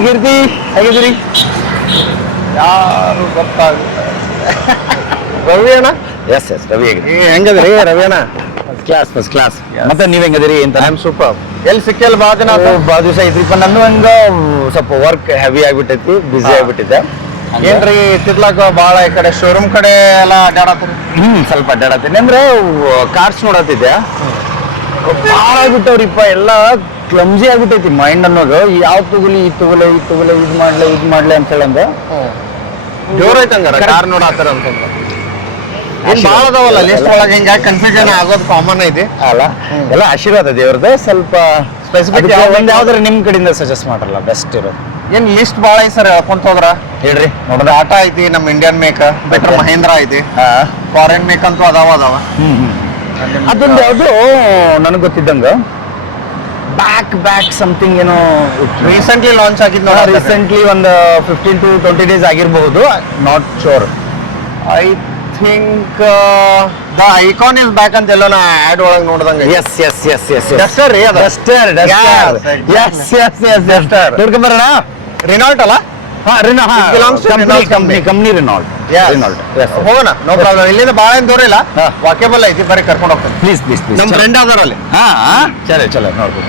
ಆಗಿರ್ತಿ ಹೇಗಿದ್ದೀರಿ? ಯಾರು ಗೊತ್ತಾಗುತ್ತೆ ರವಿ ಅಣ್ಣ? ಎಸ್ ರವಿ ಹೆಂಗದ್ರಿ ರವಿ ಅಣ್ಣ? First class. ಮತ್ತೆ ನೀವ್ ಹೆಂಗದಿರಿ ಅಂತ? I am super. ಎಲ್ಲಿ ಸಿಕ್ಕಿಲ್ಲ ಭಾಳ ದಿನ ಭಾಳ ದಿವಸ ಐತ್ರಿಪ್ಪ. ನಂದು ಹಂಗ ಸ್ವಲ್ಪ ವರ್ಕ್ ಹೆವಿ ಆಗ್ಬಿಟ್ಟೈತಿ, ಬಿಸಿ ಆಗ್ಬಿಟ್ಟಿದ್ದೆ. ಏನ್ರಿ ತಿರ್ಲಾಕ ಭಾಳ ಈ ಕಡೆ ಶೋರೂಮ್ ಕಡೆ ಎಲ್ಲ ಅಡ್ಡಾಡತ್ರಿ? ಸ್ವಲ್ಪ ಅಡ್ಡಾಡತ್ತೀನಿ ಅಂದ್ರೆ ಕಾರ್ಸ್ ನೋಡತ್ತಿದ್ದೆ. ಭಾಳ ಆಗ್ಬಿಟ್ಟವ್ರಿಪ್ಪ, ಎಲ್ಲ ಕ್ಲಮ್ಸಿ ಆಗ್ಬಿಟ್ಟೈತಿ ಮೈಂಡ್ ಅನ್ನೋದು. ಯಾವ್ ತಗೊಲಿ ಇದ್ ಮಾಡ್ಲೆ ಅಂತ ಹೇಳಂದ ಜೋರ್ ಐತಂಗಾರ ಕಾರ್ ನೋಡತ್ತಾರ ಅಂತಂದ್ರೆ. ಏನ್ ಭಾಳ ಅದಾವಲ್ಲ ಲಿಸ್ಟ್ ಒಳಗೆ, ಹಿಂಗಾಗಿ ಕನ್ಫ್ಯೂಷನ್ ಆಗೋದು ಕಾಮನ್ ಐತಿ ಅಲ್ಲ. ಎಲ್ಲ ಆಶೀರ್ವಾದ ದೇವ್ರದ್ದು. ಸ್ವಲ್ಪ ಸ್ಪೆಸಿಫಿಕ್ ಒಂದ್ ಯಾವ್ದಾರ ನಿಮ್ ಕಡೆಯಿಂದ ಸಜೆಸ್ಟ್ ಮಾಡಲ್ಲ ಬೆಸ್ಟ್ ಇರೋ. ಏನ್ ಲಿಸ್ಟ್ ಭಾಳ ಐತಿ ಸರ್, ಹೇಳ್ಕೊಂತ ಹೋದ್ರ ಹೇಳ್ರಿ ನೋಡೋಣ. ಟಾಟಾ ಐತಿ, ನಮ್ ಇಂಡಿಯನ್ ಮೇಕ್, ಬೆಟರ್ ಮಹೇಂದ್ರ ಐತಿ, ಫಾರಿನ್ ಮೇಕ್ ಅಂತೂ ಅದಾವ. ಅದೊಂದು ಯಾವ್ದು ನನಗೆ ಗೊತ್ತಿದ್ದಂಗ ಬ್ಯಾಕ್ ಸಮಥಿಂಗ್ ಏನೋ ರೀಸೆಂಟ್ಲಿ ಲಾಂಚ್ ಆಗಿದ್ ನೋಡಿ. ರೀಸೆಂಟ್ಲಿ ಒಂದು 15 to 20 days ಆಗಿರಬಹುದು, not sure. I think the icon is back ಅಂತ ಎಲ್ಲೋ ನಾ ಆಡ್ ಒಳಗೆ ನೋಡ್ದಂಗೆ. ಎಸ್ ಡಸ್ಟರ್ ರೀ ಅದು. ನೋಡ್ಕೊಂಬರೋಣ. ರಿನಾಲ್ಟ್ ಅಲ್ಲ? ಕಂಪ್ನಿ ರಿನಾಲ್ಟ್. ಹೋಗೋಣ, ನೋ ಪ್ರಾಬ್ಲಮ್. ಇಲ್ಲಿಂದ ಭಾಳ ಏನ್ ದೂರ ಇಲ್ಲ, ವಾಕೇಬಲ್ ಐತಿ, ಬರೀ ಕರ್ಕೊಂಡು ಹೋಗ್ತೀನಿ. ಪ್ಲೀಸ್ ನಮ್ಮ ಫ್ರೆಂಡ್ ಅದಾರ ಅಲ್ಲಿ. ಚಲೋ ನೋಡ್ಬೋದು.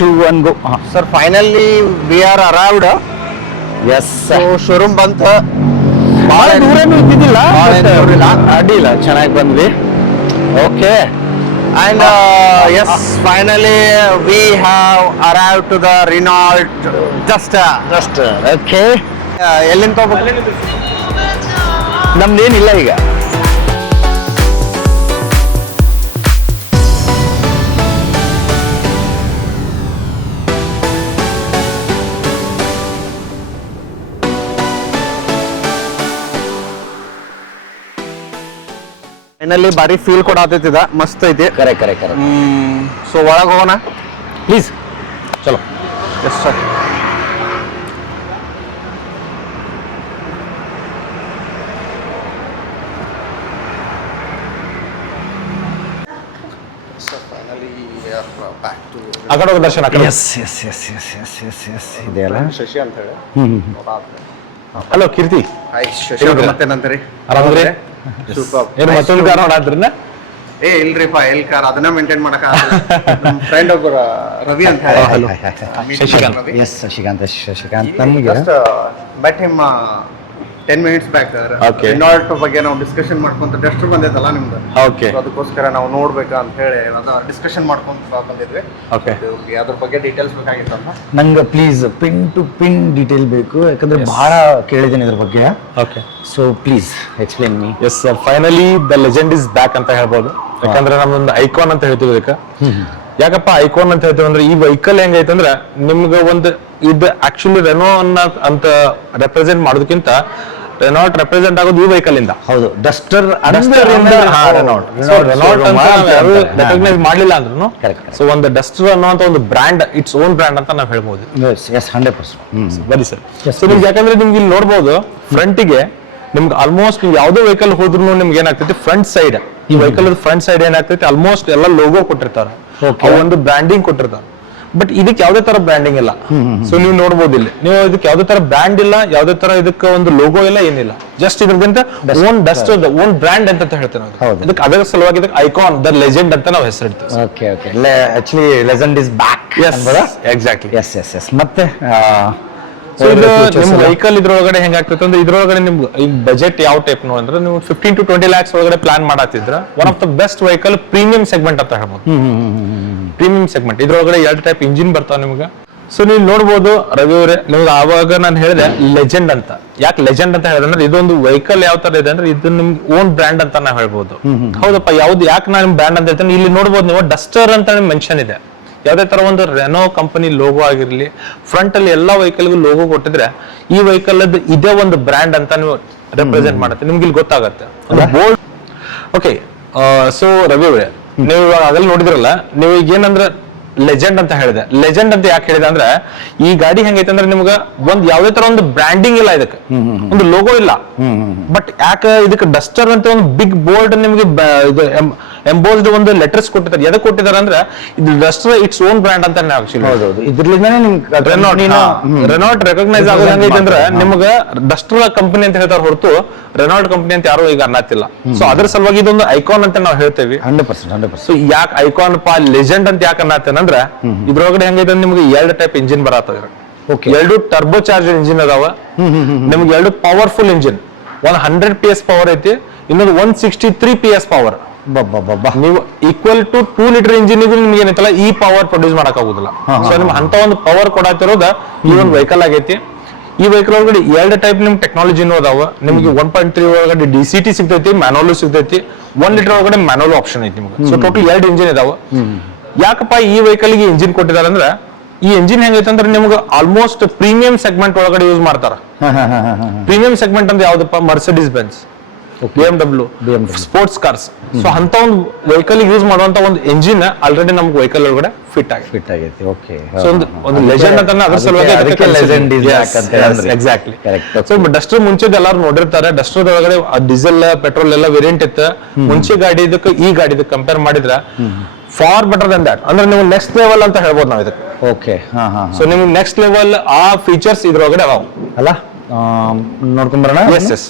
2 1 go. Sir finally we are arrived. Yes, showroom ಬಂತ. ಭಾಳ ದೂರನೂ ಇದ್ದಿದ್ದಿಲ್ಲ, ಭಾಳ ಏನ್ ದೂರ ಇಲ್ಲ. ಅಡ್ಡಿಲ್ಲ, ಚೆನ್ನಾಗಿ ಬಂದ್ವಿ. Okay. And yes, finally we have arrived to the Renault Duster. Okay. ಎಲ್ಲಿಂದ ತಗೋಬೇಕು? ನಮ್ದೇನಿಲ್ಲ ಈಗ. ಫೈನಲಿ ಬಾರಿ ಫೀಲ್ ಕೊಡಾತೈತಿದ, ಮಸ್ತ್ ಐತಿ. ಕರೆಕ್ಟ್. ಸೊ ಒಳಗೆ ಹೋಗೋಣ ಪ್ಲೀಸ್, ಚಲೋ. Yes sir. ಆ ಕಡೆ ಹೋಗಿ ದರ್ಶನ. ಎಸ್ ಇದೆಯಲ್ಲ ಶಶಿ ಅಂತ ಹೇಳಿ. ಹಲೋ ಕೀರ್ತಿ. ಹಾಯ್ ಶಶಿ. ಮತ್ತೇನಂತೀರಿ? ಆರಾಮದ್ರಿ? ಸೂಪರ್. ಏನು ಮತ್ತೊಂದು ಕಾರಣ ನೋಡಾದ್ರನ್ನ? ಏ ಇಲ್ರಿಪ್ಪ, ಎಲ್ ಕಾರ್ ಅದನ್ನ ಮೇಂಟೈನ್ ಮಾಡಕ. ನಮ್ಮ ಫ್ರೆಂಡ್ ಒಬ್ಬರು ರವಿ ಅಂತ ಹೇಳಿ. ಶಶಿಕಾಂತ್. ಎಸ್ ಶಶಿಕಾಂತ್ ನಮಗೆ but him 10 minutes back Renault ಬಗ್ಗೆ ನಾವು ಡಿಸ್ಕಷನ್ ಮಾಡ್ಕೊಂತ ಡಸ್ಟರ್ ಬಂದೈತಲ್ಲ ನಿಮ್ದು. ಓಕೆ. ಅದಕ್ಕೋಸ್ಕರ ನಾವು ನೋಡ್ಬೇಕಾ ಅಂತ ಹೇಳಿ ಅದ ಡಿಸ್ಕಷನ್ ಮಾಡ್ಕೊಂತ ಬಂದಿದ್ವಿ. ಓಕೆ. ಅದ್ರ ಬಗ್ಗೆ ಡೀಟೇಲ್ಸ್ ಬೇಕಾಗಿತ್ತು ಅಂತ. ನಂಗೆ please pin to pin detail ಬೇಕು, ಯಾಕಂದ್ರೆ ಬಹಳ ಕೇಳಿದ್ದೀನಿ ಇದ್ರ ಬಗ್ಗೆ. Okay, so please explain me. Yes sir, finally the legend is back ಅಂತ ಹೇಳ್ಬೋದು. ಯಾಕಂದ್ರೆ ನಮ್ಮೊಂದು ಐಕಾನ್ ಅಂತ ಹೇಳ್ತೀವಿ ಇದಕ್ಕೆ. ಯಾಕಪ್ಪ ಐಕಾನ್ ಅಂತ ಹೇಳ್ತೀವಿ ಅಂದ್ರೆ, ಈ ವೆಹಿಕಲ್ ಹೆಂಗೈತೆ ಅಂದ್ರೆ ನಿಮ್ಗೆ ಒಂದು ಇದು ಆಕ್ಚುಲಿ ರೆನೋ ಅಂತ ರೆಪ್ರೆಸೆಂಟ್ ಮಾಡೋದಕ್ಕಿಂತ ರೆನಾಲ್ಟ್ ರೆಪ್ರೆಸೆಂಟ್ ಆಗೋದು ಈ ವೆಹಿಕಲ್ ಇಂದ. ಹೌದು, ಡಸ್ಟರ್ ರೆಕಗ್ನೈಸ್ ಮಾಡ್ಲಿಲ್ಲ ಅಂದ್ರೂ ಸೊ ಒಂದು ಡಸ್ಟರ್ ಅನ್ನೋಂತ ಒಂದು ಬ್ರ್ಯಾಂಡ್, ಇಟ್ಸ್ ಓನ್ ಬ್ರ್ಯಾಂಡ್ ಅಂತ ನಾವು ಹೇಳ್ಬೋದು. 100%. ಬರೀ ಸರ್. ಸೊ ನಿಮ್ಗೆ ಯಾಕಂದ್ರೆ ನಿಮ್ಗೆ ಇಲ್ಲಿ ನೋಡ್ಬೋದು ಫ್ರಂಟಿಗೆ ನಿಮ್ಗೆ ಆಲ್ಮೋಸ್ಟ್ ನೀವು ಯಾವುದೋ ವೆಹಿಕಲ್ ಹೋದ್ರು ನಿಮ್ಗೆ ಏನಾಗ್ತೈತಿ, ಫ್ರಂಟ್ ಸೈಡ್ ಈ ವೆಹಿಕಲ್ ಫ್ರಂಟ್ ಸೈಡ್ ಏನಾಗ್ತೈತಿ ಆಲ್ಮೋಸ್ಟ್ ಎಲ್ಲ ಲೋಗೋ ಕೊಟ್ಟಿರ್ತಾರೆ, ಒಂದು ಬ್ರ್ಯಾಂಡಿಂಗ್ ಕೊಟ್ಟಿರ್ತಾರೆ. ಬಟ್ ಇದಕ್ಕೆ ಯಾವುದೇ ತರ ಬ್ರ್ಯಾಂಡಿಂಗ್ ಇಲ್ಲ. ಸೊ ನೀವು ನೋಡ್ಬೋದು ಇಲ್ಲಿ, ನೀವು ಇದಕ್ಕೆ ಯಾವುದೇ ತರ ಬ್ರ್ಯಾಂಡ್ ಇಲ್ಲ, ಯಾವುದೇ ತರ ಇದಕ್ಕೆ ಒಂದು ಲೋಗೋ ಇಲ್ಲ, ಏನಿಲ್ಲ. ಜಸ್ಟ್ ಇದ್ರದಿಂದ ಓನ್ ಡಸ್ಟ್ ಓನ್ ಬ್ರ್ಯಾಂಡ್ ಅಂತ ಹೇಳ್ತೇವೆ ನಾವು. ಇದಕ್ಕೆ ಅದರ ಸಲುವಾಗಿ ಇದಕ್ಕೆ ಐಕಾನ್ ದ ಲೆಜೆಂಡ್ ಅಂತ ನಾವು ಹೆಸರಿಡ್ತೀವಿ. Okay. Actually legend is back. Exactly. Yes. ಮತ್ತೆ ಸೊ ಇದು ನಿಮ್ ವೆಹಿಕಲ್ ಇದ್ರೊಳಗಡೆ ಹೆಂಗಾಗ್ತೈತೆ ಅಂದ್ರೆ, ಇದ್ರೊಳಗಡೆ ನಿಮ್ಗೆ ಈ ಬಜೆಟ್ ಯಾವ ಟೈಪ್ ಅಂದ್ರೆ ನೀವು 15 to 20 lakhs ಒಳಗಡೆ ಪ್ಲಾನ್ ಮಾಡತ್ತಿದ್ರ one of the best vehicle premium segment ಅಂತ ಹೇಳ್ಬೋದು. ಪ್ರೀಮಿಯಂ ಸೆಗ್ಮೆಂಟ್ ಇದ್ರೊಳಗಡೆ 2 ಟೈಪ್ ಇಂಜಿನ್ ಬರ್ತಾವ ನಿಮ್ಗೆ. ಸೊ ನೀವು ನೋಡ್ಬೋದು ರವಿ ಅವರೇ, ನಿಮ್ಗೆ ಆವಾಗ ನಾನು ಹೇಳಿದೆ ಲೆಜೆಂಡ್ ಅಂತ. ಯಾಕೆ ಲೆಜೆಂಡ್ ಅಂತ ಹೇಳಿದ್ರೆ ಅಂದ್ರೆ, ಇದೊಂದು ವೆಹಿಕಲ್ ಯಾವ ತರ ಇದೆ ಅಂದ್ರೆ ಇದು ನಿಮ್ಗೆ ಓನ್ ಬ್ರ್ಯಾಂಡ್ ಅಂತ ನಾವು ಹೇಳ್ಬೋದು. ಹೌದಪ್ಪ, ಯಾವ್ದು ಯಾಕೆ ನಾನು ಬ್ರ್ಯಾಂಡ್ ಅಂತ ಹೇಳ್ತೇನೆ, ಇಲ್ಲಿ ನೋಡ್ಬೋದು ನೀವು ಡಸ್ಟರ್ ಅಂತ ಮೆನ್ಷನ್ ಇದೆ. ಯಾವುದೇ ತರ ಒಂದು ರೆನೋ ಕಂಪನಿ ಲೋಗೋ ಆಗಿರ್ಲಿ, ಫ್ರಂಟ್ ಅಲ್ಲಿ ಎಲ್ಲಾ ವೆಹಿಕಲ್ಗೂ ಲೋಗೋ ಕೊಟ್ಟಿದ್ರೆ ಈ ವೆಹಿಕಲ್ ಇದೇ ಒಂದು ಬ್ರ್ಯಾಂಡ್ ಅಂತ ನೀವು ರೆಪ್ರೆಸೆಂಟ್ ಮಾಡುತ್ತೆ, ನಿಮ್ಗೆ ಇಲ್ಲಿ ಗೊತ್ತಾಗತ್ತೆ ಬೋಲ್ಡ್. ಓಕೆ. ಸೊ ರವಿ ಅವರೇ, ನೀವು ಇವಾಗ ಅದ್ರಲ್ಲಿ ನೋಡಿದ್ರಲ್ಲ, ನೀವು ಈಗ ಏನಂದ್ರೆ ಲೆಜೆಂಡ್ ಅಂತ ಹೇಳಿದೆ. ಲೆಜೆಂಡ್ ಅಂತ ಯಾಕೆ ಹೇಳಿದೆ ಅಂದ್ರೆ, ಈ ಗಾಡಿ ಹೆಂಗೈತೆ ಅಂದ್ರೆ ನಿಮ್ಗೆ ಒಂದ್ ಯಾವ್ದೇ ತರ ಒಂದು ಬ್ರ್ಯಾಂಡಿಂಗ್ ಇಲ್ಲ, ಇದಕ್ಕೆ ಒಂದು ಲೋಗೋ ಇಲ್ಲ. ಬಟ್ ಯಾಕೆ ಇದಕ್ಕೆ ಡಸ್ಟರ್ ಅಂತ ಒಂದು ಬಿಗ್ ಬೋರ್ಡ್ ನಿಮ್ಗೆ ಇದು ಎಂಬೋಸ್ಡ್ ಒಂದು ಲೆಟರ್ಸ್ ಕೊಟ್ಟಿದ್ದಾರೆ. ಎದಕ್ಕೆ ಕೊಟ್ಟಿದ್ದಾರೆ ಅಂದ್ರೆ ಇದು ಡಸ್ಟರ್ ಇಟ್ಸ್ ಓನ್ ಬ್ರ್ಯಾಂಡ್ ಅಂತ ಆಕ್ಚುಲಿ. ಹೌದೌದು, ಇದ್ರಲಿಂದಾನೇ ರೆನಾಲ್ಟ್ ರೆಕಗ್ನೈಸ್ ಆಗೋದು ಹೆಂಗೈತೆ ಅಂದ್ರೆ ನಿಮ್ಗೆ ಡಸ್ಟರ್ ಕಂಪನಿ ಅಂತ ಹೇಳ್ತಾರೆ ಹೊರತು ರೆನಾಲ್ಟ್ ಕಂಪನಿ ಅಂತ ಯಾರು ಈಗ ಅನ್ನತ್ತಿಲ್ಲ. ಸೊ ಅದ್ರ ಸಲುವಾಗಿ ಇದೊಂದು ಐಕಾನ್ ಅಂತ ನಾವು ಹೇಳ್ತೇವೆ. 100%. ಸೊ ಯಾಕೆ ಐಕಾನ್ ಲೆಜೆಂಡ್ ಅಂತ ಯಾಕೆ ಅನ್ನತ್ತೇನಂದ್ರೆ ಇದ್ರೊಳಗಡೆ ಹೆಂಗೈತೆ ನಿಮ್ಗೆ 2 ಟೈಪ್ ಇಂಜಿನ್ ಬರತ್ತದ. ಎರಡು ಟರ್ಬೋ ಚಾರ್ಜರ್ ಇಂಜಿನ್ ಅದಾವ. ನಿಮ್ಗೆ 2 ಪವರ್ಫುಲ್ ಇಂಜಿನ್, ಒಂದು 100 PS ಪವರ್ ಐತಿ, ಇನ್ನೊಂದು 163 PS ಪವರ್. ನೀವು ಈಕ್ವಲ್ ಟು 2 ಲೀಟರ್ ಇಂಜಿನ್ ಇದ್ರೆ ನಿಮ್ಗೆ ಏನೈತಲ್ಲ ಈ ಪವರ್ ಪ್ರೊಡ್ಯೂಸ್ ಮಾಡಕ್ ಆಗುದಿಲ್ಲ. ಸೊ ನಿಮ್ಗೆ ಅಂತ ಒಂದು ಪವರ್ ಕೊಡತ್ತಿರೋದ ಈ ಒಂದು ವೆಹಿಕಲ್ ಆಗೈತಿ. ಈ ವೆಹಿಕಲ್ ಒಳಗಡೆ 2 ಟೈಪ್ ನಿಮ್ ಟೆಕ್ನಾಲಜಿನೂ ಅದಾವ. ನಿಮ್ಗೆ 1.3 ಒಳಗಡೆ DCT ಸಿಗ್ತೈತಿ, ಮ್ಯಾನುವಲ್ ಸಿಗ್ತೈತಿ. 1 ಲೀಟರ್ ಒಳಗಡೆ ಮ್ಯಾನುವಲ್ ಆಪ್ಷನ್ ಐತಿ ನಿಮ್ಗೆ. ಸೊ ಟೋಟಲ್ 2 ಇಂಜಿನ್ ಇದಾವ. ಯಾಕಪ್ಪ ಈ ವೆಹಿಕಲ್ ಗೆ ಇಂಜಿನ್ ಕೊಟ್ಟಿದ್ದಾರೆ ಅಂದ್ರೆ ಈ ಇಂಜಿನ್ ಹೆಂಗೈತೆ ಅಂದ್ರೆ ನಿಮ್ಗೆ ಆಲ್ಮೋಸ್ಟ್ ಪ್ರೀಮಿಯಂ ಸೆಗ್ಮೆಂಟ್ ಒಳಗಡೆ ಯೂಸ್ ಮಾಡ್ತಾರ. ಪ್ರೀಮಿಯಂ ಸೆಗ್ಮೆಂಟ್ ಅಂದ್ರೆ ಯಾವ್ದಪ್ಪ? Mercedes Benz, BMW, sports cars. So ಅಂತ ಒಂದು ವೆಹಿಕಲ್ ಯೂಸ್ ಮಾಡುವಂತ ಒಂದು ಇಂಜಿನ್ ಆಲ್ರೆಡಿ ನಮ್ಗೆ ವೆಹಿಕಲ್ ಒಳಗಡೆ ಫಿಟ್ ಆಗೈತಿ. ಓಕೆ, ಸೊ ಒಂದು ಲೆಜೆಂಡ್ ಅಂತ ಅದ್ರ ಸಲುವಾಗಿ ಎಕ್ಸಾಕ್ಟ್ಲಿ. ಸೊ ಡಸ್ಟರ್ ಮುಂಚೆದ ಎಲ್ಲಾರು ನೋಡಿರ್ತಾರೆ. ಡಸ್ಟರ್ ಒಳಗಡೆ ಡೀಸೆಲ್ ಪೆಟ್ರೋಲ್ ಎಲ್ಲ ವೇರಿಯಂಟ್ ಇತ್ತು ಮುಂಚೆ ಗಾಡಿ. ಇದಕ್ಕೆ ಈ ಗಾಡಿ ಕಂಪೇರ್ ಮಾಡಿದ್ರೆ ಫಾರ್ ಬೆಟರ್ ದನ್ ದಟ್. ಅಂದ್ರೆ ನೀವು ನೆಕ್ಸ್ಟ್ ಲೆವೆಲ್ ಅಂತ ಹೇಳ್ಬೋದು ನಾವು ಇದಕ್ಕೆ. ಓಕೆ, ಸೊ ನಿಮ್ಗೆ ನೆಕ್ಸ್ಟ್ ಲೆವೆಲ್ ಆ ಫೀಚರ್ಸ್ ಇದ್ರೊಳಗಡೆ ಅದಾವ ಅಲ್ಲ. ನೋಡ್ಕೊಂಬರೋಣ. Yes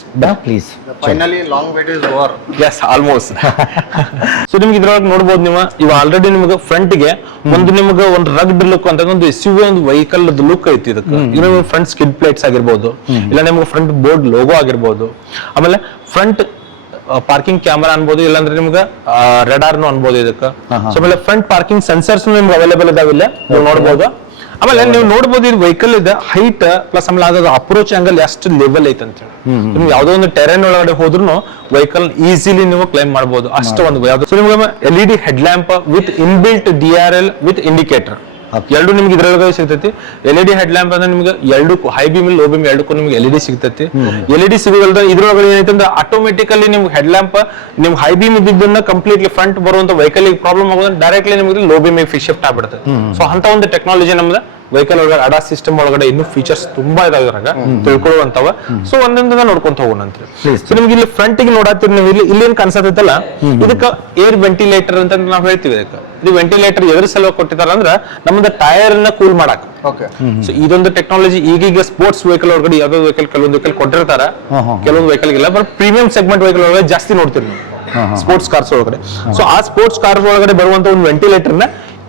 please. Finally long wait is over. Yes, almost. So ನಿಮ್ಗೆ ಇದ್ರೊಳಗೆ ನೋಡ್ಬೋದು ನೀವು ಇವ ಆಲ್ರೆಡಿ ನಿಮ್ಗೆ ಫ್ರಂಟ್ ಗೆ ಒಂದು ನಿಮ್ಗೆ ಒಂದು ರಗ್ಡ್ ಲುಕ್ ಅಂತ ಒಂದು SUV ಒಂದು ವೆಹಿಕಲ್ ಲುಕ್ ಐತಿ ಇದಕ್ಕೆ. ಇನ್ನು ಫ್ರಂಟ್ ಸ್ಕಿಡ್ ಪ್ಲೇಟ್ಸ್ ಆಗಿರ್ಬೋದು, ಇಲ್ಲ ನಿಮ್ಗೆ ಫ್ರಂಟ್ ಬೋರ್ಡ್ ಲೋಗೋ ಆಗಿರ್ಬೋದು, ಆಮೇಲೆ ಫ್ರಂಟ್ ಪಾರ್ಕಿಂಗ್ ಕ್ಯಾಮರಾ ಅನ್ಬೋದು, ಇಲ್ಲಾಂದ್ರೆ ನಿಮ್ಗೆ ರೆಡಾರ್ನು ಅನ್ಬೋದು ಇದಕ್ಕೆ. ಸೊ ಆಮೇಲೆ ಫ್ರಂಟ್ ಪಾರ್ಕಿಂಗ್ ಸೆನ್ಸರ್ಸ್ ನಿಮ್ಗೆ ಅವೈಲೇಬಲ್ ಇದಾವಿಲ್ಲ, ನೀವು ನೋಡ್ಬೋದು. ಆಮೇಲೆ ನೀವು ನೋಡ್ಬೋದು ಇದು ವೆಹಿಕಲ್ ಇದೆ ಹೈಟ್ ಪ್ಲಸ್ ಆಮೇಲೆ ಅದ ಅಪ್ರೋಚ್ ಆಂಗಲ್ ಎಷ್ಟು ಲೆವೆಲ್ ಐತೆ ಅಂತ ಹೇಳಿ. ನಿಮ್ಗೆ ಯಾವ್ದೋ ಒಂದು ಟೆರೇನ್ ಒಳಗಡೆ ಹೋದ್ರು ವೆಹಿಕಲ್ ಈಸಿಲಿ ನೀವು ಕ್ಲೈಮ್ ಮಾಡಬಹುದು. ಅಷ್ಟು ಒಂದು ಯಾವ್ದು. ಸೊ ನಿಮ್ಗೆ LED head lamp with inbuilt DRL with indicator ಎರಡು ನಿಮ್ಗೆ ಇದ್ರೊಳಗೆ ಸಿಗ್ತೈತಿ. LED ಹೆಡ್ ಲ್ಯಾಂಪ್ ಅಂದ್ರೆ ನಿಮ್ಗೆ 2 ಹೈ ಬೀಮ್ ಲೋ ಬೀಮ್ 2 ನಿಮ್ಗೆ LED ಸಿಗ್ತೈತಿ. LED ಸಿಗೋಲ್ದ ಇದ್ರೊಳಗಡೆ ಏನೈತೆ ಅಂದ್ರೆ ಆಟೋಮೆಟಿಕಲಿ ನಿಮ್ಗೆ ಹೆಡ್ ಲ್ಯಾಂಪ್ ನಿಮ್ಗೆ ಹೈ ಬೀಮ್ ಇದ್ದಿದ್ದನ್ನ ಕಂಪ್ಲೀಟ್ಲಿ ಫ್ರಂಟ್ ಬರುವಂತ ವೆಹಿಕಲ್ ಪ್ರಾಬ್ಲಮ್ ಆಗೋದ್ರೆ ಡೈರೆಕ್ಟ್ಲಿ ನಿಮ್ಗೆ ಲೋ ಬೀಮ್ ಶಿಫ್ಟ್ ಆಗ್ಬಿಡುತ್ತೆ. ಸೊ ಅಂತ ಒಂದು ಟೆಕ್ನಾಲಜಿ ನಮ್ದು ವೆಹಿಕಲ್ ಒಳಗಡೆ ಅಡಾ ಸಿಸ್ಟಮ್ ಒಳಗಡೆ ಇನ್ನೂ ಫೀಚರ್ಸ್ ತುಂಬಾ ಇದಾವೆ ಇದ್ರಾಗ ತಿಳ್ಕೊಳ್ಳುವಂತವ. ಸೊ ಒಂದೊಂದನ್ನ ನೋಡ್ಕೊಂತ ಹೋಗೋಣ ಅಂತ. ಸೊ ನಿಮ್ಗೆ ಇಲ್ಲಿ ಫ್ರಂಟ್ ಗೆ ನೋಡತ್ತೀರಿ ನೀವು ಇಲ್ಲಿ ಏನ್ ಕಾಣಿಸತ್ತೈತಲ್ಲ ಇದಕ್ಕ ಏರ್ ವೆಂಟಿಲೇಟರ್ ಅಂತ ನಾವು ಹೇಳ್ತೀವಿ. ಇದಕ್ಕೆ ಇದು ವೆಂಟಿಲೇಟರ್ ಎದ್ರ ಸಲುವಾಗಿ ಕೊಟ್ಟಿದ್ದಾರೆ ಅಂದ್ರೆ ನಮ್ದು ಟೈರ್ ನ ಕೂಲ್ ಮಾಡಕ್. ಸೊ ಇದೊಂದು ಟೆಕ್ನಾಲಜಿ ಈಗೀಗ ಸ್ಪೋರ್ಟ್ಸ್ ವೆಹಿಕಲ್ ಒಳಗಡೆ ಯಾವ್ದೋ ವೆಹಿಕಲ್ ಕೆಲವೊಂದು ವೆಹಿಕಲ್ ಕೊಟ್ಟಿರ್ತಾರ, ಕೆಲವೊಂದು ವೆಹಿಕಲ್ ಇಲ್ಲ. ಬಟ್ ಪ್ರೀಮಿಯಂ ಸೆಗ್ಮೆಂಟ್ ವೆಹಿಕಲ್ ಒಳಗಡೆ ಜಾಸ್ತಿ ನೋಡ್ತೀರಿ ನೀವು ಸ್ಪೋರ್ಟ್ಸ್ ಕಾರ್ಸ್ ಒಳಗಡೆ. ಸೊ ಆ ಸ್ಪೋರ್ಟ್ಸ್ ಕಾರ್ಸ್ ಒಳಗಡೆ ಬರುವಂತ ಒಂದು ವೆಂಟಿಲೇಟರ್ ನ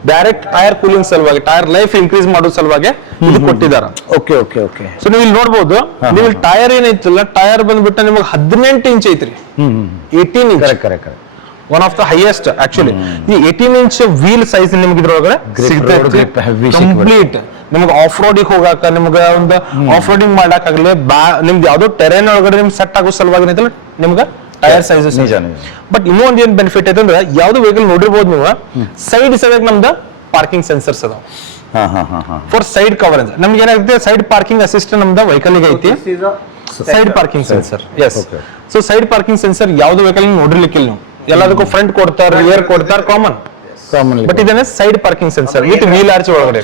ಡೈರೆಕ್ಟ್ ಟೈರ್ ಕೂಲಿಂಗ್ ಸಲುವಾಗಿ, ಟೈರ್ ಲೈಫ್ ಇನ್ಕ್ರೀಸ್ ಮಾಡೋ ಸಲುವಾಗಿ ಇದು ಕೊಟ್ಟಿದ್ದಾರೆ. Okay okay okay. ಸೊ ನೀವು ಇಲ್ಲಿ ನೋಡ್ಬೋದು, ನೀವು ಟೈರ್ ಏನೈತಿಲ್ಲ ಟೈರ್ ಬಂದ್ಬಿಟ್ಟು ನಿಮಗೆ 18 ಇಂಚ್ ಐತ್ರಿ. 18 inch correct. One of the highest actually. ಈ 18 ಇಂಚ್ ವೀಲ್ ಸೈಜ್ ನಿಮ್ಗೆ ಇದ್ರೊಳಗಡೆ ಕಂಪ್ಲೀಟ್ ನಿಮ್ಗೆ ಆಫ್ ರೋಡಿಗೆ ಹೋಗಾಕ, ನಿಮ್ಗೆ ಒಂದು ಆಫ್ ರೋಡಿಂಗ್ ಮಾಡಕ್ಕಾಗಲಿ, ನಿಮ್ದು ಯಾವ್ದೋ ಟೆರೇನ್ ಒಳಗಡೆ ನಿಮ್ಗೆ ಸೆಟ್ ಆಗೋ ಸಲುವಾಗಿ ಏನೈತಲ್ಲ ನಿಮ್ಗೆ ಟೈರ್ ಸೈಜಸ್. ಬಟ್ ಇನ್ನೂ ಒಂದ್ ಏನ್ ಬೆನಿಫಿಟ್ ಐತೆ ಅಂದ್ರೆ ಯಾವ್ದು ವೆಹಿಕಲ್ ನೋಡಿರ್ಬೋದು ನೀವು ಸೈಡ್ ಸೈಡ್ ನಮ್ದು ಪಾರ್ಕಿಂಗ್ ಸೆನ್ಸರ್ಸ್ ಅದಾವ ಫಾರ್ ಸೈಡ್ ಕವರೇಜ್. ನಮ್ಗೆ ಏನಾಗುತ್ತೆ ಸೈಡ್ ಪಾರ್ಕಿಂಗ್ ಅಸಿಸ್ಟೆಂಟ್ ನಮ್ದು ವೆಹಿಕಲ್ ಐತಿ. Side parking sensor. Yes. So side parking sensor ಯಾವ್ದು ವೆಹಿಕಲ್ ನೋಡಿರ್ಲಿಕ್ಕಿಲ್ಲ ನೀವು. ಎಲ್ಲದಕ್ಕೂ ಫ್ರಂಟ್ ಕೊಡ್ತಾರೆ, ರಿಯರ್ ಕೊಡ್ತಾರೆ, ಕಾಮನ್. ಬಟ್ ಇದನ್ನ side parking sensor with wheel arch ಒಳಗಡೆ.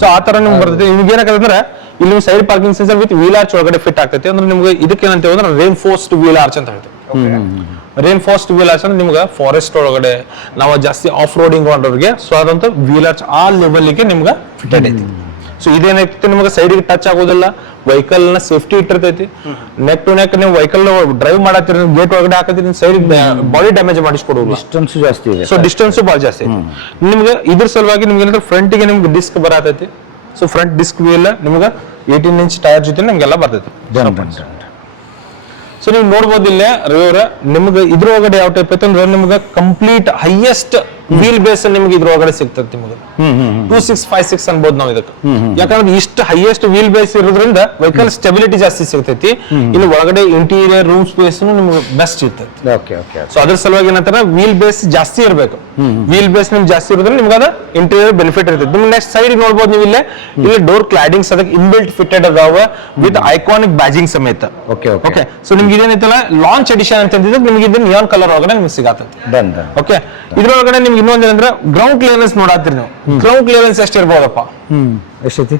ಸೊ ಆ ತರ ನಿಮ್ಗೆ ಬರ್ತದೆ. ನಿಮ್ಗೆ ಏನಾಗತ್ತಂದ್ರೆ ಇಲ್ಲಿ side parking sensor with wheel arch ಒಳಗಡೆ ಫಿಟ್ ಆಗ್ತೈತಿ. ಅಂದ್ರೆ ನಿಮ್ಗೆ ಇದಕ್ಕೆ ಏನಂತ ಅಂದ್ರೆ ರೇನ್ಫೋರ್ಸ್ಡ್ ವೀಲ್ ಆರ್ಚ್ ಅಂತ ಹೇಳ್ತೀವಿ. ರೇನ್ಫೋರ್ಸ್ಡ್ ವೀಲ್ ಆರ್ಚ್ ಅಂದ್ರೆ ನಿಮ್ಗೆ ಫಾರೆಸ್ಟ್ ಒಳಗಡೆ ನಾವು ಜಾಸ್ತಿ ಆಫ್ ರೋಡಿಂಗ್ ಮಾಡೋರಿಗೆ ಸೊ ಅದಂತ ವೀಲ್ ಆರ್ಚ್ ಆ ಲೆವೆಲ್ಗೆ ನಿಮ್ಗೆ ಫಿಟೆಡ್ ಐತಿ. ಸೊ ಇದೇನೈತಿ ನಿಮ್ಗೆ ಸೈಡ್ಗೆ ಟಚ್ ಆಗೋದಿಲ್ಲ, ವೆಹಿಕಲ್ ನ ಸೇಫ್ಟಿ ಇಟ್ಟಿರ್ತೈತಿ. ನೆಕ್ ಟು ನೆಕ್ ನೀವು ವೆಹಿಕಲ್ ಡ್ರೈವ್ ಮಾಡತ್ತೀರಿ, ಗೇಟ್ ಒಳಗಡೆ ಹಾಕತ್ತೀರಿ, ಸೈಡ್ ಬಾಡಿ ಡ್ಯಾಮೇಜ್ ಮಾಡಿಸ್ಕೊಡೋದು. ಡಿಸ್ಟೆನ್ಸ್ ಜಾಸ್ತಿ ಇದೆ. ಸೊ ಡಿಸ್ಟೆನ್ಸ್ ಬಹಳ ಜಾಸ್ತಿ ಐತಿ. ನಿಮ್ಗೆ ಇದ್ರ ಸಲುವಾಗಿ ನಿಮ್ಗೆ ಏನಂದ್ರೆ ಫ್ರಂಟ್ ಗೆ ನಿಮ್ಗೆ ಡಿಸ್ಕ್ ಬರತೈತಿ. ಸೊ ಫ್ರಂಟ್ ಡಿಸ್ಕ್ ವೀಲ್ ನಿಮ್ಗೆ 18 ಇಂಚ್ ಟೈರ್ ಜೊತೆ ನಿಮ್ಗೆಲ್ಲ ಬರ್ತೈತಿ. ಸೊ ನೀವು ನೋಡ್ಬೋದು ಇಲ್ಲೇ ರಿವ್ಯೂರ ನಿಮ್ಗೆ ಇದ್ರೊಳಗಡೆ ಯಾವ ಟೈಪ್ ಐತೆ ಅಂದ್ರೆ ನಿಮ್ಗೆ ಕಂಪ್ಲೀಟ್ ಹೈಯೆಸ್ಟ್ ವೀಲ್ ಬೇಸ್ ನಿಮ್ಗೆ ಇದ್ರೊಳಗಡೆ ಸಿಗ್ತದೆ. ನಿಮ್ಗೆ 2656 ಅನ್ಬೋದು ನಾವು ಇದಕ್ಕೆ. ಯಾಕಂದ್ರೆ ಇಷ್ಟು ಹೈಯೆಸ್ಟ್ ವೀಲ್ ಬೇಸ್ ಇರೋದ್ರಿಂದ ವೆಹಿಕಲ್ ಸ್ಟೆಬಿಲಿಟಿ ಜಾಸ್ತಿ ಸಿಗ್ತೈತಿ. ಇಲ್ಲಿ ಒಳಗಡೆ ಇಂಟೀರಿಯರ್ ರೂಮ್ ಸ್ಪೇಸ್ ನಿಮ್ಗೆ ಬೆಸ್ಟ್ ಇರ್ತೈತಿ. ಸೊ ಅದ್ರ ಸಲುವಾಗಿ ಏನಂತಾರೆ ವೀಲ್ ಬೇಸ್ ಜಾಸ್ತಿ ಇರಬೇಕು. ವೀಲ್ ಬೇಸ್ ನಿಮ್ಗೆ ಜಾಸ್ತಿ ಇರೋದ್ರಿಂದ ನಿಮ್ಗೆ ಅದ ಇಂಟೀರಿಯರ್ ಬೆನಿಫಿಟ್ ಇರ್ತೈತಿ. ನಿಮ್ಗೆ ನೆಕ್ಸ್ಟ್ ಸೈಡ್ ನೋಡ್ಬೋದು ನೀವು ಇಲ್ಲಿ ಡೋರ್ ಕ್ಲಾಡಿಂಗ್ಸ್ ಅದಕ್ಕೆ ಇನ್ಬಿಲ್ಟ್ ಫಿಟೆಡ್ ಅದಾವ ವಿತ್ ಐಕಾನಿಕ್ ಬ್ಯಾಜಿಂಗ್ ಸಮೇತ. ಓಕೆ. ಸೊ ನಿಮ್ಗೆ ಇದೇನೈತಲ್ಲ ಲಾಂಚ್ ಎಡಿಷನ್ ಅಂತ ನಿಮ್ಗೆ ಇದು ನಿಯಾನ್ ಕಲರ್ ಒಳಗಡೆ ನಿಮ್ಗೆ ಸಿಗತ್ತೆ. ಓಕೆ. ಇದ್ರೊಳಗಡೆ ನಿಮ್ಗೆ ಇನ್ನೊಂದು ಏನಂದ್ರೆ ಗ್ರೌಂಡ್ ಕ್ಲಿಯರೆನ್ಸ್ ನೋಡಾತ್ರಿ ನೀವು. ಗ್ರೌಂಡ್ ಕ್ಲಿಯರೆನ್ಸ್ ಎಷ್ಟು ಇರ್ಬೋದಪ್ಪ? ಎಷ್ಟೈತಿ?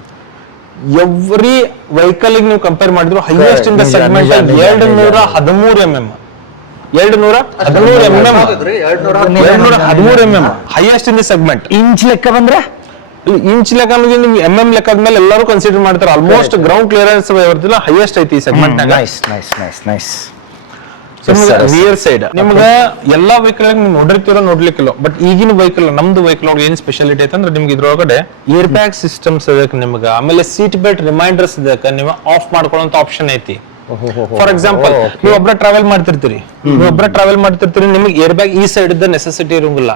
ಎವ್ರಿ ವೆಹಿಕಲ್ ನೀವು ಕಂಪೇರ್ ಮಾಡಿದ್ರು highest in the segment 213 mm. 213 mm, 213 mm, highest in the segment. Inch ಲೆಕ್ಕ ಬಂದ್ರೆ ಇಂಚ್ ಲೆಕ್ಕ ನಿಮ್ಗೆ MM ಲೆಕ್ಕದ ಮೇಲೆ ಎಲ್ಲರೂ ಕನ್ಸಿಡರ್ ಮಾಡ್ತಾರೆ. ಆಲ್ಮೋಸ್ಟ್ ಗ್ರೌಂಡ್ ಕ್ಲಿಯರೆನ್ಸ್ ಇರ್ತಿಲ್ಲ, ಹೈಯೆಸ್ಟ್ ಐತಿ ಈ ಸೆಗ್ಮೆಂಟ್ ನಾಗ. ನೈಸ್. ರಿಯರ್ ಸೈಡ್ ನಿಮ್ಗ ಎಲ್ಲಾ ವೆಹಿಕಲ್ ನೀವು ನೋಡ್ಲಿಕ್ಕಿಲ್ಲ, ಬಟ್ ಈಗಿನ ವೆಹಿಕಲ್ ನಮ್ದು ವೆಹಿಕಲ್ ಒಳಗೆ ಏನ್ ಸ್ಪೆಷಾಲಿಟಿ ಐತೆ ಅಂದ್ರೆ ನಿಮ್ಗೆ ಇದ್ರೊಳಗಡೆ ಏರ್ ಬ್ಯಾಗ್ ಸಿಸ್ಟಮ್ಸ್ ಇದಕ್ಕೆ ನಿಮ್ಗೆ, ಆಮೇಲೆ ಸೀಟ್ ಬೆಲ್ಟ್ ರಿಮೈಂಡರ್ಸ್ ಇದಕ್ಕೆ, ನೀವು ಆಫ್ ಮಾಡ್ಕೊಳ್ಳೋ ಆಪ್ಷನ್ ಐತಿ. ಫಾರ್ ಎಕ್ಸಾಂಪಲ್ ನೀವು ಒಬ್ರ ಟ್ರಾವೆಲ್ ಮಾಡ್ತಿರ್ತೀರಿ, ನಿಮ್ಗೆ ಏರ್ ಬ್ಯಾಗ್ ಈ ಸೈಡ್ ಇದ್ದ ನೆಸೆಸಿಟಿ ಇರಂಗಿಲ್ಲ.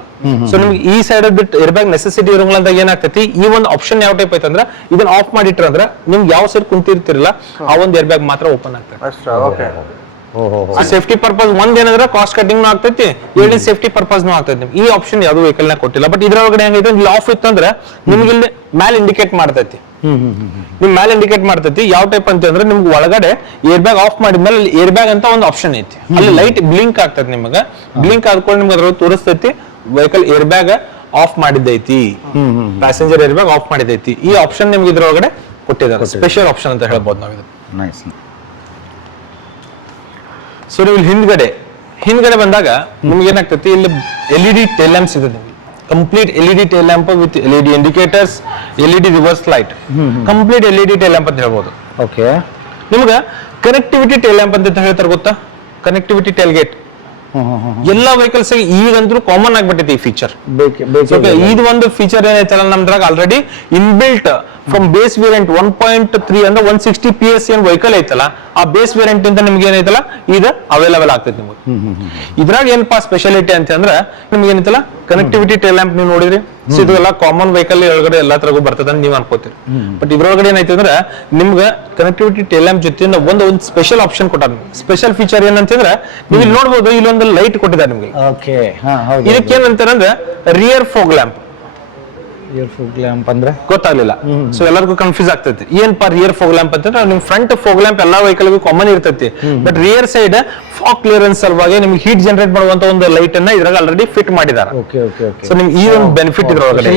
ಸೊ ನಿಮ್ಗೆ ಈ ಸೈಡ್ ಬಿಟ್ಟು ಏರ್ ಬ್ಯಾಗ್ ನೆಸೆಸಿಟಿ ಇರಂಗಿಲ್ಲ ಅಂತ ಏನಾಗ್ತೈತಿ, ಈ ಒಂದು ಆಪ್ಷನ್ ಯಾವ ಟೈಪ್ ಐತೆ ಅಂದ್ರೆ ಇದನ್ನ ಆಫ್ ಮಾಡಿಟ್ರ ಅಂದ್ರೆ ನಿಮ್ಗೆ ಯಾವ ಸೈಡ್ ಕುಂತಿರ್ತಿರಲ್ಲ ಆ ಒಂದು ಏರ್ ಬ್ಯಾಗ್ ಮಾತ್ರ ಓಪನ್ ಆಗ್ತದೆ. ಸೇಫ್ಟಿ ಪರ್ಪಸ್ ಒಂದ್ ಏನಂದ್ರೆ ಕಾಸ್ಟ್ ಕಟಿಂಗ್ ಆಗ್ತೈತಿ, ಎರಡನೇ ಸೇಫ್ಟಿ ಪರ್ಪಸ್ ಆಗ್ತೈತಿ. ಈ ಆಪ್ಷನ್ ಯಾವ್ದು ವೆಹಿಕಲ್ ನಾಗ ಕೊಟ್ಟಿಲ್ಲ. ಬಟ್ ಇದ್ರೊಳಗಡೆ ಹೆಂಗೈತೆ ಇಲ್ಲಿ ಆಫ್ ಇತ್ತಂದ್ರೆ ನಿಮ್ಗೆ ಇಲ್ಲಿ ಮ್ಯಾಲ್ ಇಂಡಿಕೇಟ್ ಮಾಡ್ತೈತಿ. ನಿಮ್ ಮ್ಯಾಲ್ ಇಂಡಿಕೇಟ್ ಮಾಡ್ತೈತಿ ಯಾವ ಟೈಪ್ ಅಂತ ಅಂದ್ರೆ ನಿಮ್ಗೆ ಒಳಗಡೆ ಏರ್ ಬ್ಯಾಗ್ ಆಫ್ ಮಾಡಿದ್ಮೇಲೆ ಏರ್ ಬ್ಯಾಗ್ ಅಂತ ಒಂದು ಆಪ್ಷನ್ ಐತಿ, ಅಲ್ಲಿ ಲೈಟ್ ಬ್ಲಿಂಕ್ ಆಗ್ತೈತಿ. ನಿಮಗೆ ಬ್ಲಿಂಕ್ ಆದ್ಕೊಂಡು ನಿಮ್ಗೆ ಅದ್ರೊಳಗೆ ತೋರಿಸ್ತೈತಿ ವೆಹಿಕಲ್ ಏರ್ ಬ್ಯಾಗ್ ಆಫ್ ಮಾಡಿದೈತಿ, ಪ್ಯಾಸೆಂಜರ್ ಏರ್ ಬ್ಯಾಗ್ ಆಫ್ ಮಾಡಿದೈತಿ. ಈ ಆಪ್ಷನ್ ನಿಮ್ಗೆ ಇದ್ರೊಳಗಡೆ ಕೊಟ್ಟಿದ್ದಾರೆ, ಸ್ಪೆಷಲ್ ಆಪ್ಷನ್ ಅಂತ ಹೇಳ್ಬೋದು ನಾವು ಇದು. ನೈಸ್. ಸೊ ನೀವು ಹಿಂದ್ಗಡೆ ಬಂದಾಗ ನಿಮ್ಗೆ ಏನಾಗ್ತೈತಿ, ಇಲ್ಲಿ LED ಟೇಲ್ ಲ್ಯಾಂಪ್ಸ್ ಇದೆ ನಿಮ್ಗೆ, complete LED tail lamp with LED indicators, LED reverse light, complete LED tail lamp ಅಂತ ಹೇಳ್ಬೋದು. ಓಕೆ. ನಿಮ್ಗೆ ಕನೆಕ್ಟಿವಿಟಿ ಟೇಲ್ ಲ್ಯಾಂಪ್ ಅಂತ ಹೇಳ್ತಾರೆ ಗೊತ್ತಾ, ಕನೆಕ್ಟಿವಿಟಿ ಟೇಲ್ ಗೇಟ್. ಎಲ್ಲಾ ವೆಹಿಕಲ್ಸ್ ಈಗಂತೂ ಕಾಮನ್ ಆಗ್ಬಿಟ್ಟೈತಿ ಈ ಫೀಚರ್. ಇದು ಒಂದು ಫೀಚರ್ ಏನೈತಲ್ಲ ನಮ್ದ್ರಾಗ already inbuilt from base variant 1.3 ಅಂದ್ರೆ 160 PS ಏನ್ ವೆಹಿಕಲ್ ಐತಲ್ಲ ಆ ಬೇಸ್ ವೇರಿಯಂಟ್ ಇಂದ ನಿಮ್ಗೆ ಏನೈತಲ್ಲ ಇದು ಅವೈಲೇಬಲ್ ಆಗ್ತೈತಿ ನಿಮ್ಗೆ. ಇದ್ರಾಗ ಏನಪ್ಪಾ ಸ್ಪೆಷಾಲಿಟಿ ಅಂತ ಅಂದ್ರೆ ನಿಮ್ಗೆ ಏನೈತಲ್ಲ ಕನೆಕ್ಟಿವಿಟಿ ಟೇಲ್ ಲ್ಯಾಂಪ್ ನೀವು ನೋಡಿದ್ರಿ, ಇದು ಎಲ್ಲ ಕಾಮನ್ ವೆಹಿಕಲ್ ಒಳಗಡೆ ಎಲ್ಲಾ ತರಗೂ ಬರ್ತದ ಅಂತ ನೀವು ಅನ್ಕೋತೀರಿ. ಬಟ್ ಇದ್ರೊಳಗಡೆ ಏನೈತೆ ಅಂದ್ರೆ ನಿಮ್ಗೆ ಕನೆಕ್ಟಿವಿಟಿ ಟೇಲ್ ಲ್ಯಾಂಪ್ ಜೊತೆ ಒಂದು ಸ್ಪೆಷಲ್ ಆಪ್ಷನ್ ಕೊಟ್ಟಾರ. ಸ್ಪೆಷಲ್ ಫೀಚರ್ ಏನಂತಂದ್ರೆ ನೀವು ಇಲ್ಲಿ ನೋಡ್ಬೋದು, ಇಲ್ಲೊಂದು ಲೈಟ್ ಕೊಟ್ಟಿದ್ದಾರೆ ನಿಮ್ಗೆ. ಇದಕ್ಕೆ ಏನಂತಾರೆ ರಿಯರ್ ಫೋಗ್ ಲ್ಯಾಂಪ್. ಅಂದ್ರೆ ಗೊತ್ತಾಗ್ಲಿಲ್ಲ, ಸೊ ಎಲ್ಲರಿಗೂ ಕನ್ಫ್ಯೂಸ್ ಆಗ್ತೈತಿ ಏನಪ್ಪಾ ರಿಯರ್ ಫೋಗ್ ಲ್ಯಾಂಪ್ ಅಂತಂದ್ರೆ ನಿಮ್ ಫ್ರಂಟ್ ಫೋಗ್ ಲ್ಯಾಂಪ್ ಎಲ್ಲಾ ವೆಹಿಕಲ್ ಕಾಮನ್ ಇರ್ತೈತಿ, but rear side fog clearance ಸಲುವಾಗಿ ನಿಮ್ಗೆ ಹೀಟ್ ಜನರೇಟ್ ಮಾಡುವಂತ ಒಂದು ಲೈಟ್ ಅನ್ನ ಇದ್ರಾಗ ಆಲ್ರೆಡಿ ಫಿಟ್ ಮಾಡಿದ್ದಾರೆ. ಸೊ ನಿಮ್ಗೆ ಈ ಒಂದು ಬೆನಿಫಿಟ್ ಇದ್ರೊಳಗಡೆ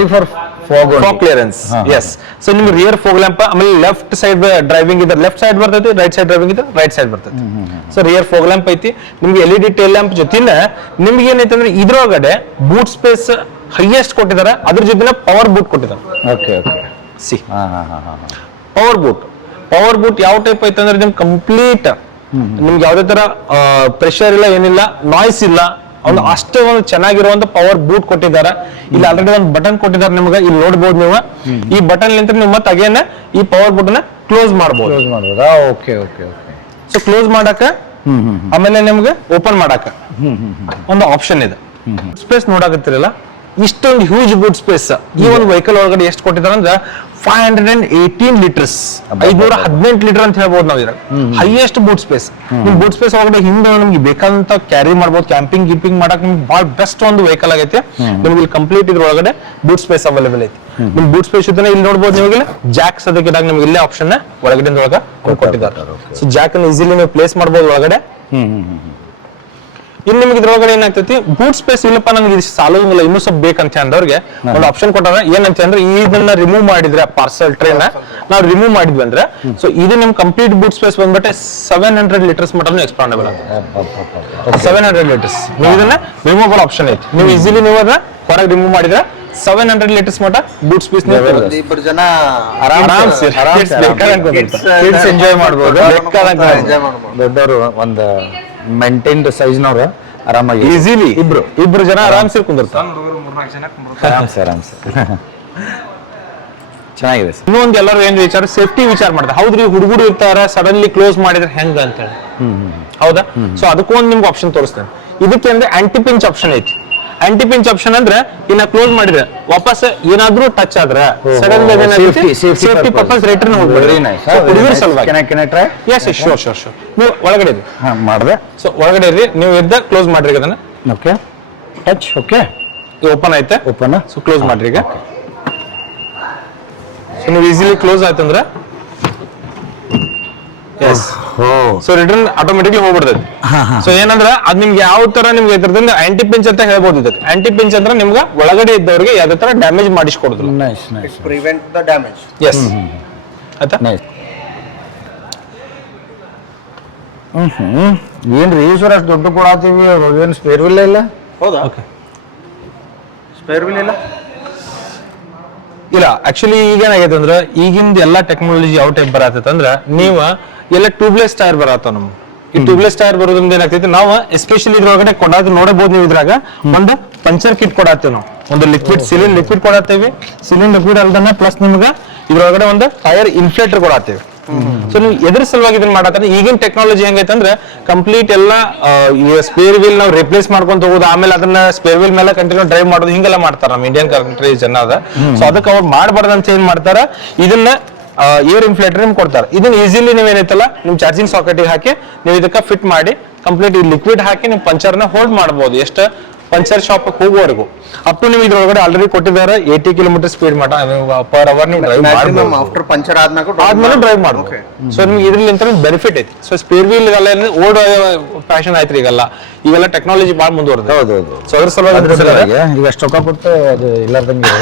ಫಾಗ್ ಕ್ಲಿಯರೆನ್ಸ್. ಎಸ್. ಸೊ ನಿಮ್ಗೆ ರಿಯರ್ ಫೋಗ್ ಲ್ಯಾಂಪ್, ಆಮೇಲೆ ಲೆಫ್ಟ್ ಸೈಡ್ ಡ್ರೈವಿಂಗ್ ಇದ್ರೆ ಲೆಫ್ಟ್ ಸೈಡ್ ಬರ್ತೈತಿ, ರೈಟ್ ಸೈಡ್ ಡ್ರೈವಿಂಗ್ ಇದ್ರೆ ರೈಟ್ ಸೈಡ್ ಬರ್ತೈತಿ. ಸೊ ರಿಯರ್ ಫೋಗ್ ಲ್ಯಾಂಪ್ ಐತಿ ನಿಮ್ಗೆ, LED ಟೇಲ್ ಲ್ಯಾಂಪ್ ಜೊತೆನ ನಿಮ್ಗೆ ಏನೈತೆ ಅಂದ್ರೆ ಇದ್ರೊಳಗಡೆ ಬೂಟ್ ಸ್ಪೇಸ್ ಹೈಯೆಸ್ಟ್ ಕೊಟ್ಟಿದ್ದಾರೆ, ಅದ್ರ ಜೊತೆ ಪವರ್ ಬೂಟ್ ಕೊಟ್ಟಿದ್ದಾರೆ. ಪವರ್ ಬೂಟ್ ಯಾವ ಟೈಪ್ ಐತೆ ಅಂದ್ರೆ ನಿಮ್ಗೆ ಕಂಪ್ಲೀಟ್ ನಿಮ್ಗೆ ಯಾವ್ದೇ ತರ ಪ್ರೆಷರ್ ಇಲ್ಲ, ಏನಿಲ್ಲ, ನಾಯ್ಸ್ ಇಲ್ಲ, ಒಂದು ಅಷ್ಟೇ ಒಂದು ಚೆನ್ನಾಗಿರುವಂತ ಪವರ್ ಬೂಟ್ ಕೊಟ್ಟಿದ್ದಾರೆ. ಇಲ್ಲಿ ಆಲ್ರೆಡಿ ಒಂದು ಬಟನ್ ಕೊಟ್ಟಿದ್ದಾರೆ ನಿಮ್ಗೆ, ಇಲ್ಲಿ ನೋಡ್ಬೋದು ನೀವು. ಈ ಬಟನ್ ನಿಂತ ನೀವು ಮತ್ತೆ ಅಗೇನ್ ಈ ಪವರ್ ಬೂಟ್ ನ ಕ್ಲೋಸ್ ಮಾಡಬಹುದು. ಸೊ ಕ್ಲೋಸ್ ಮಾಡಕ ಆಮೇಲೆ ನಿಮ್ಗೆ ಓಪನ್ ಮಾಡಕ ಒಂದು ಆಪ್ಷನ್ ಇದೆ. ಸ್ಪೇಸ್ ನೋಡಾಕತ್ತಿರಲ್ಲ, ಇಷ್ಟೊಂದು ಹ್ಯೂಜ್ ಬೂಟ್ ಸ್ಪೇಸ್ ಈ ಒಂದು ವೆಹಿಕಲ್ ಒಳಗಡೆ ಎಷ್ಟು ಕೊಟ್ಟಿದ್ದಾರೆ ಅಂದ್ರೆ 518 ಲೀಟರ್ಸ್, 518 ಲೀಟರ್ ಅಂತ ಹೇಳ್ಬೋದು ನಾವು. ಇದ್ರಾಗ ಹೈಯೆಸ್ಟ್ ಬೂಟ್ ಸ್ಪೇಸ್. ನಿಮ್ ಬೂಟ್ ಸ್ಪೇಸ್ ಒಳಗಡೆ ಹಿಂದೆ ನಿಮ್ಗೆ ಬೇಕಾದಂತ ಕ್ಯಾರಿ ಮಾಡ್ಬೋದು, ಕ್ಯಾಂಪಿಂಗ್ ಗಿಂಪಿಂಗ್ ಮಾಡಕ್ ನಿಮ್ಗೆ ಬಹಳ ಬೆಸ್ಟ್ ಒಂದು ವೆಹಿಕಲ್ ಆಗೈತೆ. ನಿಮ್ಗೆ ಇಲ್ಲಿ ಕಂಪ್ಲೀಟ್ ಇದ್ರೊಳಗಡೆ ಬೂಟ್ ಸ್ಪೇಸ್ ಅವೈಲೇಬಲ್ ಐತಿ. ನಿಮ್ ಬೂಟ್ ಸ್ಪೇಸ್ ಇದ್ದಾನೆ ಇಲ್ಲಿ ನೋಡ್ಬೋದು ನಿಮಗೆ ಜಾಕ್ಸ್, ಅದಕ್ಕೆ ನಿಮ್ಗೆ ಇಲ್ಲೇ ಆಪ್ಷನ್ ಒಳಗಡೆ ಕೊಟ್ಟಿದ್ದಾರೆ. ಸೊ ಜಾಕ್ ಅನ್ನು ಈಸಿಲಿ ನೀವು ಪ್ಲೇಸ್ ಮಾಡ್ಬೋದು ಒಳಗಡೆ. ಇಲ್ಲಿ ನಿಮ್ಗೆ ಇದ್ರೊಳಗಡೆ ಏನಾಗ್ತೈತಿ, ಬೂಟ್ ಸ್ಪೇಸ್ ಇಲ್ಲಪ್ಪ ನಮ್ಗೆ ಇದು ಸಾಲೋಂಗಿಲ್ಲ, ಇನ್ನೂ ಸ್ವಲ್ಪ ಬೇಕಂತ ಅಂದವ್ರಿಗೆ ಒಂದು ಆಪ್ಷನ್ ಕೊಟ್ಟಾರ. ಏನಂತ ಅಂದ್ರೆ ಇದನ್ನ ರಿಮೂವ್ ಮಾಡಿದ್ರೆ ಪಾರ್ಸಲ್ ಟ್ರೇನ್ ನಾವು ರಿಮೂವ್ ಮಾಡಿದ್ವಿ ಅಂದ್ರೆ ಸೊ ಇದು ನಿಮ್ ಕಂಪ್ಲೀಟ್ ಬೂಟ್ ಸ್ಪೇಸ್ ಬಂದ್ಬಿಟ್ಟೆ 700 ಲೀಟರ್ಸ್ ಮಟನು ಎಕ್ಸ್ಪಾಂಡಬಲ್ ಆಗುತ್ತೆ. 700 ಲೀಟರ್ಸ್ ನೀವು ಇದನ್ನ ರಿಮೂವಬಲ್ ಆಪ್ಷನ್ ಐತಿ. ನೀವು ಈಸಿಲಿ ನೀವು ಅದನ್ನ ಹೊರಗೆ ರಿಮೂವ್ ಮಾಡಿದ್ರೆ 700 ಲೀಟರ್ಸ್ ಮಟ ಬೂಟ್ ಸ್ಪೇಸ್ ಇಬ್ಬರು ಜನ ಕಿಡ್ಸ್ ಎಂಜಾಯ್ ಮಾಡ್ಬೋದು. ದೊಡ್ಡವರು ಒಂದು ಮೇಂಟೈನ್ಡ್ ಸೈಜ್ನವ್ರು ಆರಾಮಾಗಿ ಈಸಿಲಿ ಇಬ್ರು ಜನ ಆರಾಮ್ಸಿ ಕುಂದಿರ್ತಾರೆ. ಆರಾಮ್ಸೆ ಚೆನ್ನಾಗಿದೆ. ಇನ್ನೊಂದು ಎಲ್ಲರೂ ಏನ್ ವಿಚಾರ, ಸೇಫ್ಟಿ ವಿಚಾರ ಮಾಡ್ತಾರೆ. ಹೌದ್ರಿ, ಹುಡುಗರು ಇರ್ತಾರ, ಸಡನ್ಲಿ ಕ್ಲೋಸ್ ಮಾಡಿದ್ರೆ ಹೆಂಗ ಅಂತ ಹೇಳಿ, ಹೌದಾ? ಸೊ ಅದಕ್ಕೊಂದು ನಿಮ್ಗೆ ಆಪ್ಷನ್ ತೋರಿಸ್ತೇನೆ. ಇದಕ್ಕೆ ಅಂದ್ರೆ ಆಂಟಿ ಪಿಂಚ್ ಆಪ್ಷನ್ ಐತಿ. ಆಂಟಿ ಪಿಂಚ್ ಆಪ್ಷನ್ ಅಂದ್ರೆ ಇನ್ನ ಕ್ಲೋಸ್ ಮಾಡಿದ್ರೆ ವಾಪಸ್ ಏನಾದ್ರೂ ಟಚ್ ಆದ್ರೆ ಸಡನ್ ಸೇಫ್ಟಿ ಪರ್ಪಸ್ ರಿಟರ್ನ್ ಹೋಗ್ಬಿಡ್ರಿ. ಹುಡುಗರ ಸಲುವಾಗಿ ಶೋರ್ ನೀವು ಒಳಗಡೆ ಇರಿ ಮಾಡಿದೆ. ಸೊ ಒಳಗಡೆ ಇರ್ರಿ, ನೀವು ಎದ್ದ ಕ್ಲೋಸ್ ಮಾಡ್ರಿ ಅದನ್ನ. Okay, touch. ಓಕೆ, ಓಪನ್ ಆಯ್ತಾ? ಓಪನ್. ಸೊ ಕ್ಲೋಸ್ ಮಾಡ್ರಿ ಈಗ. ಸೊ ನೀವು ಈಸಿಲಿ ಕ್ಲೋಸ್ ಆಯ್ತಂದ್ರೆ ಸೊ ರಿಟರ್ನ್ ಆಟೋಮೆಟಿಕ್ಲಿ ಹೋಗ್ಬಿಡ್ತೈತಿ. ಸೊ ಏನಂದ್ರೆ ಅದ್ ನಿಮ್ಗೆ ಯಾವ ತರ ನಿಮ್ಗೆ ಇದ್ರದಿಂದ ಆಂಟಿ ಪಿಂಚ್ ಅಂತ ಹೇಳ್ಬೋದು. ಇದಕ್ಕೆ ಆಂಟಿ ಪಿಂಚ್ ಅಂದ್ರೆ ನಿಮ್ಗೆ ಒಳಗಡೆ ಇದ್ದವರಿಗೆ ಯಾವ್ದೇ ತರ ಡ್ಯಾಮೇಜ್ ಮಾಡಿಸ್ಕೊಡುದಿಲ್ಲ. Prevent the damage. ಎಸ್ ಆಯ್ತಾ? ಏನ್ರಿ ಸರ್ ಅಷ್ಟು ದೊಡ್ಡ ಕೊಡಾತೀವಿ ಏನು ಸ್ಪೇರ್ ವಿಲ್ಲ ಇಲ್ಲ? ಹೌದಾ? ಓಕೆ. ಸ್ಪೇರ್ ವೀಲ್ ಇಲ್ಲ? ಇಲ್ಲ ಆಕ್ಚುಲಿ ಈಗ ಏನಾಗೈತೆ ಅಂದ್ರೆ ಈಗಿಂದ ಎಲ್ಲಾ ಟೆಕ್ನಾಲಜಿ ಯಾವ ಟೈಪ್ ಬರತ್ತೈತೆ ಅಂದ್ರೆ ನೀವು ಎಲ್ಲ ಟ್ಯೂಬ್ಲೆಸ್ ಟೈರ್ ಬರತ್ತಾವ ನಮ್ಗೆ. ಈ ಟ್ಯೂಬ್ಲೆಸ್ ಟೈರ್ ಬರೋದ್ರಿಂದ ಏನಾಗ್ತೈತಿ, ನಾವು ಎಸ್ಪೆಷಲಿ ಇದ್ರೊಳಗಡೆ ಕೊಡೋದು ನೋಡಬಹುದು ನೀವು. ಇದ್ರಾಗ ಒಂದು ಪಂಚರ್ ಕಿಟ್ ಕೊಡತ್ತೀವಿ ನಾವು, ಒಂದು ಲಿಕ್ವಿಡ್ ಕೊಡತ್ತೇವಿ. ಸಿಲಿಂಡ್ ಲಿಕ್ವಿಡ್ ಅಲ್ದನ್ನ ಪ್ಲಸ್ ನಿಮ್ಗೆ ಇದ್ರೊಳಗಡೆ ಒಂದು ಟೈರ್ ಇನ್ಫ್ಲೇಟರ್ ಕೊಡತ್ತೇವಿ. ಸೊ ನೀವು ಎದ್ರ ಸಲುವಾಗಿ ಇದನ್ನ ಮಾಡತ್ತಾರೆ, ಈಗಿನ ಟೆಕ್ನಾಲಜಿ ಹೆಂಗೈತೆ ಅಂದ್ರೆ ಕಂಪ್ಲೀಟ್ ಎಲ್ಲ ಸ್ಪೇರ್ ವೀಲ್ ನಾವು ರಿಪ್ಲೇಸ್ ಮಾಡ್ಕೊಂತ ಹೋಗೋದು, ಆಮೇಲೆ ಅದನ್ನ ಸ್ಪೇರ್ ವೀಲ್ ಮೇಲೆ ಕಂಟಿನ್ಯೂ ಡ್ರೈವ್ ಮಾಡೋದು, ಹಿಂಗೆಲ್ಲ ಮಾಡ್ತಾರ ನಮ್ಮ ಇಂಡಿಯನ್ ಕಂಟ್ರಿ ಜನ ಅದ. ಸೊ ಅದಕ್ಕೆ ಅವ್ರು ಮಾಡಬಾರ್ದು ಅಂತ ಏನ್ ಮಾಡ್ತಾರ, ಇದನ್ನ ಏರ್ ಇನ್ಫ್ಲೇಟರ್ ನಿಮ್ಗೆ ಕೊಡ್ತಾರೆ. ಇದನ್ನ ಈಸಿಲಿ ನೀವು ಏನೈತಲ್ಲ ನಿಮ್ ಚಾರ್ಜಿಂಗ್ ಸಾಕೆಟ್ಗೆ ಹಾಕಿ ನೀವು ಇದಕ್ಕೆ ಫಿಟ್ ಮಾಡಿ ಕಂಪ್ಲೀಟ್ ಈ ಲಿಕ್ವಿಡ್ ಹಾಕಿ ನೀವು ಪಂಚರ್ನ ಹೋಲ್ಡ್ ಮಾಡಬಹುದು ಎಷ್ಟು ಪಂಚರ್ ಶಾಪ್ ಹೋಗುವವರೆಗೂ. ಅಪ್ ಟು ನೀವು ಇದ್ರೊಳಗಡೆ ಆಲ್ರೆಡಿ ಕೊಟ್ಟಿದ್ದಾರೆ 80 ಕಿಲೋಮೀಟರ್ ಸ್ಪೀಡ್ ಮಟ್ಟ ಪರ್ ಅವರ್ ನೀವು ಡ್ರೈವ್ ಮಾಡಬಹುದು. ಆಫ್ಟರ್ ಪಂಚರ್ ಆದ್ಮೇಲೆ ಡ್ರೈವ್ ಮಾಡಬಹುದು. ಸೊ ನಿಮ್ಗೆ ಇದ್ರಲ್ಲಿಂತ ಬೆನಿಫಿಟ್ ಐತಿ. So spare wheel old fashion ಆಯ್ತ್ರಿ ಈಗೆಲ್ಲ, ಇವೆಲ್ಲ ಟೆಕ್ನಾಲಜಿ ಭಾಳ ಮುಂದುವರೆದ. ಹೌದೌದು. ಸೊ ಅದ್ರ ಸಲುವಾಗಿ ಈಗ ಅಷ್ಟು ರೊಕ್ಕ ಕೊಟ್ಟು ಅದು ಇಲ್ಲಾರ್ದಂಗೆ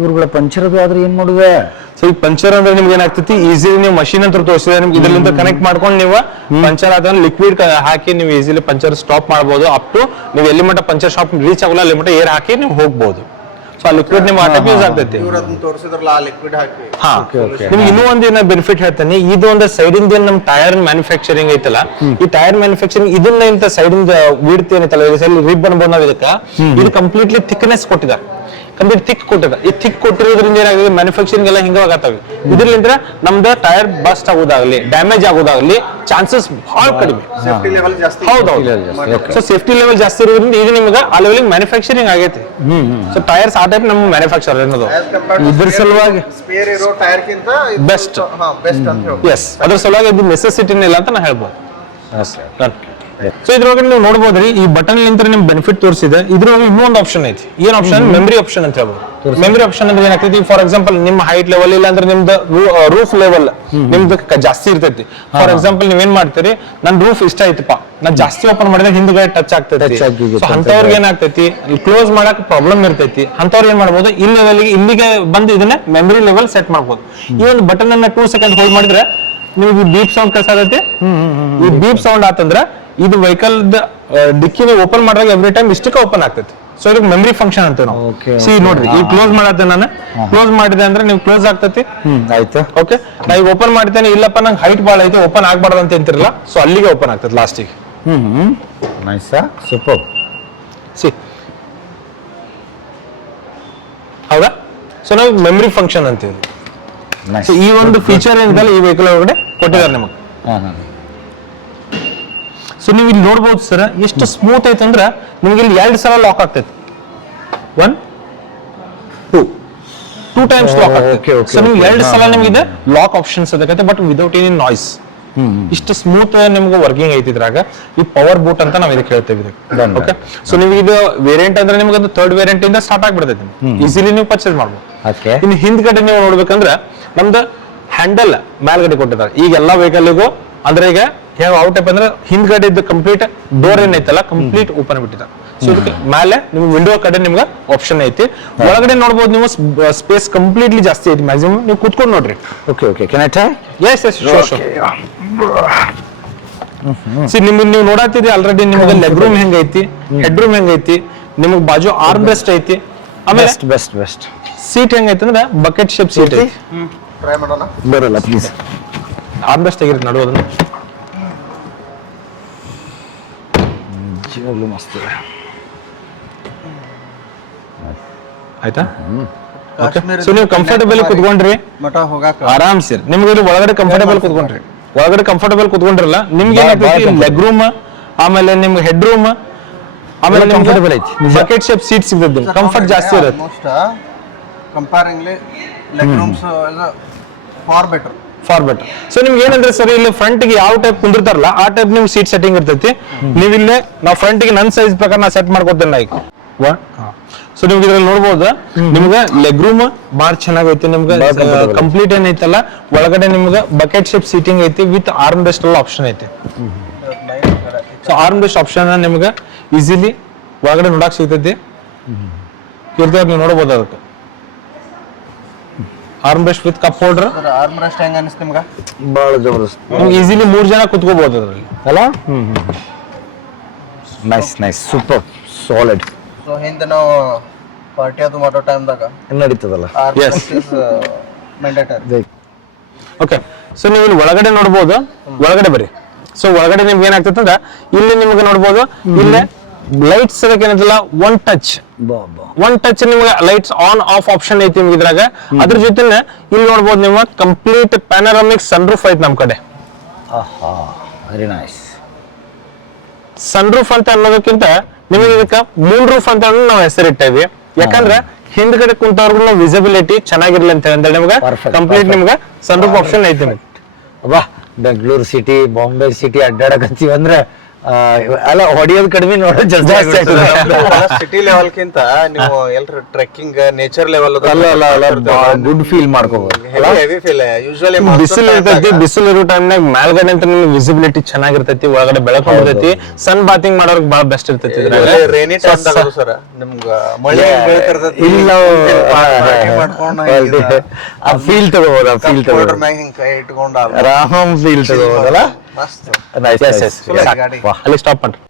ಇವ್ರುಗಳ ಪಂಚರ್ ಅದು ಆದ್ರೆ ಏನ್ ಮಾಡುವೆ? ಸೊ ಈ ಪಂಚರ್ ಅಂದ್ರೆ ನಿಮ್ಗೆ ಏನಾಗ್ತೈತಿ, ಈಸಿಲಿ ನೀವು ಮಷೀನ್ ಅಂತ ತೋರಿಸಿದ್ರೆ ನಿಮ್ಗೆ ಇದರಿಂದ ಕನೆಕ್ಟ್ ಮಾಡ್ಕೊಂಡು ನೀವು ಪಂಚರ್ ಆದ ಲಿಕ್ವಿಡ್ ಹಾಕಿ ನೀವು ಈಸಿಲಿ ಪಂಚರ್ ಸ್ಟಾಪ್ ಮಾಡಬಹುದು. ಅಪ್ ಟು ನೀವು ಎಲ್ಲಿ ಮಟ್ಟ ಪಂಚರ್ ಶಾಪ್ ರೀಚ್ ಆಗಲ್ಲ ಅಲ್ಲಿ ಮಟ್ಟ ಏರ್ ಹಾಕಿ ನೀವು ಹೋಗ್ಬೋದು. ಸೊ ಆ ಲಿಕ್ವಿಡ್ ನಿಮ್ಮ ಆಟಕ್ಕೆ ಯೂಸ್ ಆಗ್ತೈತಿ. ತೋರಿಸಿದ್ರಲ್ಲ ಆ ಲಿಕ್ವಿಡ್ ಹಾಕಿ. ಹಾ, ನಿಮ್ಗೆ ಇನ್ನೂ ಒಂದೇನ ಬೆನಿಫಿಟ್ ಹೇಳ್ತೇನೆ. ಇದು ಒಂದು ಸೈಡ್ ಇಂದ ನಮ್ ಟೈರ್ ಮ್ಯಾನುಫ್ಯಾಕ್ಚರಿಂಗ್ ಐತಲ್ಲ, ಈ ಟೈರ್ ಮ್ಯಾನುಫ್ಯಾಕ್ಚರಿಂಗ್ ಇದನ್ನ ಇಂತ ಸೈಡ್ ಇಂದ ವಿಡ್ತ್ ಏನೈತಲ್ಲ ರಿಬ್ ಅನ್ಬೋದು ನಾವು ಇದಕ್ಕ, ಇದು ಕಂಪ್ಲೀಟ್ಲಿ ಥಿಕ್ನೆಸ್ ಕೊಟ್ಟಿದ್ದಾರೆ, ಕಂಪ್ಲೀಟ್ ಥಿಕ್ ಕೊಟ್ಟಿದೆ. ಈ ಥಿಕ್ ಕೊಟ್ಟಿರೋದ್ರಿಂದ ಏನಾಗಿದೆ, ಮ್ಯಾನುಫ್ಯಾಕ್ಚರಿಂಗ್ ಎಲ್ಲ ಹಿಂಗ ಆಗತ್ತವೆ. ಇದರಿಂದ ನಮ್ದು ಟೈರ್ ಬಸ್ಟ್ ಆಗೋದಾಗ್ಲಿ ಡ್ಯಾಮೇಜ್ ಆಗೋದಾಗ್ಲಿ ಚಾನ್ಸಸ್ ಬಹಳ ಕಡಿಮೆ. ಸೇಫ್ಟಿ ಲೆವೆಲ್ ಜಾಸ್ತಿ. ಹೌದೌದು. ಸೊ ಸೇಫ್ಟಿ ಲೆವೆಲ್ ಜಾಸ್ತಿ ಇರೋದ್ರಿಂದ ಈಗ ನಿಮ್ಗೆ ಆ ಲೆವೆಲ್ ಮ್ಯಾನುಫ್ಯಾಕ್ಚರಿಂಗ್ ಆಗೈತಿ. ಸೊ ಟೈರ್ಸ್ ಆ ಟೈಪ್ ನಮ್ಮ ಮ್ಯಾನುಫ್ಯಾಕ್ಚರ್ ಅನ್ನೋದು ಇದ್ರ ಸಲುವಾಗಿ ಸ್ಪೇರ್ ಇರೋ ಟೈರ್ ಕಿಂತ ಬೆಸ್ಟ್. ಬೆಸ್ಟ್ ಅಂತ ಹೇಳಿ. ಎಸ್, ಅದ್ರ ಸಲುವಾಗಿ ಇದು ನೆಸೆಸಿಟಿನ ಇಲ್ಲ ಅಂತ ನಾ ಹೇಳ್ಬೋದು. ಸೊ ಇದ್ರೊಳಗೆ ನೀವು ನೋಡಬಹುದ್ರಿ, ಈ ಬಟನ್ ನಿಂತ ನಿಮ್ ಬೆನಿಫಿಟ್ ತೋರಿಸಿದೆ. ಇದ್ರೊಳಗೆ ಇನ್ನೊಂದು ಆಪ್ಷನ್ ಐತಿ. ಏನ್ ಆಪ್ಷನ್? ಮೆಮರಿ ಆಪ್ಷನ್ ಅಂತ ಹೇಳ್ಬೋದು. ಮೆಮರಿ ಆಪ್ಷನ್ ಅಂದ್ರೆ ಏನಾಗ್ತೈತಿ, ಫಾರ್ ಎಕ್ಸಾಂಪಲ್ ನಿಮ್ಮ ಹೈಟ್ ಲೆವೆಲ್ ಇಲ್ಲ ಅಂದ್ರೆ ನಿಮ್ದು ರೂಫ್ ಲೆವೆಲ್ ನಿಮ್ದು ಜಾಸ್ತಿ ಇರ್ತೈತಿ. ಫಾರ್ ಎಕ್ಸಾಂಪಲ್ ನೀವೇನ್ ಮಾಡ್ತೀರಿ, ನನ್ ರೂಫ್ ಇಷ್ಟ ಐತಿಪ್ಪ, ನಾನ್ ಜಾಸ್ತಿ ಓಪನ್ ಮಾಡಿದ್ರೆ ಹಿಂದ್ಗಡೆ ಟಚ್ ಆಗ್ತೈತಿ. ಸೊ ಅಂತವ್ರಿಗೆ ಏನಾಗ್ತೈತಿ, ಕ್ಲೋಸ್ ಮಾಡಕ್ ಪ್ರಾಬ್ಲಮ್ ಇರ್ತೈತಿ. ಅಂತವ್ರು ಏನ್ ಮಾಡ್ಬೋದು, ಈ ಲೆವೆಲ್ಗೆ ಇಲ್ಲಿಗೆ ಬಂದು ಇದನ್ನ ಮೆಮರಿ ಲೆವೆಲ್ ಸೆಟ್ ಮಾಡ್ಬೋದು. ಈ ಒಂದು ಬಟನ್ ಅನ್ನ 2 ಸೆಕೆಂಡ್ ಹೋಲ್ಡ್ ಮಾಡಿದ್ರೆ ನಿಮ್ಗೆ ಬೀಪ್ ಸೌಂಡ್ ಕಳ್ಸಾಗತ್ತೆ. ಈ ಬೀಪ್ ಸೌಂಡ್ ಆತಂದ್ರ ಇದು ವೆಹಿಕಲ್ ಡಿಕ್ಕಿನ ಓಪನ್ ಮಾಡಿದಾಗ ಎವ್ರಿ ಟೈಮ್ ಇಷ್ಟಕ್ಕೆ ಓಪನ್ ಆಗ್ತೈತಿ. ಸೊ ಇದಕ್ಕೆ ಮೆಮರಿ ಫಂಕ್ಷನ್ ಅಂತ ನಾವು ಸಿ ನೋಡ್ರಿ. ಈಗ ಕ್ಲೋಸ್ ಮಾಡತ್ತೆ, ನಾನು ಕ್ಲೋಸ್ ಮಾಡಿದೆ ಅಂದ್ರೆ ನೀವು ಕ್ಲೋಸ್ ಆಗ್ತೈತಿ. ಆಯ್ತು, ಓಕೆ. ನಾ ಈಗ ಓಪನ್ ಮಾಡಿದ್ದೇನೆ, ಇಲ್ಲಪ್ಪ ನಂಗೆ ಹೈಟ್ ಭಾಳ ಐತಿ ಓಪನ್ ಆಗ್ಬಾರ್ದು ಅಂತ ಅಂತಿರಲ್ಲ, ಸೊ ಅಲ್ಲಿಗೆ ಓಪನ್ ಆಗ್ತೈತಿ ಲಾಸ್ಟಿಗೆ. Nice, super. ಸಿ ಹೌದಾ? ಸೊ ನಾವು ಮೆಮರಿ ಫಂಕ್ಷನ್ ಅಂತೀವಿ. ಸೊ ಈ ಒಂದು ಫೀಚರ್ ಏನಿದಲ್ಲ ಈ ವೆಹಿಕಲ್ ಒಳಗಡೆ ಕೊಟ್ಟಿದ್ದಾರೆ ನಿಮಗೆ. ಸೊ ನೀವು ಇಲ್ಲಿ ನೋಡ್ಬೋದು ಸರ್, ಎಷ್ಟು ಸ್ಮೂತ್ ಐತೆ ಅಂದ್ರೆ ನಿಮ್ಗೆ ಇಲ್ಲಿ 2 ಸಲ ಲಾಕ್ ಆಗ್ತೈತಿ. 1 2 ಟೈಮ್ಸ್ ಲಾಕ್ ಆಗ್ತೈತಿ. ಸೊ ನಿಮ್ಗೆ 2 ಸಲ ನಿಮ್ಗೆ ಲಾಕ್ ಆಪ್ಷನ್ಸ್ ಅದಕ್ಕೆ, ಬಟ್ ವಿದೌಟ್ ಎನಿ ನಾಯ್ಸ್. ಇಷ್ಟು ಸ್ಮೂತ್ ನಿಮ್ಗೆ ವರ್ಕಿಂಗ್ ಐತಿ ಇದ್ರಾಗ. ಈ ಪವರ್ ಬೂಟ್ ಅಂತ ನಾವು ಇದಕ್ಕೆ ಹೇಳ್ತೇವೆ ಇದಕ್ಕೆ. ಓಕೆ. ಸೊ ನೀವು ಇದು ವೇರಿಯಂಟ್ ಅಂದ್ರೆ ನಿಮ್ಗೆ ಒಂದು 3rd ವೇರಿಯಂಟ್ ಇಂದ ಸ್ಟಾರ್ಟ್ ಆಗ್ಬಿಡ್ತೈತಿ, ಈಸಿಲಿ ನೀವು ಪರ್ಚೇಸ್ ಮಾಡ್ಬೋದು. ಇನ್ನು ಹಿಂದ್ಗಡೆ ನೀವು ನೋಡ್ಬೇಕಂದ್ರೆ ನಮ್ದು ಹ್ಯಾಂಡಲ್ ಮೇಲ್ಗಡೆ ಕೊಟ್ಟಿದ್ದಾರೆ. ಈಗ ಎಲ್ಲಾ ವೆಹಿಕಲ್ಗೂ ಅಂದ್ರೆ ಈಗ ಯಾವ ಟೈಪ್ ಅಂದ್ರೆ ಹಿಂದ್ಗಡೆ ಇದ್ದು ಕಂಪ್ಲೀಟ್ ಡೋರ್ ಏನೈತಲ್ಲ ಕಂಪ್ಲೀಟ್ ಓಪನ್ ಬಿಟ್ಟಿದ್ದಾರೆ. ಸೊ ಇದಕ್ಕೆ ಮೇಲೆ ನಿಮ್ಗೆ ವಿಂಡೋ ಕಡೆ ನಿಮ್ಗೆ ಆಪ್ಷನ್ ಐತಿ. ಒಳಗಡೆ ನೋಡ್ಬೋದು ನೀವು ಸ್ಪೇಸ್ ಕಂಪ್ಲೀಟ್ಲಿ ಜಾಸ್ತಿ ಐತಿ. ಮ್ಯಾಕ್ಸಿಮಮ್ ನೀವು ಕೂತ್ಕೊಂಡು ನೋಡ್ರಿ. Okay. Can I try? Yes yes, sure. ನಿಮ್ಗೆ ನೀವು ನೋಡಾತಿದ್ರಿ ಆಲ್ರೆಡಿ ನಿಮ್ಗೆ ಲೆಗ್ ರೂಮ್ ಹೆಂಗೈತಿ, ಹೆಡ್ ರೂಮ್ ಹೆಂಗೈತಿ, ನಿಮ್ಗೆ ಬಾಜು ಆರ್ಮ್ ರೆಸ್ಟ್ ಐತಿ. ಆಮೇಲೆ ಬೆಸ್ಟ್ ಸೀಟ್ ಹೆಂಗೈತಿ ಅಂದ್ರೆ ಬಕೆಟ್ ಶೇಪ್ ಸೀಟ್ ಐತಿ. ಟ್ರೈ ಮಾಡೋಣ. ಬರಲ್ಲ ಪ್ಲೀಸ್. ಆರ್ಮ್ ರೆಸ್ಟ್ ಆಗಿರುತ್ತೆ ನಡುವುದನ್ನ. ಮಸ್ತ್ ಆಯ್ತಾ? ಸೊ ನೀವು ಕಂಫರ್ಟಬಲ್ ಕುತ್ಕೊಂಡ್ರಿ, ಮಠ ಹೋಗಾಕ ಆರಾಮ್ ಸರ್. ನಿಮ್ಗೆ ಇಲ್ಲಿ ಒಳಗಡೆ ಕಂಫರ್ಟಬಲ್ ಕುತ್ಕೊಂಡ್ರಿ, ಒಳಗಡೆ ಕಂಫರ್ಟಬಲ್ ಕುತ್ಕೊಂಡ್ರಲ್ಲ, ನಿಮ್ಗೆ ಏನಾಗ್ತೈತಿ ಲೆಗ್ ರೂಮ್, ಆಮೇಲೆ ನಿಮ್ಗೆ ಹೆಡ್ ರೂಮ್, ಆಮೇಲೆ ಕಂಫರ್ಟಬಲ್ ಐತಿ. ಬಕೆಟ್ ಶೇಪ್ ಸೀಟ್ ಸಿಗ್ತದೆ, ಕಂಫರ್ಟ್ ಜಾಸ್ತಿ ಇರುತ್ತೆ. Most comparingly legrooms for better. So ನಿಮ್ಗೆ ಏನಂದ್ರೆ ಸರ್, ಇಲ್ಲಿ ಫ್ರಂಟ್ ಗೆ ಯಾವ ಟೈಪ್ ಕುಂದಿರ್ತಾರಲ್ಲ ಆ ಟೈಪ್ ನಿಮ್ಗೆ ಸೀಟ್ ಸೆಟ್ಟಿಂಗ್ ಇರ್ತೈತಿ. ನೀವು ಇಲ್ಲೇ ನಾವು ಫ್ರಂಟ್ ಗೆ ನನ್ನ ಸೈಜ್ ಪ್ರಕಾರ ನಾ ಸೆಟ್ ಮಾಡ್ಕೊತೇನೆ ನಾ ಈಗ. ಸೊ ನಿಮ್ಗೆ ಇದ್ರಲ್ಲಿ ನೋಡ್ಬೋದು, ನಿಮ್ಗೆ ಲೆಗ್ ರೂಮ್ ಬಾಳ ಚೆನ್ನಾಗೈತಿ. ನಿಮ್ಗೆ ಕಂಪ್ಲೀಟ್ ಏನೈತಲ್ಲ ಒಳಗಡೆ ನಿಮ್ಗೆ ಬಕೆಟ್ ಶೇಪ್ ಸೀಟಿಂಗ್ ಐತಿ ವಿತ್ ಆರ್ಮ್ ರೆಸ್ಟ್ ಎಲ್ಲ ಆಪ್ಷನ್ ಐತಿ. ಸೊ ಆರ್ಮ್ ರೆಸ್ಟ್ ಆಪ್ಷನ್ ನಿಮ್ಗೆ ಈಸಿಲಿ ಒಳಗಡೆ ನೋಡಕ್ ಸಿಗ್ತೈತಿ. ಇರ್ತಾರ ನೀವು ನೋಡ್ಬೋದು ಅದಕ್ಕೆ. Arm rest with cup holder. Arm rest ಹೆಂಗ ಅನಿಸ್ತು ನಿಮ್ಗೆ? ಬಹಳ ಜಬರ್ದಸ್ತ್ ನಿಮ್ಗೆ ಈಸಿಲಿ 3 ಜನ ಕುತ್ಕೋಬಹುದು ಅದರಲ್ಲಿ ಅಲ್ಲ. Nice super solid. ಸೊ ಹಿಂದೆ ನಾವು ಪಾರ್ಟಿ ಅದು ಮಾಡೋ ಟೈಮ್ದಾಗ ನಡೀತದಲ್ಲ. Armrest is mandatory. Okay, so ನೀವು ಇಲ್ಲಿ ಒಳಗಡೆ ನೋಡ್ಬೋದು, ಒಳಗಡೆ ಬರ್ರಿ. ಸೊ ಒಳಗಡೆ ನಿಮ್ಗೆ ಏನಾಗ್ತದೆ ಅಂದ್ರೆ ಇಲ್ಲಿ ನಿಮ್ಗೆ ನೋಡ್ಬೋದು, ಇಲ್ಲೇ ಲೈಟ್ಸ್ ಅದಕ್ಕೆ ಏನಂತಲ್ಲ ಒನ್ ಟಚ್ ನಿಮ್ಗೆ ಲೈಟ್ಸ್ ಆನ್ ಆಫ್ ಆಪ್ಷನ್ ಐತಿ ನಿಮ್ಗೆ ಇದ್ರಾಗ. ಅದ್ರ ಜೊತೆ ಇಲ್ಲಿ ನೋಡ್ಬೋದು ನೀವು ಕಂಪ್ಲೀಟ್ ಪ್ಯಾನರಾಮಿಕ್ ಸನ್ರೂಫ್ ಐತಿ ನಮ್ ಕಡೆ. Very nice. ಸನ್ರೂಫ್ ಅಂತ ಅನ್ನೋದಕ್ಕಿಂತ ನಿಮಗೆ ಇದಕ್ಕೆ ಮೂನ್ ರೂಫ್ ಅಂತ ನಾವು ಹೆಸರಿಟ್ಟೇವಿ. ಯಾಕಂದ್ರೆ ಹಿಂದ್ಗಡೆ ಕುಂತವ್ರಿಗೂ ವಿಸಿಬಿಲಿಟಿ ಚೆನ್ನಾಗಿರ್ಲಿ ಅಂತ ಹೇಳಿ ನಿಮ್ಗೆ ಕಂಪ್ಲೀಟ್ ನಿಮ್ಗೆ ಸನ್ರೂಫ್ ಆಪ್ಷನ್ ಐತಿ. ಅಬ್ಬಾ, ಬೆಂಗಳೂರು ಸಿಟಿ ಬಾಂಬೆ ಸಿಟಿ ಅಡ್ಡಾಡಕತ್ತೀವಿ ಅಂದ್ರೆ ಅಲ್ಲ ಹೊಡಿಯೋದು ಕಡಿಮೆ ನೋಡೋದು ಜಾಸ್ತಿ ಆಗ್ತದೆ. ಸಿಟಿ ಲೆವೆಲ್ಕಿಂತ ನೀವು ಎಲ್ಲರೂ trekking nature level good feel ಮಾಡ್ಕೋಬಹುದು. ಹೆವಿ ಫೀಲ್ ಯೂಶುವಲಿ ಬಿಸಿಲು ಇರ್ತೈತಿ, ಬಿಸಿಲು ಇರೋ ಟೈಮ್ನಾಗ ಮೇಲ್ಗಡೆ ಅಂತ ನಿಮ್ಗೆ ವಿಸಿಬಿಲಿಟಿ ಚೆನ್ನಾಗಿರ್ತೈತಿ, ಒಳಗಡೆ ಬೆಳಕು ಬರ್ತೈತಿ, ಸನ್ ಬಾತಿಂಗ್ ಮಾಡೋರ್ಗೆ ಬಹಳ ಬೆಸ್ಟ್ ಇರ್ತೈತಿ. ರೇನಿ ಟೈಮ್ದಾಗ ಸರ್ ನಿಮ್ಗೆ ಮಳೆ ಇಲ್ಲ ಫೀಲ್ ತಗೋಬಹುದು, ಫೀಲ್ ತಗೋಬಹುದು, ಮ್ಯಾಗ ಹಿಂಗ್ ಕೈ ಇಟ್ಕೊಂಡು ಆರಾಮ್ ಫೀಲ್ ತಗೋಬಹುದಲ್ಲ. ಮಸ್ತ್. ಅಲ್ಲಿ ಸ್ಟಾಪ್ ಮಾಡ್ರಿ.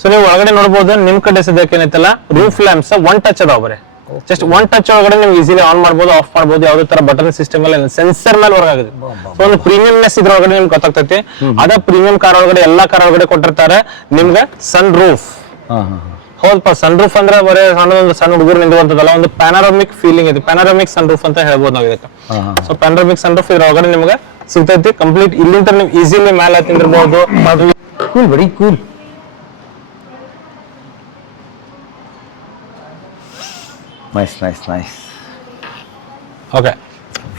ಸೊ ನೀವು ಒಳಗಡೆ ನೋಡಬಹುದು, ನಿಮ್ ಕಡೆ ಸದ್ಯಕ್ಕೆ ಏನೈತಲ್ಲ ರೂಫ್ ಲ್ಯಾಂಪ್ಸ್ ಒನ್ ಟಚ್ ಅದಾವ. ಬರೀ ಜಸ್ಟ್ ಒನ್ ಟಚ್ ಒಳಗಡೆ ನೀವು ಈಸಿಲಿ ಆನ್ ಮಾಡ್ಬೋದು, ಆಫ್ ಮಾಡ್ಬೋದು. ಯಾವ್ದೇ ತರ ಬಟನ್ ಸಿಸ್ಟಮ್ ಅಲ್ಲಿ ಸೆನ್ಸರ್ ಮೇಲೆ ವರ್ಕ್ ಆಗುತ್ತೆ. ಸೊ ಒಂದು ಪ್ರೀಮಿಯಂನೆಸ್ ಇದ್ರೊಳಗಡೆ ನಿಮ್ಗೆ ಗೊತ್ತಾಗ್ತೈತಿ. ಅದ ಪ್ರೀಮಿಯಂ ಕಾರ್ ಒಳಗಡೆ ಎಲ್ಲಾ ಕಾರ್ ಒಳಗಡೆ ಕೊಟ್ಟಿರ್ತಾರೆ ನಿಮ್ಗೆ ಸನ್ ರೂಫ್. ಹೌದಪ್ಪ, ಸನ್ ರೂಫ್ ಅಂದ್ರೆ ಬರೀ ಸಣ್ಣದೊಂದು ಸಣ್ಣ ಹುಡುಗರು ನಿಂತ್ಕೊಂತದಲ್ಲ, ಒಂದು ಪ್ಯಾನರಾಮಿಕ್ ಫೀಲಿಂಗ್ ಇದೆ. ಪ್ಯಾನರಾಮಿಕ್ ಸನ್ ರೂಫ್ ಅಂತ ಹೇಳ್ಬೋದು ನಾವು ಇದಕ್ಕೆ. ಸೊ ಪ್ಯಾನರಾಮಿಕ್ ಸನ್ ರೂಫ್ ಇದ್ರೊಳಗಡೆ ನಿಮ್ಗೆ ಸಿಗ್ತೈತಿ ಕಂಪ್ಲೀಟ್. ಇಲ್ಲಿಂದ ನೀವು ಈಸಿಲಿ ಮೇಲೆ ಹತ್ತಿರ್ಬೋದು. Cool, very cool. Nice. Okay,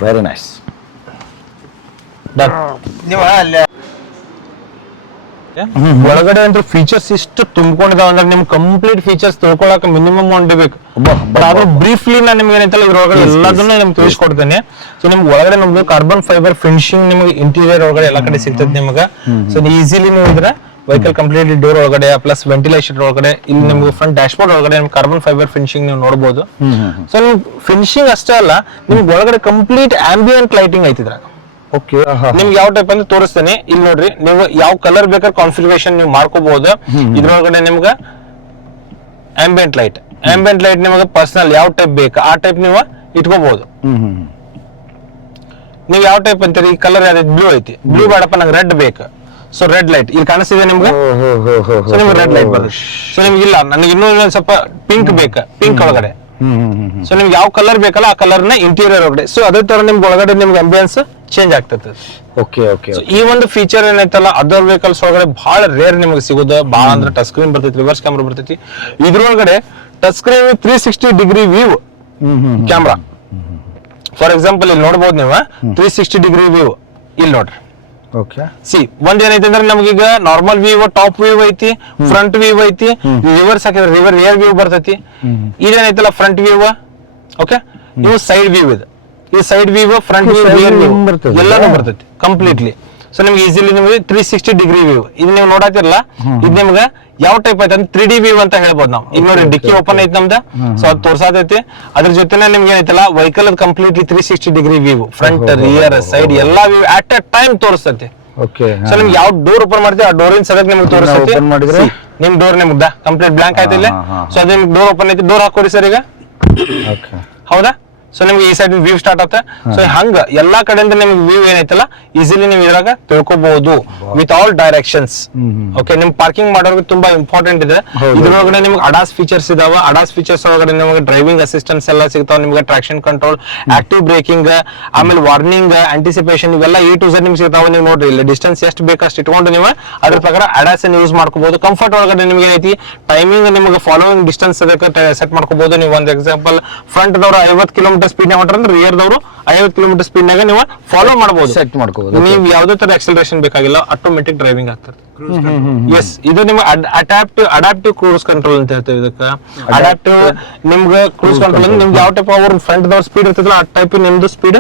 very nice. ನೀವು ಅಲ್ಲಿ ಒಳಗಡೆ ಅಂದ್ರೆ ಫೀಚರ್ಸ್ ಇಷ್ಟು ತುಂಬಿಕೊಂಡಿದಾವ ಅಂದ್ರೆ ನಿಮ್ಗೆ ಕಂಪ್ಲೀಟ್ ಫೀಚರ್ಸ್ ತಿಳ್ಕೊಳಕ್ಕೆ ಮಿನಿಮಮ್ ಒನ್ ಡೇ ಬೇಕು. ಆದ್ರೂ ಬ್ರೀಫ್ಲಿ ನಾನು ನಿಮ್ಗೆ ಏನೈತಲ್ಲ ಇದ್ರೊಳಗಡೆ ಎಲ್ಲದನ್ನ ನಿಮ್ಗೆ ತಿಳಿಸ್ಕೊಡ್ತೇನೆ. ಸೊ ನಿಮ್ಗೆ ಒಳಗಡೆ ನಮ್ದು ಕಾರ್ಬನ್ ಫೈಬರ್ ಫಿನಿಶಿಂಗ್ ನಿಮ್ಗೆ ಇಂಟೀರಿಯರ್ ಒಳಗಡೆ ಎಲ್ಲ ಕಡೆ ಸಿಗ್ತದೆ ನಿಮ್ಗೆ. ಸೊ ಈಸಿಲಿ ನೀವು ಇದ್ರೆ ವೆಹಿಕಲ್ ಕಂಪ್ಲೀಟ್ಲಿ ಡೋರ್ ಒಳಗಡೆ ಪ್ಲಸ್ ವೆಂಟಿಲೇಷನ್ ಒಳಗಡೆ ಇಲ್ಲಿ ನಿಮ್ಗೆ ಫ್ರಂಟ್ ಡ್ಯಾಶ್ ಬೋರ್ಡ್ ಒಳಗಡೆ ನಿಮ್ಗೆ ಕಾರ್ಬನ್ ಫೈಬರ್ ಫಿನಿಶಿಂಗ್ ನೀವು ನೋಡಬಹುದು. ಸೊ ನಿಮ್ಗೆ ಫಿನಿಶಿಂಗ್ ಅಷ್ಟೇ ಅಲ್ಲ, ನಿಮ್ಗೆ ಒಳಗಡೆ ಕಂಪ್ಲೀಟ್ ಆಂಬಿಯಂಟ್ ಲೈಟಿಂಗ್ ಐತಿದ್ರಾಗ. ಓಕೆ, ನಿಮ್ಗೆ ಯಾವ ಟೈಪ್ ಅಂತ ತೋರಿಸ್ತೇನೆ. ಇಲ್ಲಿ ನೋಡ್ರಿ, ನೀವು ಯಾವ ಕಲರ್ ಬೇಕಾದ್ರೆ ಕಾನ್ಫಿಗರೇಷನ್ ನೀವು ಮಾಡ್ಕೋಬಹುದು. ಇದ್ರೊಳಗಡೆ ನಿಮ್ಗೆ ಆಂಬಿಯಂಟ್ ಲೈಟ್ ನಿಮಗೆ ಪರ್ಸನಲ್ ಯಾವ ಟೈಪ್ ಬೇಕು ಆ ಟೈಪ್ ನೀವು ಇಟ್ಕೋಬಹುದು. ನೀವು ಯಾವ ಟೈಪ್ ಅಂತೀರಿ, ಈ ಕಲರ್ ಯಾವ್ದು ಬ್ಲೂ ಐತಿ, ಬ್ಲೂ ಬೇಡಪ್ಪ ನಂಗೆ ರೆಡ್ ಬೇಕು. ಸೊ ರೆಡ್ ಲೈಟ್ ಇಲ್ಲಿ ಕಾಣಿಸ್ತಿದೆ ನಿಮ್ಗೆ. ಸೊ ನಿಮ್ಗೆ ರೆಡ್ ಲೈಟ್ ಬರುತ್ತೆ. ಸೊ ನಿಮ್ಗೆ ಇಲ್ಲ ನನಗೆ ಇನ್ನೂ ಸ್ವಲ್ಪ ಪಿಂಕ್ ಬೇಕು, ಪಿಂಕ್ ಒಳಗಡೆ. ಸೊ ನಿಮ್ಗೆ ಯಾವ ಕಲರ್ ಬೇಕಲ್ಲ ಆ ಕಲರ್ ನ ಇಂಟೀರಿಯರ್ ಒಳಗಡೆ. ಸೊ ಅದೇ ತರ ನಿಮ್ಗೆ ಒಳಗಡೆ ನಿಮ್ಗೆ ಅಂಬಿಯನ್ಸ್ ಚೇಂಜ್ ಆಗ್ತದೆ. ಓಕೆ. ಈ ಒಂದು ಫೀಚರ್ ಏನೈತಲ್ಲ ಅದರ್ ವೆಹಿಕಲ್ಸ್ ಒಳಗಡೆ ಬಹಳ ರೇರ್ ನಿಮಗೆ ಸಿಗೋದು. ಬಹಳ ಅಂದ್ರೆ ಟಚ್ ಸ್ಕ್ರೀನ್ ಬರ್ತೈತಿ, ರಿವರ್ಸ್ ಕ್ಯಾಮ್ರಾ ಬರ್ತೈತಿ. ಇದ್ರೊಳಗಡೆ touchscreen 360 degree view camera. For example ಇಲ್ಲಿ ನೋಡ್ಬೋದು ನೀವು 360 ಡಿಗ್ರಿ ವ್ಯೂ. ಇಲ್ಲಿ ನೋಡ್ರಿ, ಓಕೆ. ಸಿ ಒಂದ್ ಏನೈತೆ ಅಂದ್ರೆ ನಮಗೀಗ ನಾರ್ಮಲ್ ವ್ಯೂ, ಟಾಪ್ ವ್ಯೂ ಐತಿ, ಫ್ರಂಟ್ ವ್ಯೂ ಐತಿ, ರಿವರ್ಸ್ ಹಾಕಿದ್ರೆ ರಿಯರ್ ವ್ಯೂ ಬರ್ತೈತಿ. ಇದೇನೈತಲ್ಲ ಫ್ರಂಟ್ ವ್ಯೂ. ಓಕೆ, ಇವು ಸೈಡ್ ವ್ಯೂ ಇದೆ. ಈ side view, front view, rear view ಎಲ್ಲಾನು ಬರ್ತೈತಿ ಕಂಪ್ಲೀಟ್ಲಿ. ಸೊ ನಿಮ್ಗೆ ಈಸಿಲಿ ನಿಮಗೆ 360 ಡಿಗ್ರಿ ವ್ಯೂ ಇದು ನೀವು ನೋಡತ್ತಿರಲ್ಲ, ಇದು ನಿಮ್ಗೆ ಯಾವ ಟೈಪ್ ಐತೆ ಅಂದ್ರೆ 3D ವ್ಯೂ ಅಂತ ಹೇಳ್ಬೋದು ನಾವು. ಈಗ ನೋಡಿ ಡಿಕ್ಕಿ ಓಪನ್ ಐತಿ ನಮ್ದು, ಸೊ ಅದು ತೋರ್ಸಾತೈತಿ. ಅದ್ರ ಜೊತೆನೆ ನಿಮ್ಗೆ ಏನೈತಲ್ಲ vehicle completely 360 degree view, front, rear, side ಎಲ್ಲಾ ವ್ಯೂ ಅಟ್ ಅ ಟೈಮ್ ತೋರಿಸ್ತೈತಿ. ಓಕೆ. ಸೊ ನಿಮ್ಗೆ ಯಾವ ಡೋರ್ ಓಪನ್ ಮಾಡ್ತೀವಿ ಆ ಡೋರಿನ ಸಲಕ್ ನಿಮ್ಗೆ ತೋರಿಸ್ತೈತಿ. ನಿಮ್ ಡೋರ್ ನಿಮ್ಗೆ ಕಂಪ್ಲೀಟ್ ಬ್ಲಾಂಕ್ ಆಯ್ತು ಇಲ್ಲಿ. ಸೊ ಅದು ನಿಮ್ಗೆ ಡೋರ್ ಓಪನ್ ಐತಿ, ಡೋರ್ ಹಾಕೋರಿ ಸರ್ ಈಗ. ಹೌದಾ? ಸೊ ನಿಮ್ಗೆ ಈ ಸೈಡ್ ವ್ಯೂ ಸ್ಟಾರ್ಟ್ ಆಗುತ್ತೆ. ಸೊ ಹಂಗ ಎಲ್ಲಾ ಕಡೆಯಿಂದ ನಿಮ್ಗೆ ವ್ಯೂ ಏನೈತಲ್ಲ ಈಸಿಲಿ ನೀವು ಇದ್ರಾಗ ತಿಳ್ಕೊಬಹುದು ವಿತ್ ಆಲ್ ಡೈರೆಕ್ಷನ್ಸ್. ಓಕೆ, ನಿಮ್ ಪಾರ್ಕಿಂಗ್ ಮಾಡೋರ್ಗೆ ತುಂಬಾ ಇಂಪಾರ್ಟೆಂಟ್ ಇದೆ. ಇದ್ರೊಳಗಡೆ ನಿಮ್ಗೆ ಅಡಾಸ್ ಫೀಚರ್ಸ್ ಇದಾವ. ಅಡಾಸ್ ಫೀಚರ್ಸ್ ಒಳಗಡೆ ನಿಮಗೆ ಡ್ರೈವಿಂಗ್ ಅಸಿಸ್ಟೆನ್ಸ್ ಎಲ್ಲ ಸಿಗ್ತಾವ. ನಿಮ್ಗೆ ಟ್ರಾಕ್ಷನ್ ಕಂಟ್ರೋಲ್, ಆಕ್ಟಿವ್ ಬ್ರೇಕಿಂಗ್, ಆಮೇಲೆ ವಾರ್ನಿಂಗ್, ಆಂಟಿಸಿಪೇಷನ್ ಇವೆಲ್ಲ A to Z ನಿಮ್ಗೆ ಸಿಗ್ತಾವ. ನೀವು ನೋಡ್ರಿ ಇಲ್ಲಿ ಡಿಸ್ಟೆನ್ಸ್ ಎಷ್ಟು ಬೇಕಷ್ಟು ಇಟ್ಕೊಂಡು ನೀವು ಅದ್ರ ಪ್ರಕಾರ ಅಡಾಸ್ ಯೂಸ್ ಮಾಡ್ಕೋಬಹುದು. ಕಂಫರ್ಟ್ ಒಳಗಡೆ ನಿಮ್ಗೆ ಏನೈತಿ ಟೈಮಿಂಗ್ ನಿಮ್ಗೆ ಫಾಲೋವಿಂಗ್ ಡಿಸ್ಟೆನ್ಸ್ ಅದಕ್ಕೆ ಸೆಟ್ ಮಾಡ್ಕೋಬಹುದು. ನೀವು ಒಂದು ಎಕ್ಸಾಂಪಲ್ ಫ್ರಂಟ್ ದವರು 50 ಕಿಲೋಮೀಟರ್ ಸ್ಪೀಡ್ ಹೊಂಟ್ರಂದ್ರೆ ರಿಯರ್ ದವರು 50 ಕಿಲೋಮೀಟರ್ ಸ್ಪೀಡ್ ನಾಗ ನೀವು ಫಾಲೋ ಮಾಡಬಹುದು, ಸೆಟ್ ಮಾಡ್ಕೋಬಹುದು. ನೀವು ಯಾವುದೇ ತರ ಆಕ್ಸಲರೇಷನ್ ಬೇಕಾಗಿಲ್ಲ, ಆಟೋಮೆಟಿಕ್ ಡ್ರೈವಿಂಗ್ ಆಗ್ತದೆ. ಎಸ್, ಇದು ನಿಮ್ಗೆ ಅಡಾಪ್ಟಿವ್ ಕ್ರೂಸ್ ಕಂಟ್ರೋಲ್ ಅಂತ ಹೇಳ್ತೇವೆ ಇದಕ್ಕೆ. ಅಡಾಪ್ಟಿವ್ ನಿಮ್ಗೆ ಕ್ರೂಸ್ ಕಂಟ್ರೋಲ್ ನಿಮ್ಗೆ ಯಾವ ಟೈಪ್ ಅವ್ರ ಫ್ರಂಟ್ ದವ್ರ ಸ್ಪೀಡ್ ಇರ್ತದಲ್ಲ ಆ ಟೈಪ್ ನಿಮ್ದು ಸ್ಪೀಡ್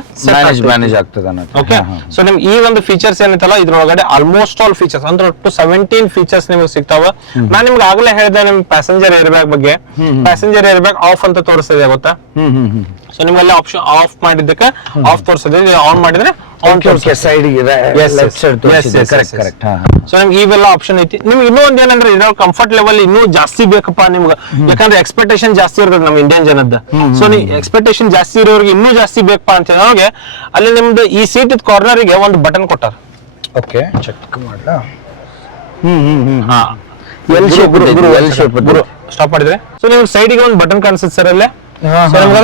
ಮ್ಯಾನೇಜ್ ಆಗ್ತದೆ. ಓಕೆ, ಸೊ ನಿಮ್ಗೆ ಈ ಒಂದು ಫೀಚರ್ಸ್ ಏನೈತಲ್ಲ ಇದ್ರೊಳಗಡೆ ಆಲ್ಮೋಸ್ಟ್ ಆಲ್ ಫೀಚರ್ಸ್ ಅಂದ್ರೆ ಒಟ್ಟು 17 ಫೀಚರ್ಸ್ ನಿಮ್ಗೆ ಸಿಗ್ತಾವ. ನಾನ್ ನಿಮ್ಗೆ ಆಗ್ಲೇ ಹೇಳಿದೆ ನಿಮ್ ಪ್ಯಾಸೆಂಜರ್ ಏರ್ ಬ್ಯಾಗ್ ಬಗ್ಗೆ. ಪ್ಯಾಸೆಂಜರ್ ಏರ್ ಬ್ಯಾಗ್ ಆಫ್ ಅಂತ ತೋರಿಸ್ತಿದೆ ಗೊತ್ತಾ? ಸೊ ನಿಮ್ಗೆಲ್ಲ ಆಪ್ಷನ್ ಆಫ್ ಮಾಡಿದ್ದಕ್ಕೆ ಆಫ್ ತೋರಿಸಿದ್ರೆ, ಆನ್ ಮಾಡಿದ್ರೆ ಆನ್ ಓಕೆ ಸೈಡ್ ಇದೆ ಲೆಫ್ಟ್ ಸೈಡ್ ತೋರಿಸಿದೆ ಕರೆಕ್ಟ್ ಕರೆಕ್ಟ್ ಸೊ ನಿಮ್ಗೆ ಇವೆಲ್ಲ ಆಪ್ಷನ್ ಐತಿ. ನಿಮ್ಗೆ ಇನ್ನೂ ಒಂದ್ ಏನಂದ್ರೆ ಇದ್ರ ಕಂಫರ್ಟ್ ಲೆವೆಲ್ ಇನ್ನೂ ಜಾಸ್ತಿ ಬೇಕಪ್ಪ ನಿಮ್ಗೆ, ಯಾಕಂದ್ರೆ ಎಕ್ಸ್ಪೆಕ್ಟೇಷನ್ ಜಾಸ್ತಿ ಇರ್ತದೆ ನಮ್ಮ ಇಂಡಿಯನ್ ಜನದ. ಸೊ ನೀವು ಎಕ್ಸ್ಪೆಕ್ಟೇಷನ್ ಜಾಸ್ತಿ ಇರೋರಿಗೆ ಇನ್ನೂ ಜಾಸ್ತಿ ಬೇಕಪ್ಪ ಅಂತ ಹೇಳೋರಿಗೆ ಅಲ್ಲಿ ನಿಮ್ದು ಈ ಸೀಟ್ ಕಾರ್ನರ್ಗೆ ಒಂದು ಬಟನ್ ಕೊಟ್ಟಾರ. ಓಕೆ ಚೆಕ್ ಮಾಡ್ಲಾ? ಹಾ ಎಲ್ ಶೇಪ್ ಸ್ಟಾಪ್ ಮಾಡಿದ್ರೆ ಸೊ ನೀವು ಸೈಡಿಗೆ ಒಂದು ಬಟನ್ ಕಾಣಿಸುತ್ತೆ ಸರ್ ಅಲ್ಲೇ. ಸೊ ನಿಮ್ಗೆ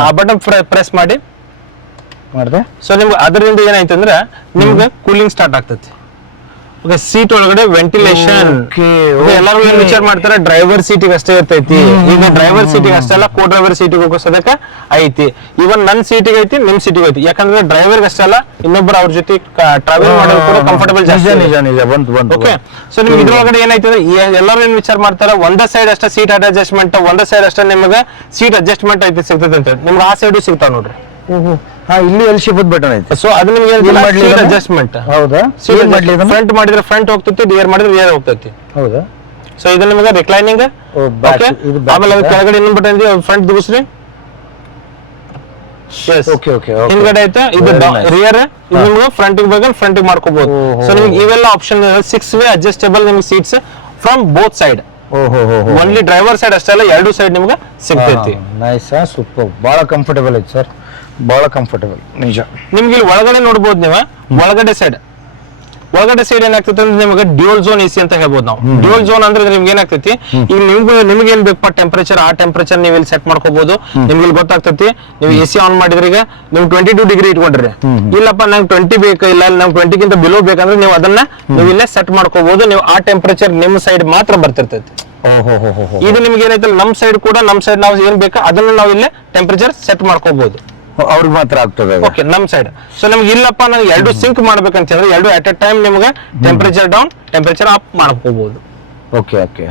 ಆ ಬಟನ್ ಪ್ರೆಸ್ ಮಾಡಿ ಮಾಡಿದೆ. ಸೊ ನಿಮ್ಗೆ ಅದರಿಂದ ಏನಾಯ್ತು ಅಂದ್ರೆ ನಿಮ್ಗೆ ಕೂಲಿಂಗ್ ಸ್ಟಾರ್ಟ್ ಆಗ್ತೈತಿ. ಓಕೆ, ಸೀಟ್ ಒಳಗಡೆ ವೆಂಟಿಲೇಷನ್. ಎಲ್ಲರೂ ಏನ್ ವಿಚಾರ ಮಾಡ್ತಾರೆ ಡ್ರೈವರ್ ಸೀಟಿಗೆ ಅಷ್ಟೇ ಇರ್ತೈತಿ. ಈಗ ಡ್ರೈವರ್ ಸೀಟಿಗೆ ಅಷ್ಟೇ ಅಲ್ಲ, ಕೋ ಡ್ರೈವರ್ ಸೀಟಿಗೆ ಹೋಗೋ ಸದಕ್ಕೆ ಐತಿ. ಇವನ್ ನನ್ ಸೀಟಿಗೆ ಐತಿ, ನಿಮ್ ಸೀಟಿಗೆ ಐತಿ. ಯಾಕಂದ್ರೆ ಡ್ರೈವರ್ಗೆ ಅಷ್ಟೇ ಅಲ್ಲ, ಇನ್ನೊಬ್ರು ಅವ್ರ ಜೊತೆ ಟ್ರಾವೆಲ್ ಮಾಡೋದು ಕೂಡ ಕಂಫರ್ಟಬಲ್ ಜಾಸ್ತಿ. ನಿಜ ಬಂತು. ಓಕೆ, ಸೊ ನಿಮ್ಗೆ ಇದ್ರೊಳಗಡೆ ಏನಾಯ್ತದೆ, ಎಲ್ಲರೂ ಏನ್ ವಿಚಾರ ಮಾಡ್ತಾರೆ ಒಂದೇ ಸೈಡ್ ಅಷ್ಟೇ ಸೀಟ್ ಅಡ್ಜಸ್ಟ್ಮೆಂಟ್, ಒಂದೇ ಸೈಡ್ ಅಷ್ಟೇ ನಿಮಗೆ ಸೀಟ್ ಅಡ್ಜಸ್ಟ್ಮೆಂಟ್ ಐತಿ ಸಿಗ್ತದೆ ಅಂತ. ನಿಮ್ಗೆ ಆ ಸೈಡು ಸಿಗ್ತಾವ ನೋಡ್ರಿ. ಇಲ್ಲಿ ಎಲ್ ಶೇಪ್ ಬಟನ್ ಐತೆ. ಸೊ ಅದು ನಿಮ್ಗೆ ಅಡ್ಜಸ್ಟ್ಮೆಂಟ್. ಹೌದಾ? ಫ್ರಂಟ್ ಮಾಡಿದ್ರೆ ಫ್ರಂಟ್ ಹೋಗ್ತೈತಿ, ರಿಯರ್ ಮಾಡಿದ್ರೆ ರಿಯರ್ ಹೋಗ್ತೈತಿ. ಹೌದಾ? ಸೊ ಇದು ನಿಮಗೆ ರಿಕ್ಲೈನಿಂಗ್. ಆಮೇಲೆ ಅದು ಕೆಳಗಡೆ ಇನ್ನೊಂದು ಬಟನ್ ಇದೆ, ಫ್ರಂಟ್ ದಿಗಿಸ್ರಿ. ಹಿಂದ್ಗಡೆ ಐತೆ, ಇದು ರಿಯರ್. ಇದು ನಿಮ್ಗೆ ಫ್ರಂಟ್ ಬೇಕು, ಫ್ರಂಟ್ ಮಾಡ್ಕೋಬಹುದು. ಸೊ ನಿಮ್ಗೆ ಇವೆಲ್ಲ ಆಪ್ಷನ್ 6 ವೇ ಅಡ್ಜಸ್ಟೇಬಲ್ ನಿಮ್ಗೆ seats from both side. Only driver side ಅಷ್ಟೇ ಅಲ್ಲ, ಎರಡು ಸೈಡ್ ನಿಮ್ಗೆ ಸಿಗ್ತೈತಿ. ನೈಸ್, ಸೂಪರ್, ಬಹಳ ಕಂಫರ್ಟಬಲ್ ಐತಿ ಸರ್, ಬಹಳ ಕಂಫರ್ಟಬಲ್ ನಿಜ. ನಿಮ್ಗೆ ಇಲ್ಲಿ ಒಳಗಡೆ ನೋಡ್ಬೋದು ನೀವು, ಒಳಗಡೆ ಸೈಡ್ ಏನಾಗ್ತೈತಿ ಅಂದ್ರೆ ನಿಮಗೆ ಡ್ಯೂಯಲ್ ಝೋನ್ ಎಸಿ ಅಂತ ಹೇಳ್ಬೋದು ನಾವು. ಡ್ಯೂಯಲ್ ಝೋನ್ ಅಂದ್ರೆ ನಿಮ್ಗೆ ಏನಾಗ್ತೈತಿ, ಈಗ ನಿಮ್ಗೆ ಏನ್ ಬೇಕಪ್ಪ ಟೆಂಪರೇಚರ್, ಆ ಟೆಂಪರೇಚರ್ ನೀವು ಇಲ್ಲಿ ಸೆಟ್ ಮಾಡ್ಕೋಬಹುದು. ನಿಮ್ಗೆ ಇಲ್ಲಿ ಗೊತ್ತಾಗ್ತೈತಿ, ನೀವು ಎಸಿ ಆನ್ ಮಾಡಿದ್ರೆ ಈಗ ನೀವು 22 ಡಿಗ್ರಿ ಇಟ್ಕೊಂಡ್ರಿ, ಇಲ್ಲಪ್ಪ ನಂಗೆ 20 ಬೇಕು, ಇಲ್ಲ ನಂಗೆ 20ಗಿಂತ ಬಿಲೋ ಬೇಕಂದ್ರೆ ನೀವು ಅದನ್ನ ನೀವು ಇಲ್ಲೇ ಸೆಟ್ ಮಾಡ್ಕೋಬಹುದು. ನೀವು ಆ ಟೆಂಪರೇಚರ್ ನಿಮ್ಮ ಸೈಡ್ ಮಾತ್ರ ಬರ್ತಿರ್ತೈತಿ. ಇದು ನಿಮ್ಗೆ ಏನೈತಲ್ಲ, ನಮ್ ಸೈಡ್ ಕೂಡ ನಾವು ಏನ್ ಬೇಕು ಅದನ್ನ ನಾವು ಇಲ್ಲೇ ಟೆಂಪರೇಚರ್ ಸೆಟ್ ಮಾಡ್ಕೋಬಹುದು. ಅವ್ರಿಗೆ ಮಾತ್ರ ಆಗ್ತದೆ. ಓಕೆ, ನಮ್ ಸೈಡ್. ಸೊ ನಮ್ಗೆ ಇಲ್ಲಪ್ಪ ನಾನು ಎರಡು ಸಿಂಕ್ ಮಾಡ್ಬೇಕಂತ ಹೇಳಿದ್ರೆ ಎರಡು ಅಟ್ ಎ ಟೈಮ್ ನಿಮ್ಗೆ ಟೆಂಪರೇಚರ್ ಡೌನ್, ಟೆಂಪರೇಚರ್ ಅಪ್ ಮಾಡ್ಕೋಬಹುದು. Okay okay.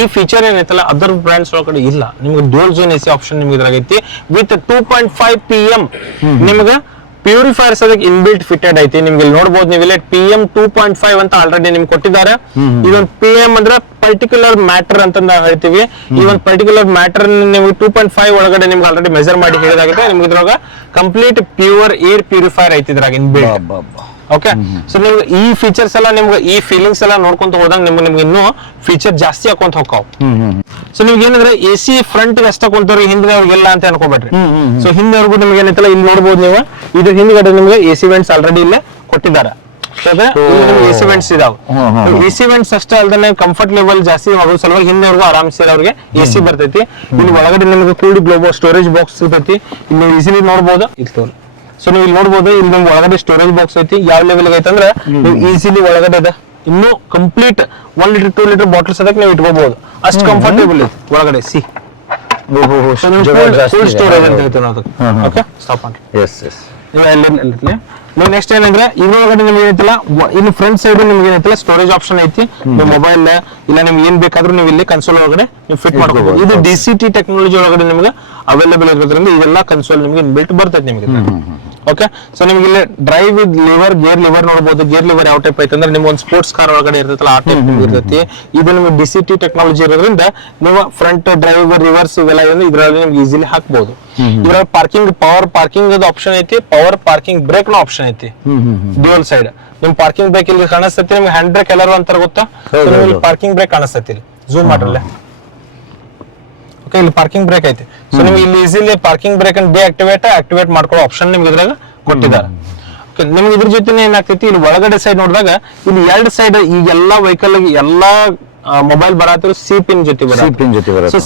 ಈ ಫೀಚರ್ ಏನೈತಲ್ಲ ಅದರ್ ಬ್ರ್ಯಾಂಡ್ಸ್ ಒಳಗಡೆ ಇಲ್ಲ. ನಿಮ್ಗೆ ಡ್ಯೂಯಲ್ ಝೋನ್ ಎಸಿ ಆಪ್ಷನ್ ನಿಮ್ಗೆ ಇದ್ರಾಗೈತಿ ವಿತ್ 2.5 PM. ನಿಮ್ಗೆ ಪ್ಯೂರಿಫೈರ್ಸ್ ಅದಕ್ಕೆ ಇನ್ಬಿಲ್ಟ್ ಫಿಟೆಡ್ ಐತಿ. ನಿಮ್ಗೆ ಇಲ್ಲಿ ನೋಡಬಹುದು, ನೀವು ಇಲ್ಲಿ PM 2.5 ಅಂತ ಆಲ್ರೆಡಿ ನಿಮ್ಗೆ ಕೊಟ್ಟಿದ್ದಾರೆ. ಇದೊಂದು PM ಅಂದ್ರೆ ಪರ್ಟಿಕ್ಯುಲರ್ ಮ್ಯಾಟರ್ ಅಂತ ನಾವು ಹೇಳ್ತೀವಿ. ಈ ಒಂದು ಪರ್ಟಿಕ್ಯುಲರ್ ಮ್ಯಾಟರ್ ನಿಮ್ಗೆ 2.5 ಒಳಗಡೆ ನಿಮ್ಗೆ ಆಲ್ರೆಡಿ ಮೆಜರ್ ಮಾಡಿ ಹೇಳಿದಾಗುತ್ತೆ. ನಿಮ್ಗೆ ಇದ್ರಾಗ ಕಂಪ್ಲೀಟ್ ಪ್ಯೂರ್ ಏರ್ ಪ್ಯೂರಿಫೈರ್ ಐತಿ ಇದ್ರಾಗ ಇನ್ಬಿಲ್ಟ್. ಓಕೆ, ಸೊ ನಿಮ್ಗೆ ಈ ಫೀಚರ್ಸ್ ಎಲ್ಲ ನಿಮ್ಗೆ ಈ ಫೀಲಿಂಗ್ಸ್ ಎಲ್ಲ ನೋಡ್ಕೊಂತ ಹೋದಂಗ ನಿಮ್ಗೆ ಇನ್ನೂ ಫೀಚರ್ ಜಾಸ್ತಿ ಹಾಕೊಂತ ಹೋಗ್ತಾವ. ಸೊ ನಿಮ್ಗೆ ಏನಂದ್ರೆ ಎಸಿ ಫ್ರಂಟ್ ಅಷ್ಟ ಕುಂತವ್ರಿಗೆ ಹಿಂದೆ ಅವ್ರಿಗೆಲ್ಲ ಅಂತ ಅನ್ಕೋಬೇಡ್ರಿ. ಸೊ ಹಿಂದೆವರೆಗೂ ನಿಮ್ಗೆ ಏನೈತಲ್ಲ ಇಲ್ಲಿ ನೋಡ್ಬೋದು ನೀವು, ಇದ್ರ ಹಿಂದ್ಗಡೆ ನಿಮ್ಗೆ ಎಸಿ ವೆಂಟ್ಸ್ ಆಲ್ರೆಡಿ ಇಲ್ಲೇ ಕೊಟ್ಟಿದ್ದಾರೆ. ಎಸಿ ವೆಂಟ್ಸ್ ಇದಾವೆ. ಎಸಿ ವೆಂಟ್ಸ್ ಅಷ್ಟೇ ಅಲ್ದೇ ಕಂಫರ್ಟ್ ಲೆವೆಲ್ ಜಾಸ್ತಿ ಆಗೋ ಸಲುವಾಗಿ ಹಿಂದೆವರೆಗೂ ಆರಾಮ್ಸೆ ಅವ್ರಿಗೆ ಎಸಿ ಬರ್ತೈತಿ. ಇಲ್ಲಿ ಒಳಗಡೆ ನಿಮ್ಗೆ ಕೂಲ್ಡ್ ಗ್ಲೋಬೋ ಸ್ಟೋರೇಜ್ ಬಾಕ್ಸ್ ಸಿಗ್ತೈತಿ. ಇಲ್ಲಿ ನೀವು ಈಸಿಲಿ ನೋಡ್ಬೋದು. ಸೊ ನೀವು ಇಲ್ಲಿ ನೋಡ್ಬೋದು, ಇಲ್ಲಿ ನಿಮ್ಗೆ ಒಳಗಡೆ ಸ್ಟೋರೇಜ್ ಬಾಕ್ಸ್ ಐತಿ. ಯಾವ ಲೆವೆಲ್ ಐತೆ ಅಂದ್ರೆ ನೀವು ಈಸಿಲಿ ಒಳಗಡೆ ಇದೆ ಇನ್ನು ಕಂಪ್ಲೀಟ್ 1 ಲೀಟರ್ 2 ಲೀಟರ್ ಬಾಟಲ್ಸ್ ಅದಕ್ಕೆ ನೀವು ಇಟ್ಕೋಬಹುದು. ಅಷ್ಟು ಕಂಫರ್ಟೇಬಲ್ ಐತಿ ಒಳಗಡೆ. ಸ್ಟೋರೇಜ್ ಅಂತ ಹೇಳ್ತೀವಿ ನಾವು ಅದಕ್ಕೆ. ಓಕೆ, ಸ್ಟಾಪ್ ಮಾಡಿ. ನೀವು ನೆಕ್ಸ್ಟ್ ಏನಂದ್ರೆ ಇದ್ರೊಳಗಡೆ ನಿಮ್ಗೆ ಏನೈತಿಲ್ಲ, ಇನ್ನು ಫ್ರಂಟ್ ಸೈಡ್ ನಿಮ್ಗೆ ಏನೈತಿಲ್ಲ ಸ್ಟೋರೇಜ್ ಆಪ್ಷನ್ ಐತಿ. ನೀವು ಮೊಬೈಲ್ ಇಲ್ಲ ನಿಮ್ಗೆ ಏನ್ ಬೇಕಾದ್ರೂ ನೀವು ಇಲ್ಲಿ ಕನ್ಸೋಲ್ ಒಳಗಡೆ ನೀವು ಫಿಟ್ ಮಾಡ್ಕೋಬಹುದು. ಇದು DCT ಟೆಕ್ನಾಲಜಿ ಒಳಗಡೆ ನಿಮ್ಗೆ ಅವೈಲೇಬಲ್ ಇರೋದ್ರಿಂದ ಇದೆಲ್ಲ ಕನ್ಸೋಲ್ ನಿಮ್ಗೆ ಬಿಲ್ಟ್ ಬರ್ತೈತೆ ನಿಮ್ಗೆ. ಓಕೆ, ಸೊ ನಿಮ್ಗೆ ಇಲ್ಲಿ drive with liver, gear liver ನೋಡಬಹುದು. ಗೇರ್ ಲಿವರ್ ಯಾವ ಟೈಪ್ ಐತೆ ಅಂದ್ರೆ ನಿಮ್ಗೆ ಒಂದು ಸ್ಪೋರ್ಟ್ಸ್ ಕಾರ್ ಒಳಗಡೆ ಇರ್ತೈತಲ್ಲ ಆ ಟೈಪ್ ನಿಮ್ಗೆ ಇರ್ತೈತಿ. ಇದು ನಿಮ್ಗೆ DCT ಟೆಕ್ನಾಲಜಿ ಇರೋದ್ರಿಂದ ನೀವು ಫ್ರಂಟ್ ಡ್ರೈವ್ ರಿವರ್ಸ್ ಇವೆಲ್ಲ ಇದ್ರಲ್ಲಿ ನಿಮ್ಗೆ ಈಸಿಲಿ ಹಾಕ್ಬಹುದು. ಇದ್ರಲ್ಲಿ ಪವರ್ ಪಾರ್ಕಿಂಗ್ ಆಪ್ಷನ್ ಐತಿ, ಪವರ್ ಪಾರ್ಕಿಂಗ್ ಬ್ರೇಕ್ ನ ಆಪ್ಷನ್ ಐತಿ ಡ್ಯೂಯಲ್ ಸೈಡ್. ನಿಮ್ ಪಾರ್ಕಿಂಗ್ ಬ್ರೇಕ್ ಇಲ್ಲಿ ಕಾಣಿಸ್ತೈತಿ, ನಿಮ್ಗೆ ಹ್ಯಾಂಡ್ ಬ್ರೇಕ್ ಎಲ್ಲರೂ ಅಂತಾರ ಗೊತ್ತಾ? ಪಾರ್ಕಿಂಗ್ ಬ್ರೇಕ್ ಕಾಣಿಸ್ತೈತಿ, ಇಲ್ಲಿ ಝೂಮ್ ಮಾಡ್ರಲ್ಲ. ಓಕೆ, ಇಲ್ಲಿ ಪಾರ್ಕಿಂಗ್ ಬ್ರೇಕ್ ಐತಿ. ಸೊ ನಿಮ್ಗೆ ಇಲ್ಲಿ ಈಸಿಲಿ ಪಾರ್ಕಿಂಗ್ ಬ್ರೇಕ್ ಅನ್ನು ಆಕ್ಟಿವೇಟ್ ಮಾಡ್ಕೊಳ್ಳೋ ಆಪ್ಷನ್ ನಿಮ್ಗೆ ಇದ್ರಾಗ ಕೊಟ್ಟಿದ್ದಾರೆ. ನಿಮ್ಗೆ ಇದ್ರ ಜೊತೆ ಏನಾಗ್ತೈತಿ, ಇಲ್ಲಿ ಒಳಗಡೆ ಸೈಡ್ ನೋಡಿದಾಗ ಇಲ್ಲಿ ಎರಡು ಸೈಡ್ ಈಗ ಎಲ್ಲಾ ವೆಹಿಕಲ್ ಎಲ್ಲಾ ಮೊಬೈಲ್ ಬರತ್ತಿರೋ ಸಿ ಪಿನ್ ಜೊತೆ ಬರುತ್ತೆ. ಸೊ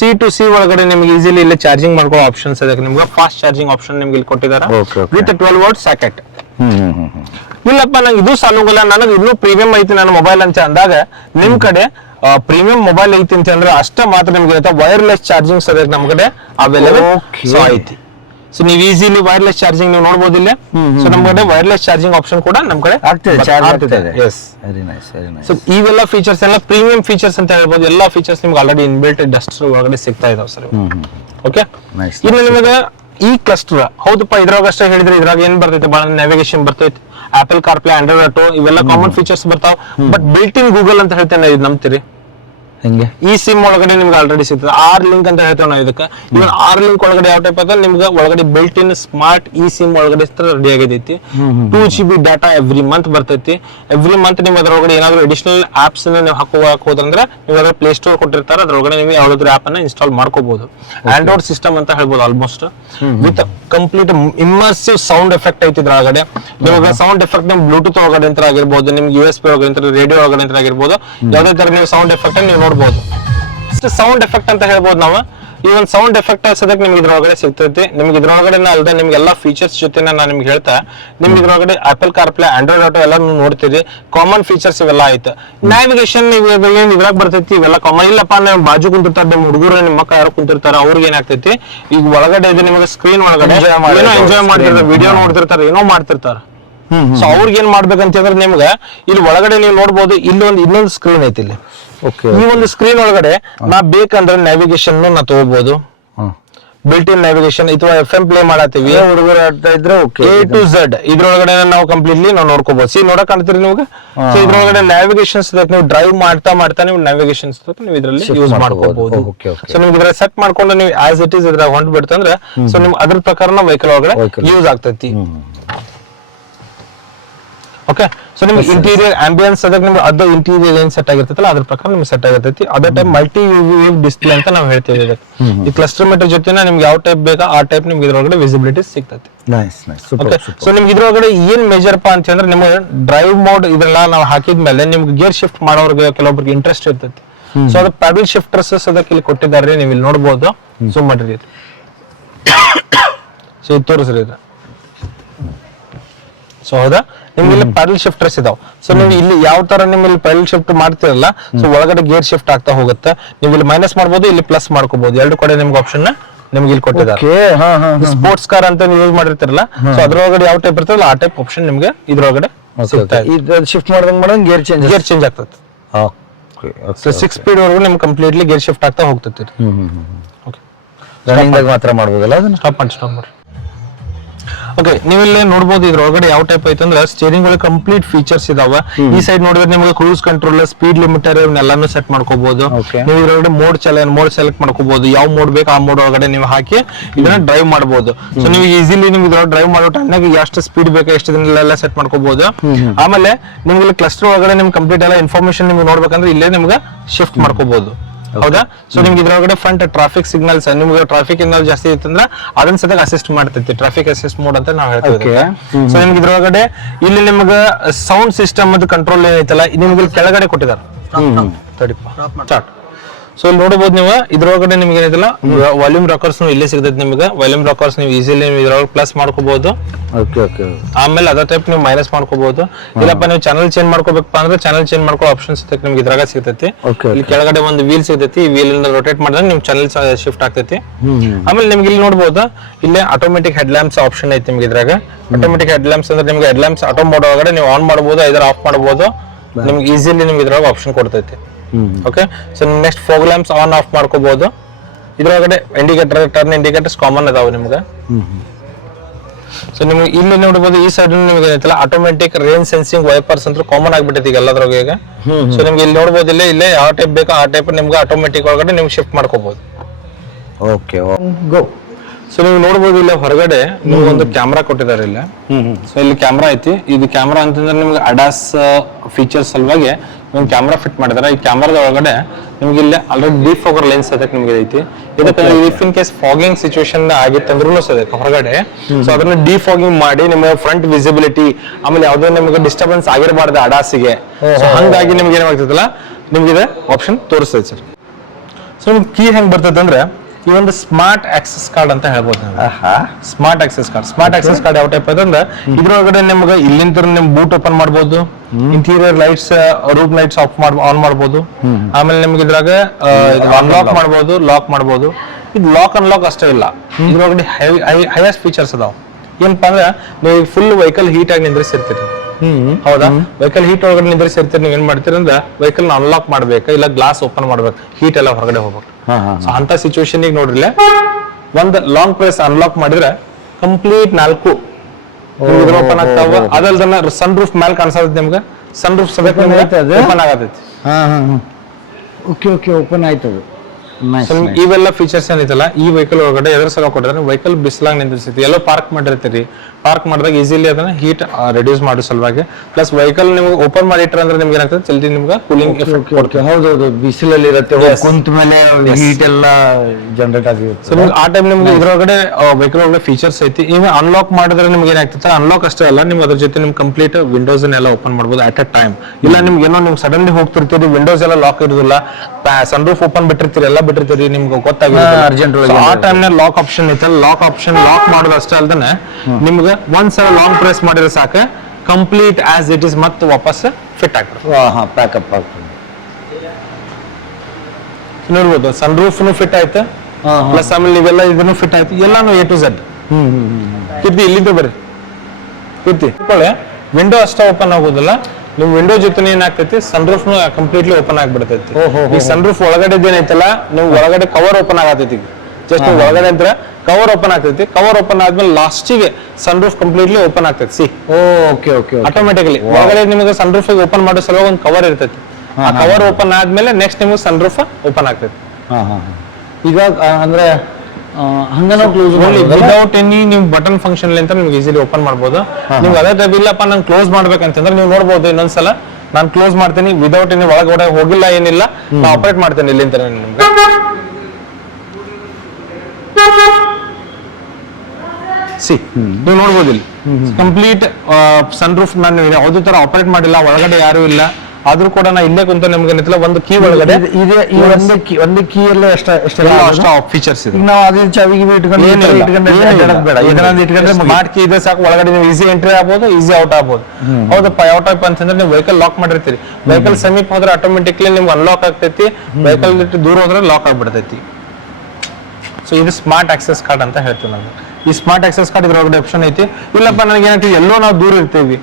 ಸಿ ಟು ಸಿ ಒಳಗಡೆ ನಿಮ್ಗೆ ಈಸಿಲಿ ಇಲ್ಲಿ ಚಾರ್ಜಿಂಗ್ ಮಾಡ್ಕೊಳ್ಳೋ ಆಪ್ಷನ್ಸ್ ಅದಕ್ಕೆ ನಿಮ್ಗೆ ಫಾಸ್ಟ್ ಚಾರ್ಜಿಂಗ್ ಆಪ್ಷನ್ ನಿಮ್ಗೆ ಇಲ್ಲಿ ಕೊಟ್ಟಿದ್ದಾರೆ ವಿತ್ 12 ವಾಟ್ ಸಾಕೆಟ್. ಇಲ್ಲಪ್ಪ ನಂಗೆ ಇದು ಸಾಲುಗಲ್ಲ, ನನಗೆ ಇನ್ನೂ ಪ್ರೀಮಿಯಂ ಐತಿ ನನ್ನ ಮೊಬೈಲ್ ಅಂತ ಅಂದಾಗ ನಿಮ್ ಕಡೆ ಪ್ರೀಮಿಯಂ ಮೊಬೈಲ್ ಐತಿ ಅಂತ ಅಂದ್ರೆ ಅಷ್ಟ ಮಾತ್ರ ನಿಮ್ಗೆ ವೈರ್ಲೆಸ್ ಚಾರ್ಜಿಂಗ್ ಅದಕ್ಕೆ ನಮ್ ಕಡೆ ಅವೈಲೇಬಲ್ ಐತಿ. ಸೊ ನೀವು ಈಸಿಲಿ ವೈರ್ಲೆಸ್ ಚಾರ್ಜಿಂಗ್ ನೀವು ನೋಡಬಹುದು ಇಲ್ಲಿ. ಸೊ ನಮ್ ಕಡೆ ವೈರ್ಲೆಸ್ ಚಾರ್ಜಿಂಗ್ ಆಪ್ಷನ್ ಕೂಡ ನಮ್ ಕಡೆ ಆಗ್ತದೆ. ಸೊ ಇವೆಲ್ಲ ಫೀಚರ್ಸ್ ಎಲ್ಲ ಪ್ರೀಮಿಯಂ ಫೀಚರ್ಸ್ ಅಂತ ಹೇಳ್ಬೋದು. ಎಲ್ಲಾ ಫೀಚರ್ಸ್ ನಿಮ್ಗೆ ಆಲ್ರೆಡಿ ಇನ್ಬಿಲ್ಟ್ ಡಸ್ಟರ್ ಒಳಗಡೆ ಸಿಗ್ತಾ ಇದಾವೆ ಸರ್. ಓಕೆ, ಇನ್ನು ನಿಮಗೆ ಈ ಕ್ಲಸ್ಟರ್ ಹೌದಪ್ಪ ಇದ್ರಾಗಷ್ಟೇ ಹೇಳಿದ್ರೆ ಇದ್ರಾಗ ಏನ್ ಬರ್ತೈತೆ, ಬಹಳ ನ್ಯಾವಿಗೇಷನ್ ಬರ್ತೈತೆ, ಆಪಲ್ ಕಾರ್ಪ್ಲೇ, ಆಂಡ್ರಾಯ್ಡ್ ಆಟೋ ಇವೆಲ್ಲ ಕಾಮನ್ ಫೀಚರ್ಸ್ ಬರ್ತಾವ. ಬಟ್ ಬಿಲ್ಟ್ ಇನ್ ಗೂಗಲ್ ಅಂತ ಹೇಳ್ತೇನೆ, ಇದು ನಂಬ್ತೀರಿ? ಹೆಂಗೆ ಈ ಸಿಮ್ ಒಳಗಡೆ ನಿಮ್ಗೆ ಆಲ್ರೆಡಿ ಸಿಗ್ತದೆ ಆರ್ ಲಿಂಕ್ ಅಂತ ಹೇಳ್ತೇವೆ ನಾವು ಇದಕ್ಕೆ ಇವನ್ ಆರ್ ಲಿಂಕ್ ಒಳಗಡೆ ಯಾವ ಟೈಪ್ ಅದ ನಿಮ್ಗೆ ಒಳಗಡೆ ಬಿಲ್ಟ್ ಇನ್ ಸ್ಮಾರ್ಟ್ ಈ ಸಿಮ್ ಒಳಗಡೆ ರೆಡಿ ಆಗೈತಿ 2 GB ಡಾಟಾ ಎವ್ರಿ ಮಂತ್ ಬರ್ತೈತಿ ಎವ್ರಿ ಮಂತ್ ನೀವು ಅದರೊಳಗಡೆ ಏನಾದ್ರು ಅಡಿಷನಲ್ ಆಪ್ಸ್ ನೀವು ಹಾಕೋಕ್ ಹೋದ್ರಂದ್ರೆ ನೀವು ಅದ್ರ ಪ್ಲೇ ಸ್ಟೋರ್ ಕೊಟ್ಟಿರ್ತಾರೆ ಅದ್ರೊಳಗಡೆ ನೀವು ಯಾವ್ದಾದ್ರು ಆಪ್ ಅನ್ನ ಇನ್ಸ್ಟಾಲ್ ಮಾಡ್ಕೋಬಹುದು ಆಂಡ್ರಾಯ್ಡ್ ಸಿಸ್ಟಮ್ ಅಂತ ಹೇಳ್ಬೋದು almost with complete immersive sound effect ಐತಿ ಇದ್ರೊಳಗಡೆ ಇವಾಗ ಸೌಂಡ್ ಎಫೆಕ್ಟ್ ನಿಮ್ ಬ್ಲೂಟೂತ್ ಒಳಗಡೆ ಅಂತ ಆಗಿರ್ಬೋದು ನಿಮ್ಗೆ USB ಒಳಗಡೆ ರೇಡಿಯೋ ಒಳಗಡೆ ಅಂತ ಆಗಿರ್ಬೋದು ಯಾವ್ದೇ ತರ ನೀವು ಸೌಂಡ್ ಎಫೆಕ್ಟ್ ನೀವು ನೋಡ್ಬೋದು ಸೌಂಡ್ ಎಫೆಕ್ಟ್ ಅಂತ ಹೇಳ್ಬೋದು ನಾವು ಈ ಒಂದು ಸೌಂಡ್ ಎಫೆಕ್ಟ್ ಸದ್ಯಕ್ಕೆ ನಿಮ್ಗೆ ಇದ್ರೊಳಗಡೆ ಸಿಗ್ತೈತಿ ನಿಮ್ಗೆ ಇದ್ರೊಳಗಡೆ ಅಲ್ಲದೆ ನಿಮ್ಗೆ ಎಲ್ಲಾ ಫೀಚರ್ಸ್ ಜೊತೆ ನಾನು ನಿಮ್ಗೆ ಹೇಳ್ತಾ ನಿಮ್ಗೆ ಇದ್ರೊಳಗಡೆ ಆಪಲ್ ಕಾರ್ಪ್ಲೇ ಆಂಡ್ರಾಯ್ಡ್ ಆಟೋ ಎಲ್ಲ ನೋಡ್ತೀರಿ ಕಾಮನ್ ಫೀಚರ್ಸ್ ಇವೆಲ್ಲ ಆಯ್ತು ನ್ಯಾವಿಗೇಷನ್ ಏನ್ ಇದ್ರಾಗ ಬರ್ತೈತಿ ಇವೆಲ್ಲ ಕಾಮನ್ ಇಲ್ಲಪ್ಪ ನೀವು ಬಾಜು ಕುಂತಿರ್ತಾರೆ ನಿಮ್ಮ ಹುಡುಗರು ನಿಮ್ಮ ಮಕ್ಕಳು ಯಾರು ಕುಂತಿರ್ತಾರೆ ಅವ್ರಿಗೆ ಏನಾಗ್ತೈತಿ ಈಗ ಒಳಗಡೆ ಇದೆ ನಿಮಗೆ ಸ್ಕ್ರೀನ್ ಒಳಗಡೆ ಏನೋ ಎಂಜಾಯ್ ಮಾಡ್ತಿರ್ತಾರೆ ವಿಡಿಯೋ ನೋಡ್ತಿರ್ತಾರೆ ಏನೋ ಮಾಡ್ತಿರ್ತಾರೆ ಸೊ ಅವ್ರಿಗೆ ಏನ್ ಮಾಡ್ಬೇಕಂತಂದ್ರೆ ನಿಮ್ಗೆ ಇಲ್ಲಿ ಒಳಗಡೆ ನೀವು ನೋಡ್ಬೋದು ಇನ್ನೊಂದು ಸ್ಕ್ರೀನ್ ಐತಿ ಇಲ್ಲಿ ಈ ಒಂದು ಸ್ಕ್ರೀನ್ ಒಳಗಡೆ ನಾ ಬೇಕಂದ್ರೆ ನ್ಯಾವಿಗೇಷನ್ ನಾ ತಗೋಬಹುದು ಬಿಲ್ಟ್ ಇನ್ ನ್ಯಾವಿಗೇಷನ್ ಅಥವಾ FM ಪ್ಲೇ ಮಾಡತ್ತೀವಿ ಹುಡುಗರು ಆಡ್ತಾ ಇದ್ರೆ A to Z ಇದ್ರೊಳಗಡೆ ನಾವು ಕಂಪ್ಲೀಟ್ಲಿ ನಾವು ನೋಡ್ಕೋಬಹುದು ಸಿ ನೋಡಕ್ ಕಾಣ್ತೀರಿ ನಿಮ್ಗೆ ಸೊ ಇದ್ರೊಳಗಡೆ ನ್ಯಾವಿಗೇಷನ್ಸ್ ನೀವು ಡ್ರೈವ್ ಮಾಡ್ತಾ ನೀವು ನ್ಯಾವಿಗೇಷನ್ಸ್ ನೀವು ಇದರಲ್ಲಿ ಯೂಸ್ ಮಾಡ್ಕೋಬಹುದು ಸೊ ನಿಮ್ಗೆ ಇದ್ರ ಸೆಟ್ ಮಾಡ್ಕೊಂಡು ನೀವು ಆಸ್ ಇಟ್ ಇಸ್ ಇದ್ರ ಹೊಂಟ್ ಬಿಡ್ತಂದ್ರೆ ಸೊ ನಿಮ್ ಅದ್ರ ಪ್ರಕಾರ ವೆಹಿಕಲ್ ಒಳಗಡೆ ಯೂಸ್ ಆಗ್ತೈತಿ ಓಕೆ ಸೊ ನಿಮ್ಗೆ ಇಂಟೀರಿಯರ್ ಆಂಬಿಯನ್ಸ್ ಅದಕ್ಕೆ ನಿಮ್ಗೆ ಅದು ಇಂಟೀರಿಯರ್ ಏನ್ ಸೆಟ್ ಆಗಿರ್ತೈತಲ್ಲ ಅದ್ರ ಪ್ರಕಾರ ನಿಮ್ಗೆ ಸೆಟ್ ಆಗಿರ್ತೈತಿ ಅದೇ ಟೈಪ್ ಮಲ್ಟಿ ವೇವ್ ಡಿಸ್ಪ್ಲೇ ಅಂತ ನಾವು ಹೇಳ್ತೀವಿ ಇದಕ್ಕೆ ಈ ಕ್ಲಸ್ಟರ್ ಮೀಟರ್ ಜೊತೆನ ನಿಮ್ಗೆ ಯಾವ ಟೈಪ್ ಬೇಕಾ ಆ ಟೈಪ್ ನಿಮ್ಗೆ ಇದ್ರೊಳಗಡೆ ವಿಸಿಬಿಲಿಟಿ ಸಿಗ್ತೈತಿ ಸೊ ನಿಮ್ಗೆ ಇದ್ರೊಳಗಡೆ ಏನ್ ಮೇಜರ್ ಪಾ ಅಂತ ಅಂದ್ರೆ ನಿಮ್ಗೆ ಡ್ರೈವ್ ಮೋಡ್ ಇದೆಲ್ಲ ನಾವು ಹಾಕಿದ್ಮೇಲೆ ನಿಮ್ಗೆ ಗೇರ್ ಶಿಫ್ಟ್ ಮಾಡೋರ್ಗೆ ಕೆಲವೊಬ್ರಿಗೆ ಇಂಟ್ರೆಸ್ಟ್ ಇರ್ತೈತಿ ಸೊ ಅದು ಪ್ಯಾಡಲ್ ಶಿಫ್ಟರ್ಸ್ ಅದಕ್ಕೆ ಇಲ್ಲಿ ಕೊಟ್ಟಿದ್ದಾರೆ ನೀವು ಇಲ್ಲಿ ನೋಡ್ಬೋದು ಜೂಮ್ ಮಾಡಿರಿ ಸೊ ಇದು ತೋರಿಸ್ರಿ ಇದು ಸೊ ಹೌದಾ ನಿಮ್ಗೆ ಇಲ್ಲಿ ಪ್ಯಾಡಲ್ ಶಿಫ್ಟರ್ಸ್ ಇದಾವ ಸೊ ನೀವು ಇಲ್ಲಿ ಯಾವ ತರ ನಿಮ್ಗೆ ಇಲ್ಲಿ ಪ್ಯಾಡಲ್ ಶಿಫ್ಟ್ ಮಾಡ್ತಿರಲ್ಲ ಸೊ ಒಳಗಡೆ ಗೇರ್ ಶಿಫ್ಟ್ ಆಗ್ತಾ ಹೋಗುತ್ತೆ ನೀವು ಇಲ್ಲಿ ಮೈನಸ್ ಮಾಡ್ಬೋದು ಇಲ್ಲಿ ಪ್ಲಸ್ ಮಾಡ್ಕೋಬಹುದು ಎರಡು ಕಡೆ ನಿಮ್ಗೆ ಆಪ್ಷನ್ ನಿಮ್ಗೆ ಇಲ್ಲಿ ಕೊಟ್ಟಿದ್ದಾರೆ ಸ್ಪೋರ್ಟ್ಸ್ ಕಾರ್ ಅಂತ ನೀವು ಯೂಸ್ ಮಾಡಿರ್ತಿರಲ್ಲ ಸೊ ಅದ್ರೊಳಗಡೆ ಯಾವ ಟೈಪ್ ಇರ್ತಲ್ಲ ಆ ಟೈಪ್ ಆಪ್ಷನ್ ನಿಮ್ಗೆ ಇದ್ರೊಳಗಡೆ ಶಿಫ್ಟ್ ಮಾಡ್ದಂಗ್ ಗೇರ್ ಚೇಂಜ್ ಆಗ್ತದೆ ಸೊ 6 ಸ್ಪೀಡ್ ವರೆಗೂ ನಿಮ್ಗೆ ಕಂಪ್ಲೀಟ್ಲಿ ಗೇರ್ ಶಿಫ್ಟ್ ಆಗ್ತಾ ಹೋಗ್ತೈತಿ ಮಾತ್ರ ಮಾಡ್ಬೋದಲ್ಲ ಅದನ್ನ ಸ್ಟಾಪ್ ಮಾಡಿ ಓಕೆ ನೀವು ಇಲ್ಲಿ ನೋಡಬಹುದು ಇದ್ರೊಳಗಡೆ ಯಾವ ಟೈಪ್ ಐತೆ ಅಂದ್ರೆ ಸ್ಟೇರಿಂಗ್ ಒಳಗೆ ಕಂಪ್ಲೀಟ್ ಫೀಚರ್ಸ್ ಇದಾವೆ ಈ ಸೈಡ್ ನೋಡಿದ್ರೆ ನಿಮಗೆ ಕ್ರೂಸ್ ಕಂಟ್ರೋಲ್ ಸ್ಪೀಡ್ ಲಿಮಿಟರ್ ಇವನ್ನೆಲ್ಲಾನು ಸೆಟ್ ಮಾಡ್ಕೋಬಹುದು ನೀವು ಇದ್ರೊಳಗಡೆ ಮೋಡ್ ಸೆಲೆಕ್ಟ್ ಮಾಡ್ಕೋಬಹುದು ಯಾವ ಮೋಡ್ ಬೇಕು ಆ ಮೋಡ್ ಒಳಗಡೆ ನೀವು ಹಾಕಿ ಇದನ್ನ ಡ್ರೈವ್ ಮಾಡಬಹುದು ಸೊ ನೀವು ಈಸಿಲಿ ನಿಮ್ಗೆ ಇದ್ರೊಳಗೆ ಡ್ರೈವ್ ಮಾಡೋ ಟೈಮ್ನಾಗ ಎಷ್ಟು ಸ್ಪೀಡ್ ಬೇಕು ಎಷ್ಟು ದಿನ ಸೆಟ್ ಮಾಡ್ಕೋಬಹುದು ಆಮೇಲೆ ನಿಮ್ಗೆ ಇಲ್ಲಿ ಕ್ಲಸ್ಟರ್ ಒಳಗಡೆ ನಿಮ್ಗೆ ಕಂಪ್ಲೀಟ್ ಎಲ್ಲ ಇನ್ಫಾರ್ಮೇಶನ್ ನಿಮ್ಗೆ ನೋಡ್ಬೇಕಂದ್ರೆ ಇಲ್ಲೇ ನಿಮ್ಗೆ ಶಿಫ್ಟ್ ಮಾಡ್ಕೋಬಹುದು ಹೌದಾ ಸೊ ನಿಮ್ಗೆ ಇದ್ರೊಳಗಡೆ ಫ್ರಂಟ್ ಟ್ರಾಫಿಕ್ ಸಿಗ್ನಲ್ಸ್ ನಿಮ್ಗೆ ಟ್ರಾಫಿಕ್ ಏನಾದ್ರು ಜಾಸ್ತಿ ಇತ್ತಂದ್ರೆ ಅದನ್ನ ಸದ್ಯ ಅಸಿಸ್ಟ್ ಮಾಡ್ತೈತಿ ಟ್ರಾಫಿಕ್ ಅಸಿಸ್ಟ್ ಮೋಡ್ ಅಂತ ನಾವು ಹೇಳ್ತೀವಿ ಸೊ ನಿಮ್ಗೆ ಇದ್ರೊಳಗಡೆ ಇಲ್ಲಿ ನಿಮ್ಗೆ ಸೌಂಡ್ ಸಿಸ್ಟಮ್ ಅದು ಕಂಟ್ರೋಲ್ ಏನೈತಲ್ಲ ನಿಮ್ಗೆ ಇಲ್ಲಿ ಕೆಳಗಡೆ ಕೊಟ್ಟಿದ್ದಾರೆ ಸ್ಟಾರ್ಟ್ ಸೊ ಇಲ್ಲಿ ನೋಡಬಹುದು ನೀವು ಇದ್ರೊಳಗಡೆ ನಿಮ್ಗೆ ಏನೈತಲ್ಲ ವಾಲ್ಯೂಮ್ ರಾಕರ್ಸ್ ಇಲ್ಲೇ ಸಿಗ್ತೈತಿ ನಿಮ್ಗೆ ವಾಲ್ಯೂಮ್ ರಾಕರ್ಸ್ ನೀವು ಈಸಿಲಿ ಇದ್ರೊಳಗೆ ಪ್ಲಸ್ ಮಾಡ್ಕೋಬಹುದು ಆಮೇಲೆ ಅದೇ ಟೈಪ್ ನೀವು ಮೈನಸ್ ಮಾಡ್ಕೋಬಹುದು ಇಲ್ಲಪ್ಪ ನೀವು ಚಾನಲ್ ಚೇಂಜ್ ಮಾಡ್ಕೋಬೇಕಪ್ಪ ಅಂದ್ರೆ ಚಾನಲ್ ಚೇಂಜ್ ಮಾಡ್ಕೋ ಆಪ್ಷನ್ಸ್ ನಿಮ್ಗೆ ಇದ್ರಾಗ ಸಿಗ್ತೈತಿ ಇಲ್ಲಿ ಕೆಳಗಡೆ ಒಂದು ವೀಲ್ ಸಿಗ್ತೈತಿ ಈ ವೀಲ್ ಇಂದ ರೊಟೇಟ್ ಮಾಡಿದ್ರೆ ನಿಮ್ ಚಾನಲ್ ಶಿಫ್ಟ್ ಆಗ್ತೈತಿ ಆಮೇಲೆ ನಿಮ್ಗೆ ಇಲ್ಲಿ ನೋಡಬಹುದು ಇಲ್ಲೇ ಆಟೋಮೆಟಿಕ್ ಹೆಡ್ ಲ್ಯಾಂಪ್ಸ್ ಆಪ್ಷನ್ ಐತಿ ನಿಮ್ಗೆ ಇದ್ರಾಗ ಆಟೋಮೆಟಿಕ್ ಹೆಡ್ ಲ್ಯಾಂಪ್ಸ್ ಅಂದ್ರೆ ನಿಮ್ಗೆ ಹೆಡ್ ಲ್ಯಾಂಪ್ಸ್ ಆಟೋ ಮೋಡ್ ಒಳಗಡೆ ನೀವು ಆನ್ ಮಾಡಬಹುದು ಐದರ ಆಫ್ ಮಾಡಬಹುದು ನಿಮ್ಗೆ ಈಸಿಲಿ ನಿಮ್ಗೆ ಇದ್ರಾಗ ಆಪ್ಷನ್ ಕೊಡ್ತೈತಿ okay so next fog lamps on off ಮಾಡ್ಕೋಬಹುದು ಇದ್ರೊಳಗಡೆ ಇಂಡಿಕೇಟರ್ ಟರ್ನ್ ಇಂಡಿಕೇಟರ್ಸ್ ಕಾಮನ್ ಅದಾವ ನಿಮ್ಗೆ ಸೊ ನಿಮ್ಗೆ ಇಲ್ಲಿ ನೋಡಬಹುದು ಈ ಸೈಡ್ ನಿಮ್ಗೆ ಏನೈತಲ್ಲ ಆಟೋಮೆಟಿಕ್ ರೇನ್ ಸೆನ್ಸಿಂಗ್ ವೈಪರ್ಸ್ ಅಂತ ಕಾಮನ್ ಆಗ್ಬಿಟ್ಟೈತಿ ಈಗ ಎಲ್ಲದ್ರಾಗ ಈಗ ಸೊ ನಿಮ್ಗೆ ಇಲ್ಲಿ ನೋಡಬಹುದು ಇಲ್ಲೇ ಯಾವ ಟೈಪ್ ಬೇಕೋ ಆ ಟೈಪ್ ನಿಮ್ಗೆ ಆಟೋಮೆಟಿಕ್ ಒಳಗಡೆ ನೀವು ಶಿಫ್ಟ್ ಮಾಡ್ಕೋಬಹುದು ಓಕೆ ಗೋ ಸೊ ನೀವು ನೋಡಬಹುದು ಇಲ್ಲ ಹೊರಗಡೆ ನೀವು ಒಂದು ಕ್ಯಾಮ್ರಾ ಕೊಟ್ಟಿದ್ದಾರೆ ಇಲ್ಲ ಸೊ ಇಲ್ಲಿ ಕ್ಯಾಮ್ರಾ ಐತಿ ಇದು ಕ್ಯಾಮ್ರಾ ಅಂತಂದ್ರೆ ನಿಮ್ಗೆ ಅಡಾಸ್ ಫೀಚರ್ಸ್ ಸಲುವಾಗಿ ನಿಮ್ಗೆ ಕ್ಯಾಮ್ರಾ ಫಿಟ್ ಮಾಡಿದಾರೆ ಈ ಕ್ಯಾಮ್ರಾದ ಒಳಗಡೆ ನಿಮ್ಗೆ ಇಲ್ಲಿ ಆಲ್ರೆಡಿ ಡಿಫಾಗರ್ ಲೆನ್ಸ್ ಅದಕ್ಕೆ ನಿಮ್ಗೆ ಐತಿ ಇದಕ್ಕೆ if in case fogging situation ಆಗಿತ್ತಂದ್ರೂ ಸದಕ್ಕೆ ಹೊರಗಡೆ ಸೊ ಅದನ್ನ ಡಿಫಾಗಿಂಗ್ ಮಾಡಿ ನಿಮ್ಮ ಫ್ರಂಟ್ ವಿಸಿಬಿಲಿಟಿ ಆಮೇಲೆ ಯಾವ್ದೋ ನಿಮ್ಗೆ ಡಿಸ್ಟರ್ಬೆನ್ಸ್ ಆಗಿರಬಾರ್ದು ಅಡಾಸಿಗೆ ಸೊ ಹಂಗಾಗಿ ನಿಮ್ಗೆ ಏನಾಗ್ತೈತಲ್ಲ ನಿಮ್ಗೆ ಇದೆ ಆಪ್ಷನ್ ತೋರಿಸ್ತೈತೆ ಸರ್ ಸೊ ನಿಮ್ಗೆ ಕೀ ಹೆಂಗ್ ಬರ್ತೈತೆ ಅಂದ್ರೆ ಈ ಒಂದು ಸ್ಮಾರ್ಟ್ ಆಕ್ಸೆಸ್ ಕಾರ್ಡ್ ಅಂತ ಹೇಳ್ಬೋದು ಸ್ಮಾರ್ಟ್ ಆಕ್ಸೆಸ್ ಕಾರ್ಡ್ ಯಾವ ಟೈಪ್ ಅಂದ್ರೆ ಇದ್ರೊಳಗಡೆ ನಿಮ್ಗೆ ಇಲ್ಲಿಂದ ನಿಮ್ ಬೂಟ್ ಓಪನ್ ಮಾಡ್ಬೋದು interior lights room lights on ಮಾಡ್ಬೋದು ಆಮೇಲೆ ನಿಮ್ಗೆ ಇದ್ರಾಗ ಅನ್ಲಾಕ್ ಮಾಡ್ಬೋದು ಲಾಕ್ ಮಾಡ್ಬೋದು ಇದು ಲಾಕ್ ಅನ್ಲಾಕ್ ಅಷ್ಟೇ ಇಲ್ಲ ಇದ್ರೊಳಗಡೆ ಹೈಯೆಸ್ಟ್ ಫೀಚರ್ಸ್ ಅದಾವ ಏನಪ್ಪಾ ಅಂದ್ರೆ ನೀವು ಫುಲ್ ವೆಹಿಕಲ್ ಹೀಟ್ ಆಗಿ ನಿಂದ್ರಿಸಿರ್ತೀರಿ ಹೌದಾ ವೆಹಿಕಲ್ ಹೀಟ್ ಒಳಗಡೆ ನಿಂದ್ರಿಸಿರ್ತೀರಿ ನೀವ್ ಏನ್ ಮಾಡ್ತೀರಿ ಅಂದ್ರೆ ವೆಹಿಕಲ್ ಅನ್ಲಾಕ್ ಮಾಡ್ಬೇಕು ಇಲ್ಲ ಗ್ಲಾಸ್ ಓಪನ್ ಮಾಡ್ಬೇಕು ಹೀಟ್ ಎಲ್ಲ ಹೊರಗಡೆ ಹೋಗ್ಬೇಕು ಸೊ ಅಂತ ಸಿಚುವೇಶನ್ ಈಗ ನೋಡ್ರಿ ಒಂದ್ ಲಾಂಗ್ ಪ್ರೆಸ್ ಅನ್ಲಾಕ್ ಮಾಡಿದ್ರೆ ಕಂಪ್ಲೀಟ್ 4 ಓಪನ್ ಆಗ್ತಾವ ಅದಲ್ದನ್ನ ಸನ್ ರೂಫ್ ಮೇಲೆ ಕಾಣಿಸ್ತೈತಿ ನಿಮ್ಗೆ ಸನ್ ರೂಫ್ ಓಪನ್ ಆಗತೈತಿ ಓಕೆ ಓಕೆ ಓಪನ್ ಆಯ್ತದು. So, ಇವೆಲ್ಲ ಫೀಚರ್ಸ್ ಏನೈತಲ್ಲ ಈ ವೆಹಿಕಲ್ ಒಳಗಡೆ ಎದ್ರ ಸಲ ಕೊಟ್ಟಿದ್ರೆ ವೆಹಿಕಲ್ ಬಿಸಿಲಾಗ ನಿಂದಿರ್ತೈತಿ, ಎಲ್ಲೋ ಪಾರ್ಕ್ ಮಾಡಿರ್ತೀರಿ, ಪಾರ್ಕ್ ಮಾಡಿದಾಗ ಈಸಿಲಿ ಅದನ್ನ ಹೀಟ್ ರೆಡ್ಯೂಸ್ ಮಾಡೋ ಸಲುವಾಗಿ. ಪ್ಲಸ್ ವೆಹಿಕಲ್ ನೀವು ಓಪನ್ ಮಾಡಿಟ್ರೆ ಅಂದ್ರೆ ನಿಮ್ಗೆ ಏನಾಗ್ತದೆ ಜಲ್ದಿ ನಿಮ್ಗೆ ಕೂಲಿಂಗ್ ಎಫೆಕ್ಟ್ ಕೊಡ್ತದೆ. ಹೌದೌದು, ಬಿಸಿಲಲ್ಲಿ ಇರುತ್ತೆ, ಕುಂತ ಮೇಲೆ ಹೀಟ್ ಎಲ್ಲ ಜನರೇಟ್ ಆಗಿರುತ್ತೆ. ಸೊ ನಿಮ್ಗೆ ಆ ಟೈಮ್ ನಿಮ್ಗೆ ಇದ್ರೊಳಗಡೆ ವೆಹಿಕಲ್ ಒಳಗಡೆ ಫೀಚರ್ಸ್ ಐತಿ. ಈಗ ಅನ್ಲಾಕ್ ಮಾಡಿದ್ರೆ ನಿಮ್ಗೆ ಏನಾಗ್ತದೆ, ಅನ್ಲಾಕ್ ಅಷ್ಟೇ ಅಲ್ಲ, ನಿಮ್ಗೆ ಅದ್ರ ಜೊತೆ ನಿಮ್ಗೆ ಕಂಪ್ಲೀಟ್ ವಿಂಡೋಸ್ ಎಲ್ಲ ಓಪನ್ ಮಾಡ್ಬೋದು ಅಟ್ ಅ ಟೈಮ್. ಇಲ್ಲ ನಿಮ್ಗೆ ಏನೋ ನೀವು ಸಡನ್ಲಿ ಹೋಗ್ತಿರ್ತೀರಿ, ವಿಂಡೋಸ್ ಎಲ್ಲ ಲಾಕ್ ಇರೋದಿಲ್ಲ, ಸನ್ ರೂಫ್ ಓಪನ್ ಬಿಟ್ಟಿರ್ತೀರಿ, ಎಲ್ಲ ಬಿಟ್ಟಿರ್ತೀರಿ, ನಿಮ್ಗೆ ಗೊತ್ತಾಗಿಲ್ಲ ಅರ್ಜೆಂಟ್ ಆ ಟೈಮ್ ನಲ್ಲಿ ಲಾಕ್ ಆಪ್ಷನ್ ಐತಲ್ಲ, ಲಾಕ್ ಆಪ್ಷನ್ ಲಾಕ್ ಮಾಡೋದು ಅಷ್ಟೇ ಅಲ್ದನೆ ನಿಮ್ಗೆ ಒಂದ್ಸಲ ಲಾಂಗ್ ಪ್ರೆಸ್ ಮಾಡಿದ್ರೆ ಸಾಕು, ಕಂಪ್ಲೀಟ್ ಆಸ್ ಇಟ್ ಇಸ್ ಮತ್ತೆ ವಾಪಸ್ ಫಿಟ್ ಆಗ್ತದೆ. ಪ್ಯಾಕಪ್ ಆಗ್ತದೆ. ನೋಡ್ಬೋದು ಸನ್ ರೂಫ್ನು ಫಿಟ್ ಆಯ್ತು, ಪ್ಲಸ್ ಆಮೇಲೆ ನೀವೆಲ್ಲ ಇದನ್ನು ಫಿಟ್ ಆಯ್ತು, ಎಲ್ಲಾನು ಎ ಟು ಝೆಡ್. ಕೀರ್ತಿ ಇಲ್ಲಿಂದ ಬರ್ರಿ, ಕೀರ್ತಿ ವಿಂಡೋ ಅಷ್ಟೇ ಓಪನ್ ಆಗೋದಿಲ್ಲ, ನಿಮ್ ವಿಂಡೋ ಜೊತೆ ಏನಾಗ್ತೈತಿ ಸನ್ ರೂಫ್ ಕಂಪ್ಲೀಟ್ಲಿ ಓಪನ್ ಆಗ್ಬಿಡ್ತೈತಿ. ಈ ಸನ್ ರೂಫ್ ಒಳಗಡೆ ಏನೈತಲ್ಲ, ನೀವು ಒಳಗಡೆ ಕವರ್ ಓಪನ್ ಆಗತೈತಿ, ಜಸ್ಟ್ ಒಳಗಡೆ ಅಂದ್ರೆ ಕವರ್ ಓಪನ್ ಆಗ್ತೈತಿ. ಕವರ್ ಓಪನ್ ಆದ್ಮೇಲೆ ಲಾಸ್ಟಿಗೆ ಸನ್ ರೂಫ್ ಕಂಪ್ಲೀಟ್ಲಿ ಓಪನ್ ಆಗ್ತೈತಿ. ಸಿ ಓಕೆ ಓಕೆ ಆಟೋಮೆಟಿಕಲಿ ಒಳಗಡೆ ನಿಮಗೆ ಸನ್ ರೂಫ್ ಓಪನ್ ಮಾಡೋ ಸಲುವಾಗಿ ಒಂದು ಕವರ್ ಇರ್ತೈತಿ. ಆ ಕವರ್ ಓಪನ್ ಆದ್ಮೇಲೆ ನೆಕ್ಸ್ಟ್ ನಿಮಗೆ ಸನ್ ರೂಫ್ ಓಪನ್ ಆಗ್ತೈತಿ. ಈಗ ಅಂದ್ರೆ ಹಂಗನ ಕ್ಲೋಸ್ ವಿದೌಟ್ ಎನಿ ನೀವು ಬಟನ್ ಫಂಕ್ಷನ್ ಅಂತ ನಿಮ್ಗೆ ಈಸಿಲಿ ಓಪನ್ ಮಾಡ್ಬೋದು. ನಿಮ್ಗೆ ಅದೇ ಟೈಪ್ ಇಲ್ಲಪ್ಪ ನಾನು ಕ್ಲೋಸ್ ಮಾಡ್ಬೇಕಂತಂದ್ರೆ ನೀವು ನೋಡ್ಬೋದು ಇನ್ನೊಂದ್ಸಲ ನಾನು ಕ್ಲೋಸ್ ಮಾಡ್ತೀನಿ ವಿದೌಟ್ ಎನಿ ಒಳಗಡೆ ಹೋಗಿಲ್ಲ ಏನಿಲ್ಲ, ನಾನು ಆಪರೇಟ್ ಮಾಡ್ತೇನೆ ಇಲ್ಲಿಂದ ನಿಮ್ಗೆ. ಸಿ ನೀವು ನೋಡ್ಬೋದು ಇಲ್ಲಿ ಕಂಪ್ಲೀಟ್ ಸನ್ ರೂಫ್ ನಾನು ಯಾವುದೇ ತರ ಆಪರೇಟ್ ಮಾಡಿಲ್ಲ, ಒಳಗಡೆ ಯಾರು ಇಲ್ಲ, ಆದ್ರೂ ಕೂಡ ನಾ ಇಲ್ಲೇ ಕುಂತ ನಿಮ್ಗೆ ಏನಿಲ್ಲ ಒಂದು ಕೀ ಒಳಗಡೆ ಒಂದು ಕೀ ಎಲ್ಲ ಅಷ್ಟು ಫೀಚರ್ಸ್ ಇದೆ. ನಾವು ಅದೇ ಚಾವಿಗೆ ಇಟ್ಕೊಂಡ್ರೆ ಸ್ಮಾರ್ಟ್ ಕೀ ಇದೆ ಸಾಕು, ಒಳಗಡೆ ನೀವು ಈಸಿ ಎಂಟ್ರಿ ಆಗ್ಬೋದು, ಈಸಿ ಔಟ್ ಆಗ್ಬೋದು. ಹೌದಪ್ಪ ಯಾವ ಟೈಪ್ ಅಂತಂದ್ರೆ ನೀವು ವೆಹಿಕಲ್ ಲಾಕ್ ಮಾಡಿರ್ತೀರಿ, ವೆಹಿಕಲ್ ಸಮೀಪ ಹೋದ್ರೆ ಆಟೋಮೆಟಿಕ್ಲಿ ನಿಮ್ಗೆ ಅನ್ಲಾಕ್ ಆಗ್ತೈತಿ, ವೆಹಿಕಲ್ ದೂರ ಹೋದ್ರೆ ಲಾಕ್ ಆಗ್ಬಿಡ್ತೈತಿ. ಸೊ ಇದು ಸ್ಮಾರ್ಟ್ ಆಕ್ಸೆಸ್ ಕಾರ್ಡ್ ಅಂತ ಹೇಳ್ತೀವಿ ನಾವು. ಈ ಸ್ಮಾರ್ಟ್ ಆಕ್ಸೆಸ್ ಕಾರ್ಡ್ ಇದ್ರೊಳಗಡೆ ಆಪ್ಷನ್ ಐತಿ. ಇಲ್ಲಪ್ಪ ನನಗೆ ಏನಾಗ್ತದೆ ಎಲ್ಲೋ ನಾವು ದೂರ ಇರ್ತೀವಿ,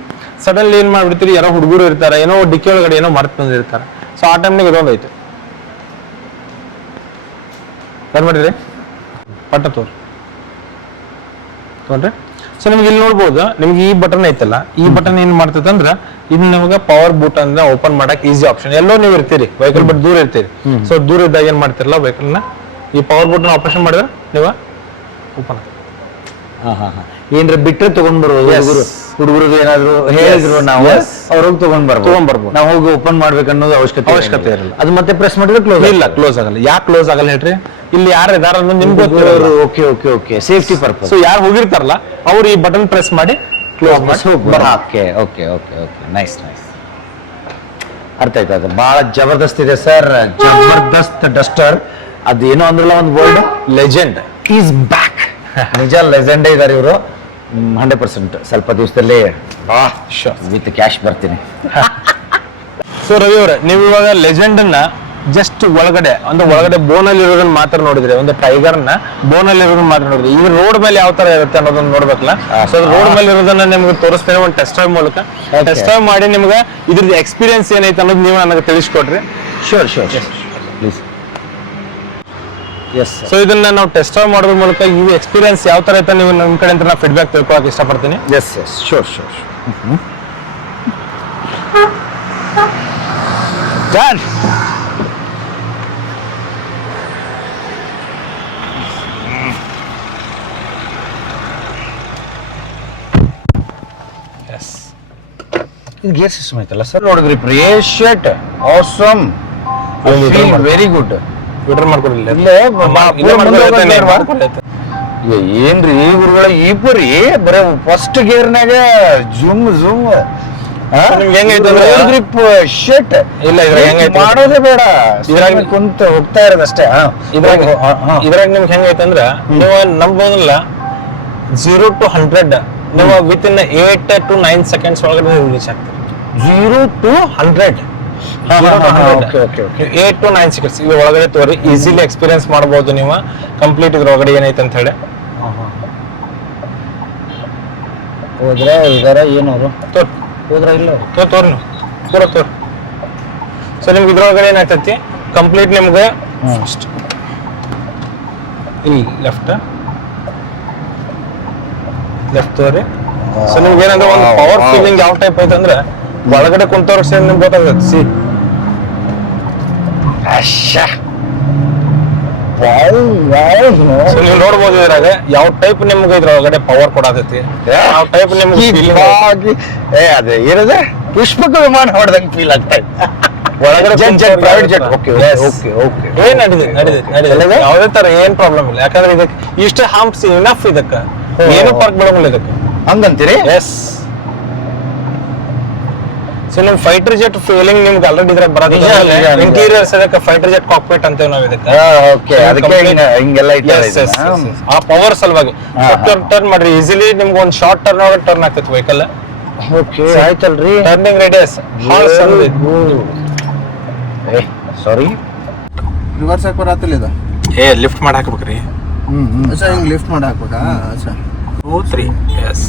ಸಡನ್ಲಿ ಏನ್ ಮಾಡ್ಬಿಡ್ತೀರಿ, ಯಾರೋ ಹುಡುಗರು ಇರ್ತಾರೆ, ಏನೋ ಡಿಕ್ಕಿ ಒಳಗಡೆ ಏನೋ ಮರ್ತ್ ಬಂದಿರ್ತಾರೆ, ಸೊ ಆ ಟೈಮ್ನಾಗ ಇದೊಂದು ಐತೆ ಮಾಡಿರಿ ಪಟ್ಟ ತೋರ್ರಿ. ಸೊ ನಿಮ್ಗೆ ಇಲ್ಲಿ ನೋಡ್ಬೋದು, ನಿಮ್ಗೆ ಈ ಬಟನ್ ಐತಲ್ಲ, ಈ ಬಟನ್ ಏನ್ ಮಾಡ್ತೈತೆ ಅಂದ್ರೆ ಇದು ನಿಮ್ಗೆ ಪವರ್ ಬೂಟ್ ಅಂದ್ರೆ ಓಪನ್ ಮಾಡಕ್ ಈಸಿ ಆಪ್ಷನ್. ಎಲ್ಲೋ ನೀವು ಇರ್ತೀರಿ ವೆಹಿಕಲ್ ಬಿಟ್ಟು ದೂರ ಇರ್ತೀರಿ, ಸೊ ದೂರ ಇದ್ದಾಗ ಏನ್ ಮಾಡ್ತಿರಲ್ಲ ವೆಹಿಕಲ್ ನ ಈ ಪವರ್ ಬೂಟ್ ಆಪರೇಷನ್ ಮಾಡಿದ್ರೆ ನೀವು ಓಪನ್ ಏನ್ರ ಬಿಟ್ಟರೆ ತಗೊಂಡ್ ಬರ್ಬೋದು. ಹುಡುಗರು ಏನಾದ್ರು ಹೇಳಿದ್ರು ನಾವು ಅವ್ರಿಗೆ ತಗೊಂಡ್ ಬರ್ಬೋದು. ನಾವು ಹೋಗಿ ಓಪನ್ ಮಾಡ್ಬೇಕು ಅನ್ನೋದು ಅವಶ್ಯಕತೆ ಇರಲ್ಲ. ಅದು ಮತ್ತೆ ಪ್ರೆಸ್ ಮಾಡಿದ್ರೆ ಕ್ಲೋಸ್ ಆಗಲ್ಲ. ಯಾಕೆ ಕ್ಲೋಸ್ ಆಗಲ್ಲ ಹೇಳ್ರಿ, ಇಲ್ಲಿ ಯಾರು ಇದಾರ ನಿಮ್ಗೆ okay okay okay safety purpose. So ಯಾರು ಹೋಗಿರ್ತಾರಲ್ಲ ಅವ್ರು ಈ ಬಟನ್ ಪ್ರೆಸ್ ಮಾಡಿ ಕ್ಲೋಸ್ ಮಾಡಿ. Okay okay okay okay nice nice, ಅರ್ಥ ಆಯ್ತು. ಅದು ಬಹಳ ಜಬರ್ದಸ್ತ್ ಇದೆ ಸರ್, ಜಬರ್ದಸ್ತ್ ಡಸ್ಟರ್. ಅದೇನೋ ಅಂದ್ರಲ್ಲ ಒಂದು ವರ್ಡ್, ಲೆಜೆಂಡ್ ಈಸ್ ಬ್ಯಾಕ್. ನಿಜ ಲೆಜೆಂಡೇ ಇದಾರೆ ಇವರು 100%. ಸ್ವಲ್ಪ ದಿವಸದಲ್ಲಿ ವಿತ್ ಕ್ಯಾಶ್ ಬರ್ತೀನಿ. ಸೊ ರವಿ ಅವರೇ, ನೀವು ಇವಾಗ ಲೆಜೆಂಡ್ ಅನ್ನ ಜಸ್ಟ್ ಒಳಗಡೆ ಅಂದ್ರೆ ಒಳಗಡೆ ಬೋನಲ್ಲಿ ಇರೋದನ್ನ ಮಾತ್ರ ನೋಡಿದ್ರೆ, ಒಂದು ಟೈಗರ್ ನ ಬೋನಲ್ಲಿ ಇರೋದನ್ನ ಮಾತ್ರ ನೋಡಿದ್ರೆ, ಈಗ ರೋಡ್ ಮೇಲೆ ಯಾವ ತರ ಇರುತ್ತೆ ಅನ್ನೋದನ್ನ ನೋಡ್ಬೇಕಲ್ಲ. ಸೊ ರೋಡ್ ಮೇಲೆ ಇರೋದನ್ನ ನಿಮ್ಗೆ ತೋರಿಸ್ತೇನೆ ಒಂದು ಟೆಸ್ಟ್ ಡ್ರೈವ್ ಮೂಲಕ. ಟೆಸ್ಟ್ ಡ್ರೈವ್ ಮಾಡಿ ನಿಮ್ಗೆ ಇದ್ರದ್ದು ಎಕ್ಸ್ಪೀರಿಯನ್ಸ್ ಏನೈತೆ ಅನ್ನೋದು ನೀವು ನನಗೆ ತಿಳಿಸ್ಕೊಡ್ರಿ. Sure please. ಎಸ್. ಸೊ ಇದನ್ನ ನಾವು ಟೆಸ್ಟ್ ಡ್ರೈವ್ ಮಾಡೋದ್ರ ಮೂಲಕ ಈ ಎಕ್ಸ್ಪೀರಿಯನ್ಸ್ ಯಾವ ತರ ಐತೆ ನೀವು ನಮ್ಮ ಕಡೆ ಅಂತ ನಾನು ಫೀಡ್ಬ್ಯಾಕ್ ತಿಳ್ಕೊಳಕ್ಕೆ ಇಷ್ಟಪಡ್ತೀನಿ. Yes sure done. ಎಸ್, ಇದು ಗೇರ್ ಸಿಸ್ಟಮ್ ಐತಲ್ಲ ಸರ್, ನೋಡಿದ್ರಿ appreciate awesome, very good. Withdraw ಮಾಡ್ಕೊಡಿಲ್ಲ ಏನ್ರಿ ಗುರುಗಳ ಇಬ್ಬರಿ ಬರೇ ಫಸ್ಟ್ ಗೇರ್ನಾಗ ಜೂಮ್ ನಿಮ್ಗೆ ಹೆಂಗೈತೆ ಅಂದ್ರೆ ಶೆಟ್ ಇಲ್ಲ ಇದ್ರಾಗ ಹೆಂಗೈತೆ ಮಾಡೋದೇ ಬೇಡ, ಇದ್ರಾಗ ಕುಂತ ಹೋಗ್ತಾ ಇರೋದಷ್ಟೇ. ಇದ್ರಾಗ ನಿಮ್ಗೆ ಹೆಂಗೈತೆ ಅಂದ್ರೆ ನೀವು ನಂಬೋದಿಲ್ಲ 0 to 100 ನೀವು ವಿತ್ ಇನ್ 8 to 9 seconds ಒಳಗಡೆ ರೀಚ್ ಆಗ್ತೀರಿ. 0 to 100 8 to 9 seconds ಇದು ಒಳಗಡೆ ತೋರಿ ಈಸಿಲಿ ಎಕ್ಸ್ಪೀರಿಯನ್ಸ್ ಮಾಡಬಹುದು ನೀವು ಕಂಪ್ಲೀಟ್ ಇದ್ರ ಒಳಗಡೆ ಏನೈತೆ ಅಂತ ಹೇಳಿ. ಹೋದ್ರೆ ಇದಾರ ಏನವರು ಹೋದ್ರ ಇಲ್ಲ ತೋರಿ ನೀವು ಪೂರ ತೋರಿ. ಸೊ ನಿಮ್ಗೆ ಇದ್ರೊಳಗಡೆ ಏನಾಗ್ತೈತಿ ಕಂಪ್ಲೀಟ್ ನಿಮ್ಗೆ ಫಸ್ಟ್ ಇಲ್ಲಿ ಲೆಫ್ಟ್ ತೋರಿ. ಸೊ ನಿಮ್ಗೆ ಏನಂದ್ರೆ ಒಂದು ಪವರ್ ಫೀಲಿಂಗ್ ಯಾವ ಟೈಪ್ ಐತೆ ಅಂದ್ರೆ ಒಳಗಡೆ ಕುಂತವ್ರಿಗೆ ನಿಮ್ಗೆ ಗೊತ್ತಾಗುತ್ತೆ. ಸಿ ಸೊ ನೀವು ನೋಡ್ಬೋದು ಇದ್ರಾಗ ಯಾವ ಟೈಪ್ ನಿಮ್ಗೆ ಇದ್ರೊಳಗಡೆ ಪವರ್ ಕೊಡತೈತಿ, ಯಾವ ಟೈಪ್ ನಿಮ್ಗೆ ಅದೇ ಏನದೆ ಪುಷ್ಪಕ ವಿಮಾನ ಹೊಡೆದಂಗೆ ಫೀಲ್ ಆಗ್ತಾ ಇದೆ. ಒಳಗಡೆ private jet. Okay okay okay. ಏನ್ ನಡೀತದೆ ಯಾವುದೇ ತರ ಏನ್ ಪ್ರಾಬ್ಲಮ್ ಇಲ್ಲ. ಯಾಕಂದ್ರೆ ಇದಕ್ಕೆ ಇಷ್ಟೇ ಹಾಂಪ್ಸ್ ಇನಫ್, ಇದಕ್ಕೆ ಏನು ಪಾರ್ಕ್ ಬಿಡೋಂಗಿಲ್ಲ ಇದಕ್ಕೆ, ಹಂಗಂತೀರಿ? ಎಸ್. ಸೊ ನಿಮ್ ಫೈಟರ್ ಜೆಟ್ ಫೀಲಿಂಗ್ ನಿಮ್ಗೆ ಆಲ್ರೆಡಿ ಇದ್ರಾಗ ಬರೋದಿಲ್ಲ. ಇಂಟೀರಿಯರ್ಸ್ ಇದಕ್ಕೆ ಫೈಟರ್ ಜೆಟ್ ಕಾಕ್ಪಿಟ್ ಅಂತೇವೆ ನಾವು ಇದಕ್ಕೆ. ಓಕೆ, ಅದಕ್ಕೆ ಹಿಂಗೆಲ್ಲ ಇಟ್ಟಿದ್ದಾರೆ. ಆ ಪವರ್ ಸಲುವಾಗಿ ಟರ್ನ್ ಮಾಡ್ರಿ ಈಸಿಲಿ ನಿಮ್ಗೆ ಒಂದು ಶಾರ್ಟ್ ಟರ್ನ್ ಒಳಗೆ ಟರ್ನ್ ಆಗ್ತೈತಿ ವೆಹಿಕಲ್. ಓಕೆ ಆಯ್ತಲ್ರಿ. ಟರ್ನಿಂಗ್ ರೇಡಿಯಸ್ ಭಾಳ ಸಣ್ಣ. ಸಾರಿ, ರಿವರ್ಸ್ ಹಾಕಿ ಬರತ್ತಿಲ್ಲ ಇದು. ಲಿಫ್ಟ್ ಮಾಡಿ ಹಾಕ್ಬೇಕ್ರಿ. ಅಚ್ಚಾ, ಹಿಂಗೆ ಲಿಫ್ಟ್ ಮಾಡಿ ಹಾಕ್ಬೇಕಾ? ಅಚ್ಚಾ, 2 3 ಎಸ್.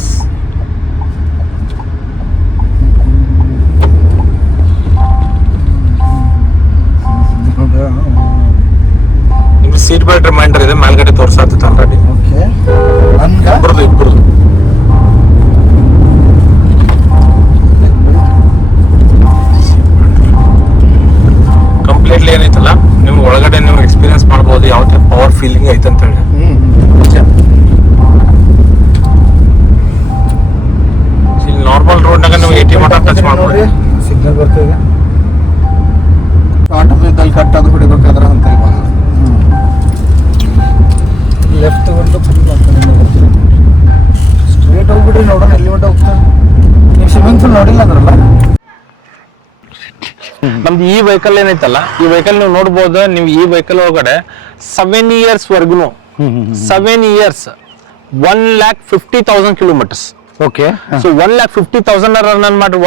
ನಿಮ್ಗೆ ಸೀಟ್ ಬೆಲ್ಟ್ ರಿಮೈಂಡರ್ ಇದೆ, ಮೇಲ್ಗಡೆ ತೋರ್ಸಾತೈತೆ ಆಲ್ರೆಡಿ. ಓಕೆ, ಇಬ್ಬರದು ಕಂಪ್ಲೀಟ್ಲಿ ಏನೈತಲ್ಲ ನಿಮ್ಗೆ ಒಳಗಡೆ ನೀವು ಎಕ್ಸ್ಪೀರಿಯನ್ಸ್ ಮಾಡ್ಬೋದು ಯಾವ ಟೈಪ್ ಪವರ್ ಫೀಲಿಂಗ್ ಐತೆ ಅಂತ ಹೇಳಿ. ಇಲ್ಲಿ ನಾರ್ಮಲ್ ರೋಡ್ನಾಗ ನೀವು 80 ಮಟ್ಟ ಟಚ್ ಮಾಡ್ಬೋದು. ಸಿಗ್ನಲ್ ಬರ್ತಿದೆ, ಆಟೋಮೇದಲ್ಲಿ ಕಟ್ ಅದು ಹೊಡಿಬೇಕಾದ್ರೆ ಅಂತ ಲೆಫ್ಟ್ ತಗೊಂಡು ಸ್ಟ್ರೇಟ್ ಹೋಗ್ಬಿಡ್ರಿ, ನೋಡೋಣ ಎಲ್ಲಿ ಮಟ್ಟ ಹೋಗ್ತಾರೆ. ನೀವು ಸ್ವಿಮ್ಮಿಂಗ್ ಪೂಲ್ ನೋಡಿಲ್ಲ ಅಂದ್ರಲ್ಲ? ನಮ್ದು ಈ ವೆಹಿಕಲ್ ಏನೈತಲ್ಲ, ಈ ವೆಹಿಕಲ್ ನೀವು ನೋಡ್ಬೋದು. ನೀವು ಈ ವೆಹಿಕಲ್ ಒಳಗಡೆ 7 years ವರ್ಗುನು 7 years 1,50,000 kilometers. ಓಕೆ. ಸೊ 1,50,000 ರನ್ ಮಾಡಿ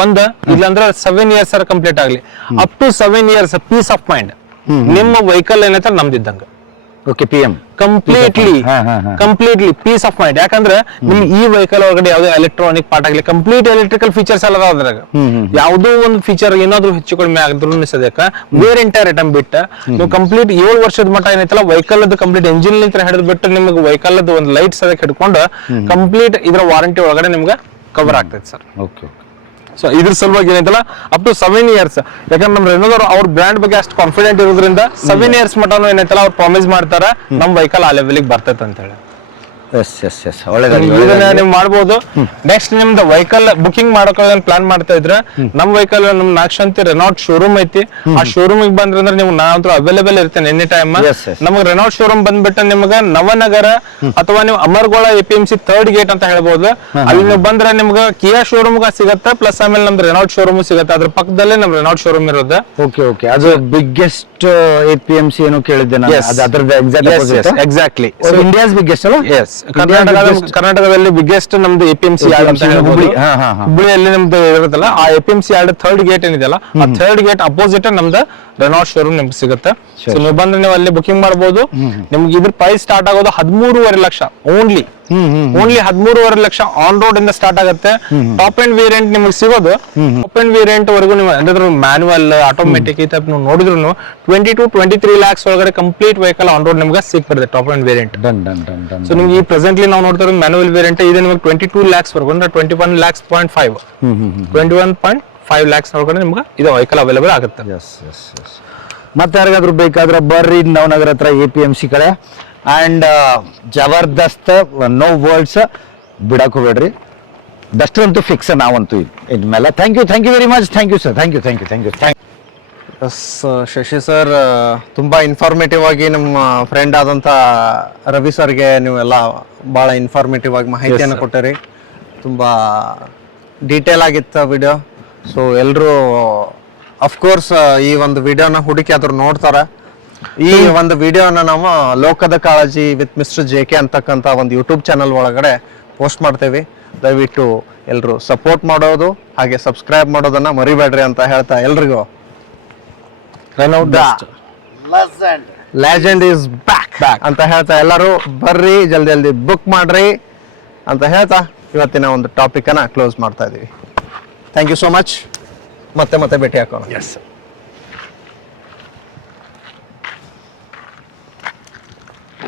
ಇಲ್ಲಾಂದ್ರೆ 7 years ಕಂಪ್ಲೀಟ್ ಆಗ್ಲಿ. Up to 7 years peace of mind ನಿಮ್ಮ ವೆಹಿಕಲ್ ಏನೈತೆ ನಮ್ದಿದ್ದಂಗ. Okay, PM completely peace of mind. ಯಾಕಂದ್ರೆ ನಿಮ್ ಈ ವೆಹಿಕಲ್ ಒಳಗಡೆ ಯಾವುದೇ ಎಲೆಕ್ಟ್ರಾನಿಕ್ ಪಾರ್ಟ್ ಆಗಲಿ, ಕಂಪ್ಲೀಟ್ ಎಲೆಕ್ಟ್ರಿಕಲ್ ಫೀಚರ್ಸ್ ಎಲ್ಲ ಅದ್ರಾಗ. ಯಾವುದೋ ಒಂದು ಫೀಚರ್ ಏನಾದ್ರು ಹೆಚ್ಚು ಕಡಿಮೆ ಆಗಿದ್ರು ಸದ್ಯಕ್ಕೆ ವೇರ್ ಎಂಟೈರ್ ಐಟಮ್ ಬಿಟ್ಟು ನೀವು ಕಂಪ್ಲೀಟ್ 7 ವರ್ಷದ ಮಟ್ಟ ಏನೈತಲ್ಲ ವೆಹಿಕಲ್ ಕಂಪ್ಲೀಟ್ ಎಂಜಿನ್ ಹಿಡಿದು ಬಿಟ್ಟು ನಿಮ್ಗೆ ವೆಹಿಕಲ್ ಒಂದು ಲೈಟ್ಸ್ ಅದಕ್ಕೆ ಹಿಡ್ಕೊಂಡು ಕಂಪ್ಲೀಟ್ ಇದ್ರ ವಾರಂಟಿ ಒಳಗಡೆ ನಿಮ್ಗೆ ಕವರ್ ಆಗ್ತೈತೆ ಸರ್. ಓಕೆ. ಸೊ ಇದ್ರ ಸಲುವಾಗಿ ಏನೈತಲ್ಲ ಅಪ್ ಟು 7 years. ಯಾಕಂದ್ರೆ ನಮ್ಮ ರೆನೋದವ್ರು ಅವ್ರ ಬ್ರ್ಯಾಂಡ್ ಬಗ್ಗೆ ಅಷ್ಟು ಕಾನ್ಫಿಡೆಂಟ್ ಇರೋದ್ರಿಂದ 7 years ಮಟನು ಏನೈತಲ್ಲ ಅವ್ರು ಪ್ರಾಮಿಸ್ ಮಾಡ್ತಾರ ನಮ್ಮ ವೆಹಿಕಲ್ ಆ ಲೆವೆಲ್ಗೆ ಬರ್ತೈತೆ ಅಂತ ಹೇಳಿ. ಇದನ್ನ ನೀವು ಮಾಡ್ಬೋದು. ನೆಕ್ಸ್ಟ್ ನಿಮ್ದು ವೆಹಿಕಲ್ ಬುಕಿಂಗ್ ಮಾಡೋಕೆ ಪ್ಲಾನ್ ಮಾಡ್ತಾ ಇದ್ರೆ ನಮ್ ವೆಹಿಕಲ್ ನಮ್ ನಾಕ್ಷಂತಿ ರೆನಾಲ್ಟ್ ಶೋರೂಮ್ ಐತಿ. ಆ ಶೋರೂಮ್ ಬಂದ್ರೆ ನೀವು ನಾವಂತೂ ಅವೈಲೇಬಲ್ ಇರ್ತೇನೆ ಎನಿ ಟೈಮ್. ನಮ್ಗೆ ರೆನಾಲ್ಟ್ ಶೋರೂಮ್ ಬಂದ್ಬಿಟ್ಟು ನಿಮ್ಗೆ ನವನಗರ ಅಥವಾ ನೀವು ಅಮರ್ಗೋಳ APMC 3rd gate ಅಂತ ಹೇಳ್ಬೋದು. ಅಲ್ಲಿ ನೀವು ಬಂದ್ರೆ ನಿಮ್ಗೆ ಕಿಯಾ ಶೋರೂಮ್ ಸಿಗತ್ತೆ, ಪ್ಲಸ್ ಆಮೇಲೆ ನಮ್ದು ರೆನಾಲ್ಟ್ ಶೋರೂಮ್ ಸಿಗತ್ತೆ. ಅದ್ರ ಪಕ್ಕದಲ್ಲೇ ನಮ್ ರೆನಾಲ್ಟ್ ಶೋರೂಮ್ ಇರೋದು. Okay okay. ಅದು ಬಿಗ್ಗೆಸ್ಟ್ APMC ಏನೋ ಕೇಳಿದ್ದೆ ನಾನು. ಅದ್ರದ್ದು ಎಕ್ಸಾಕ್ಟ್ಲಿ ಇಂಡಿಯಾಸ್ ಬಿಗ್ಗೆಸ್ಟ್ ಅಲ್ಲ? ಎಸ್. ಕರ್ನಾಟಕದಲ್ಲಿ ಬಿಗ್ಗೆಸ್ಟ್ ನಮ್ದು APMC ಯಾರ್ಡ್ ಅಂತ ಹೇಳ್ಬೋದು. ಹುಬ್ಬಳ್ಳಿಯಲ್ಲಿ ನಮ್ದು ಇರುತ್ತಲ್ಲ ಆ APMC ಯಾರ್ಡ್ 3rd gate ಏನಿದೆಯಲ್ಲ ಆ 3rd gate ಅಪೋಸಿಟ್ ನಮ್ದು ರೆನಾಲ್ಟ್ ಶೋರೂಮ್ ನಿಮ್ಗೆ ಸಿಗುತ್ತೆ. ಸೊ ನೀವು ಬಂದ್ರೆ ನೀವು ಅಲ್ಲಿ ಬುಕಿಂಗ್ ಮಾಡಬಹುದು. ನಿಮ್ಗೆ ಇದ್ರ ಪ್ರೈಸ್ ಸ್ಟಾರ್ಟ್ ಆಗೋದು 13.5 lakh only 13.5 lakh on road ಇಂದ ಸ್ಟಾರ್ಟ್ ಆಗುತ್ತೆ. ಟಾಪ್ ಅಂಡ್ ವೇರಿಯಂಟ್ ನಿಮ್ಗೆ ಸಿಗೋದು ಟಾಪ್ ಅಂಡ್ ವೇರಿಯಂಟ್ ವರೆಗೂ ನೀವು ಅಂದ್ರೆ ಮ್ಯಾನುವಲ್ ಆಟೋಮೆಟಿಕ್ ಈ ಟೈಪ್ ನೀವು ನೋಡಿದ್ರು 20 to 23 lakhs ಒಳಗಡೆ ಕಂಪ್ಲೀಟ್ ವೆಹಿಕಲ್ ಆನ್ ರೋಡ್ ನಿಮ್ಗೆ ಸಿಗ್ಬಿಡುತ್ತೆ ಟಾಪ್ ಅಂಡ್ ವೇರಿಯಂಟ್. ಸೊ ನಿಮ್ಗೆ ಈ ಪ್ರೆಸೆಂಟ್ಲಿ ನಾವು ನೋಡ್ತಾ ಇರೋದು ಮ್ಯಾನುವಲ್ ವೇರಿಯಂಟ್ ಇದೆ. ನಿಮಗೆ 22 lakhs ವರೆಗೂ ಅಂದ್ರೆ 21.5 lakhs ಒಳಗಡೆ ನಿಮ್ಗೆ ಇದು ವೆಹಿಕಲ್ ಅವೈಲೇಬಲ್ ಆಗುತ್ತೆ. ಮತ್ತೆ ಯಾರಿಗಾದ್ರೂ ಬೇಕಾದ್ರೆ ಬರ್ರಿ ನವನಗರ ಹತ್ರ APMC ಕಡೆ. ಅಂಡ್ ಜಬರ್ದಸ್ತ್, ನೋ ವರ್ಡ್ಸ್, ಬಿಡಕ್ ಹೋಗ್ಬೇಡ್ರಿ. ಡಸ್ಟರ್ ಅಂತೂ ಫಿಕ್ಸ್ ನಾವಂತೂ ಇದ್ಮೇಲೆ. Thank you very much. Thank you sir. Thank you. Shashi sir ತುಂಬಾ ಇನ್ಫಾರ್ಮೇಟಿವ್ ಆಗಿ ನಮ್ಮ ಫ್ರೆಂಡ್ ಆದಂತ ರವಿ ಸರ್ಗೆ ನೀವೆಲ್ಲ ಬಹಳ ಇನ್ಫಾರ್ಮೇಟಿವ್ ಆಗಿ ಮಾಹಿತಿಯನ್ನು ಕೊಟ್ಟಿರಿ. ತುಂಬಾ ಡೀಟೇಲ್ ಆಗಿತ್ತು ವಿಡಿಯೋ. ಸೊ ಎಲ್ಲರೂ ಅಫ್ಕೋರ್ಸ್ ಈ ಒಂದು ವಿಡಿಯೋನ ಹುಡುಕಿ ಆದ್ರೂ ನೋಡ್ತಾರೆ. ಈ ಒಂದು ವಿಡಿಯೋನ ನಾವು ಲೋಕದ ಕಾಳಜಿ ವಿತ್ ಮಿಸ್ಟರ್ JK ಅಂತಕ್ಕಂಥ ಒಂದು ಯೂಟ್ಯೂಬ್ ಚಾನಲ್ ಒಳಗಡೆ ಪೋಸ್ಟ್ ಮಾಡ್ತೇವೆ. ದಯವಿಟ್ಟು ಎಲ್ಲರೂ ಸಪೋರ್ಟ್ ಮಾಡೋದು ಹಾಗೆ ಸಬ್ಸ್ಕ್ರೈಬ್ ಮಾಡೋದನ್ನ ಮರಿಬೇಡ್ರಿ ಅಂತ ಹೇಳ್ತಾ ಎಲ್ರಿಗೂ ಲೆಜೆಂಡ್ ಇಸ್ ಬ್ಯಾಕ್ ಅಂತ ಹೇಳ್ತಾ ಎಲ್ಲರೂ ಬರ್ರಿ, ಜಲ್ದಿ ಬುಕ್ ಮಾಡ್ರಿ ಅಂತ ಹೇಳ್ತಾ ಇವತ್ತಿನ ಒಂದು ಟಾಪಿಕ್ ಅನ್ನ ಕ್ಲೋಸ್ ಮಾಡ್ತಾ ಇದೀವಿ. Thank you so much. ಮತ್ತೆ ಭೇಟಿ ಹಾಕೋಣ. ಎಸ್.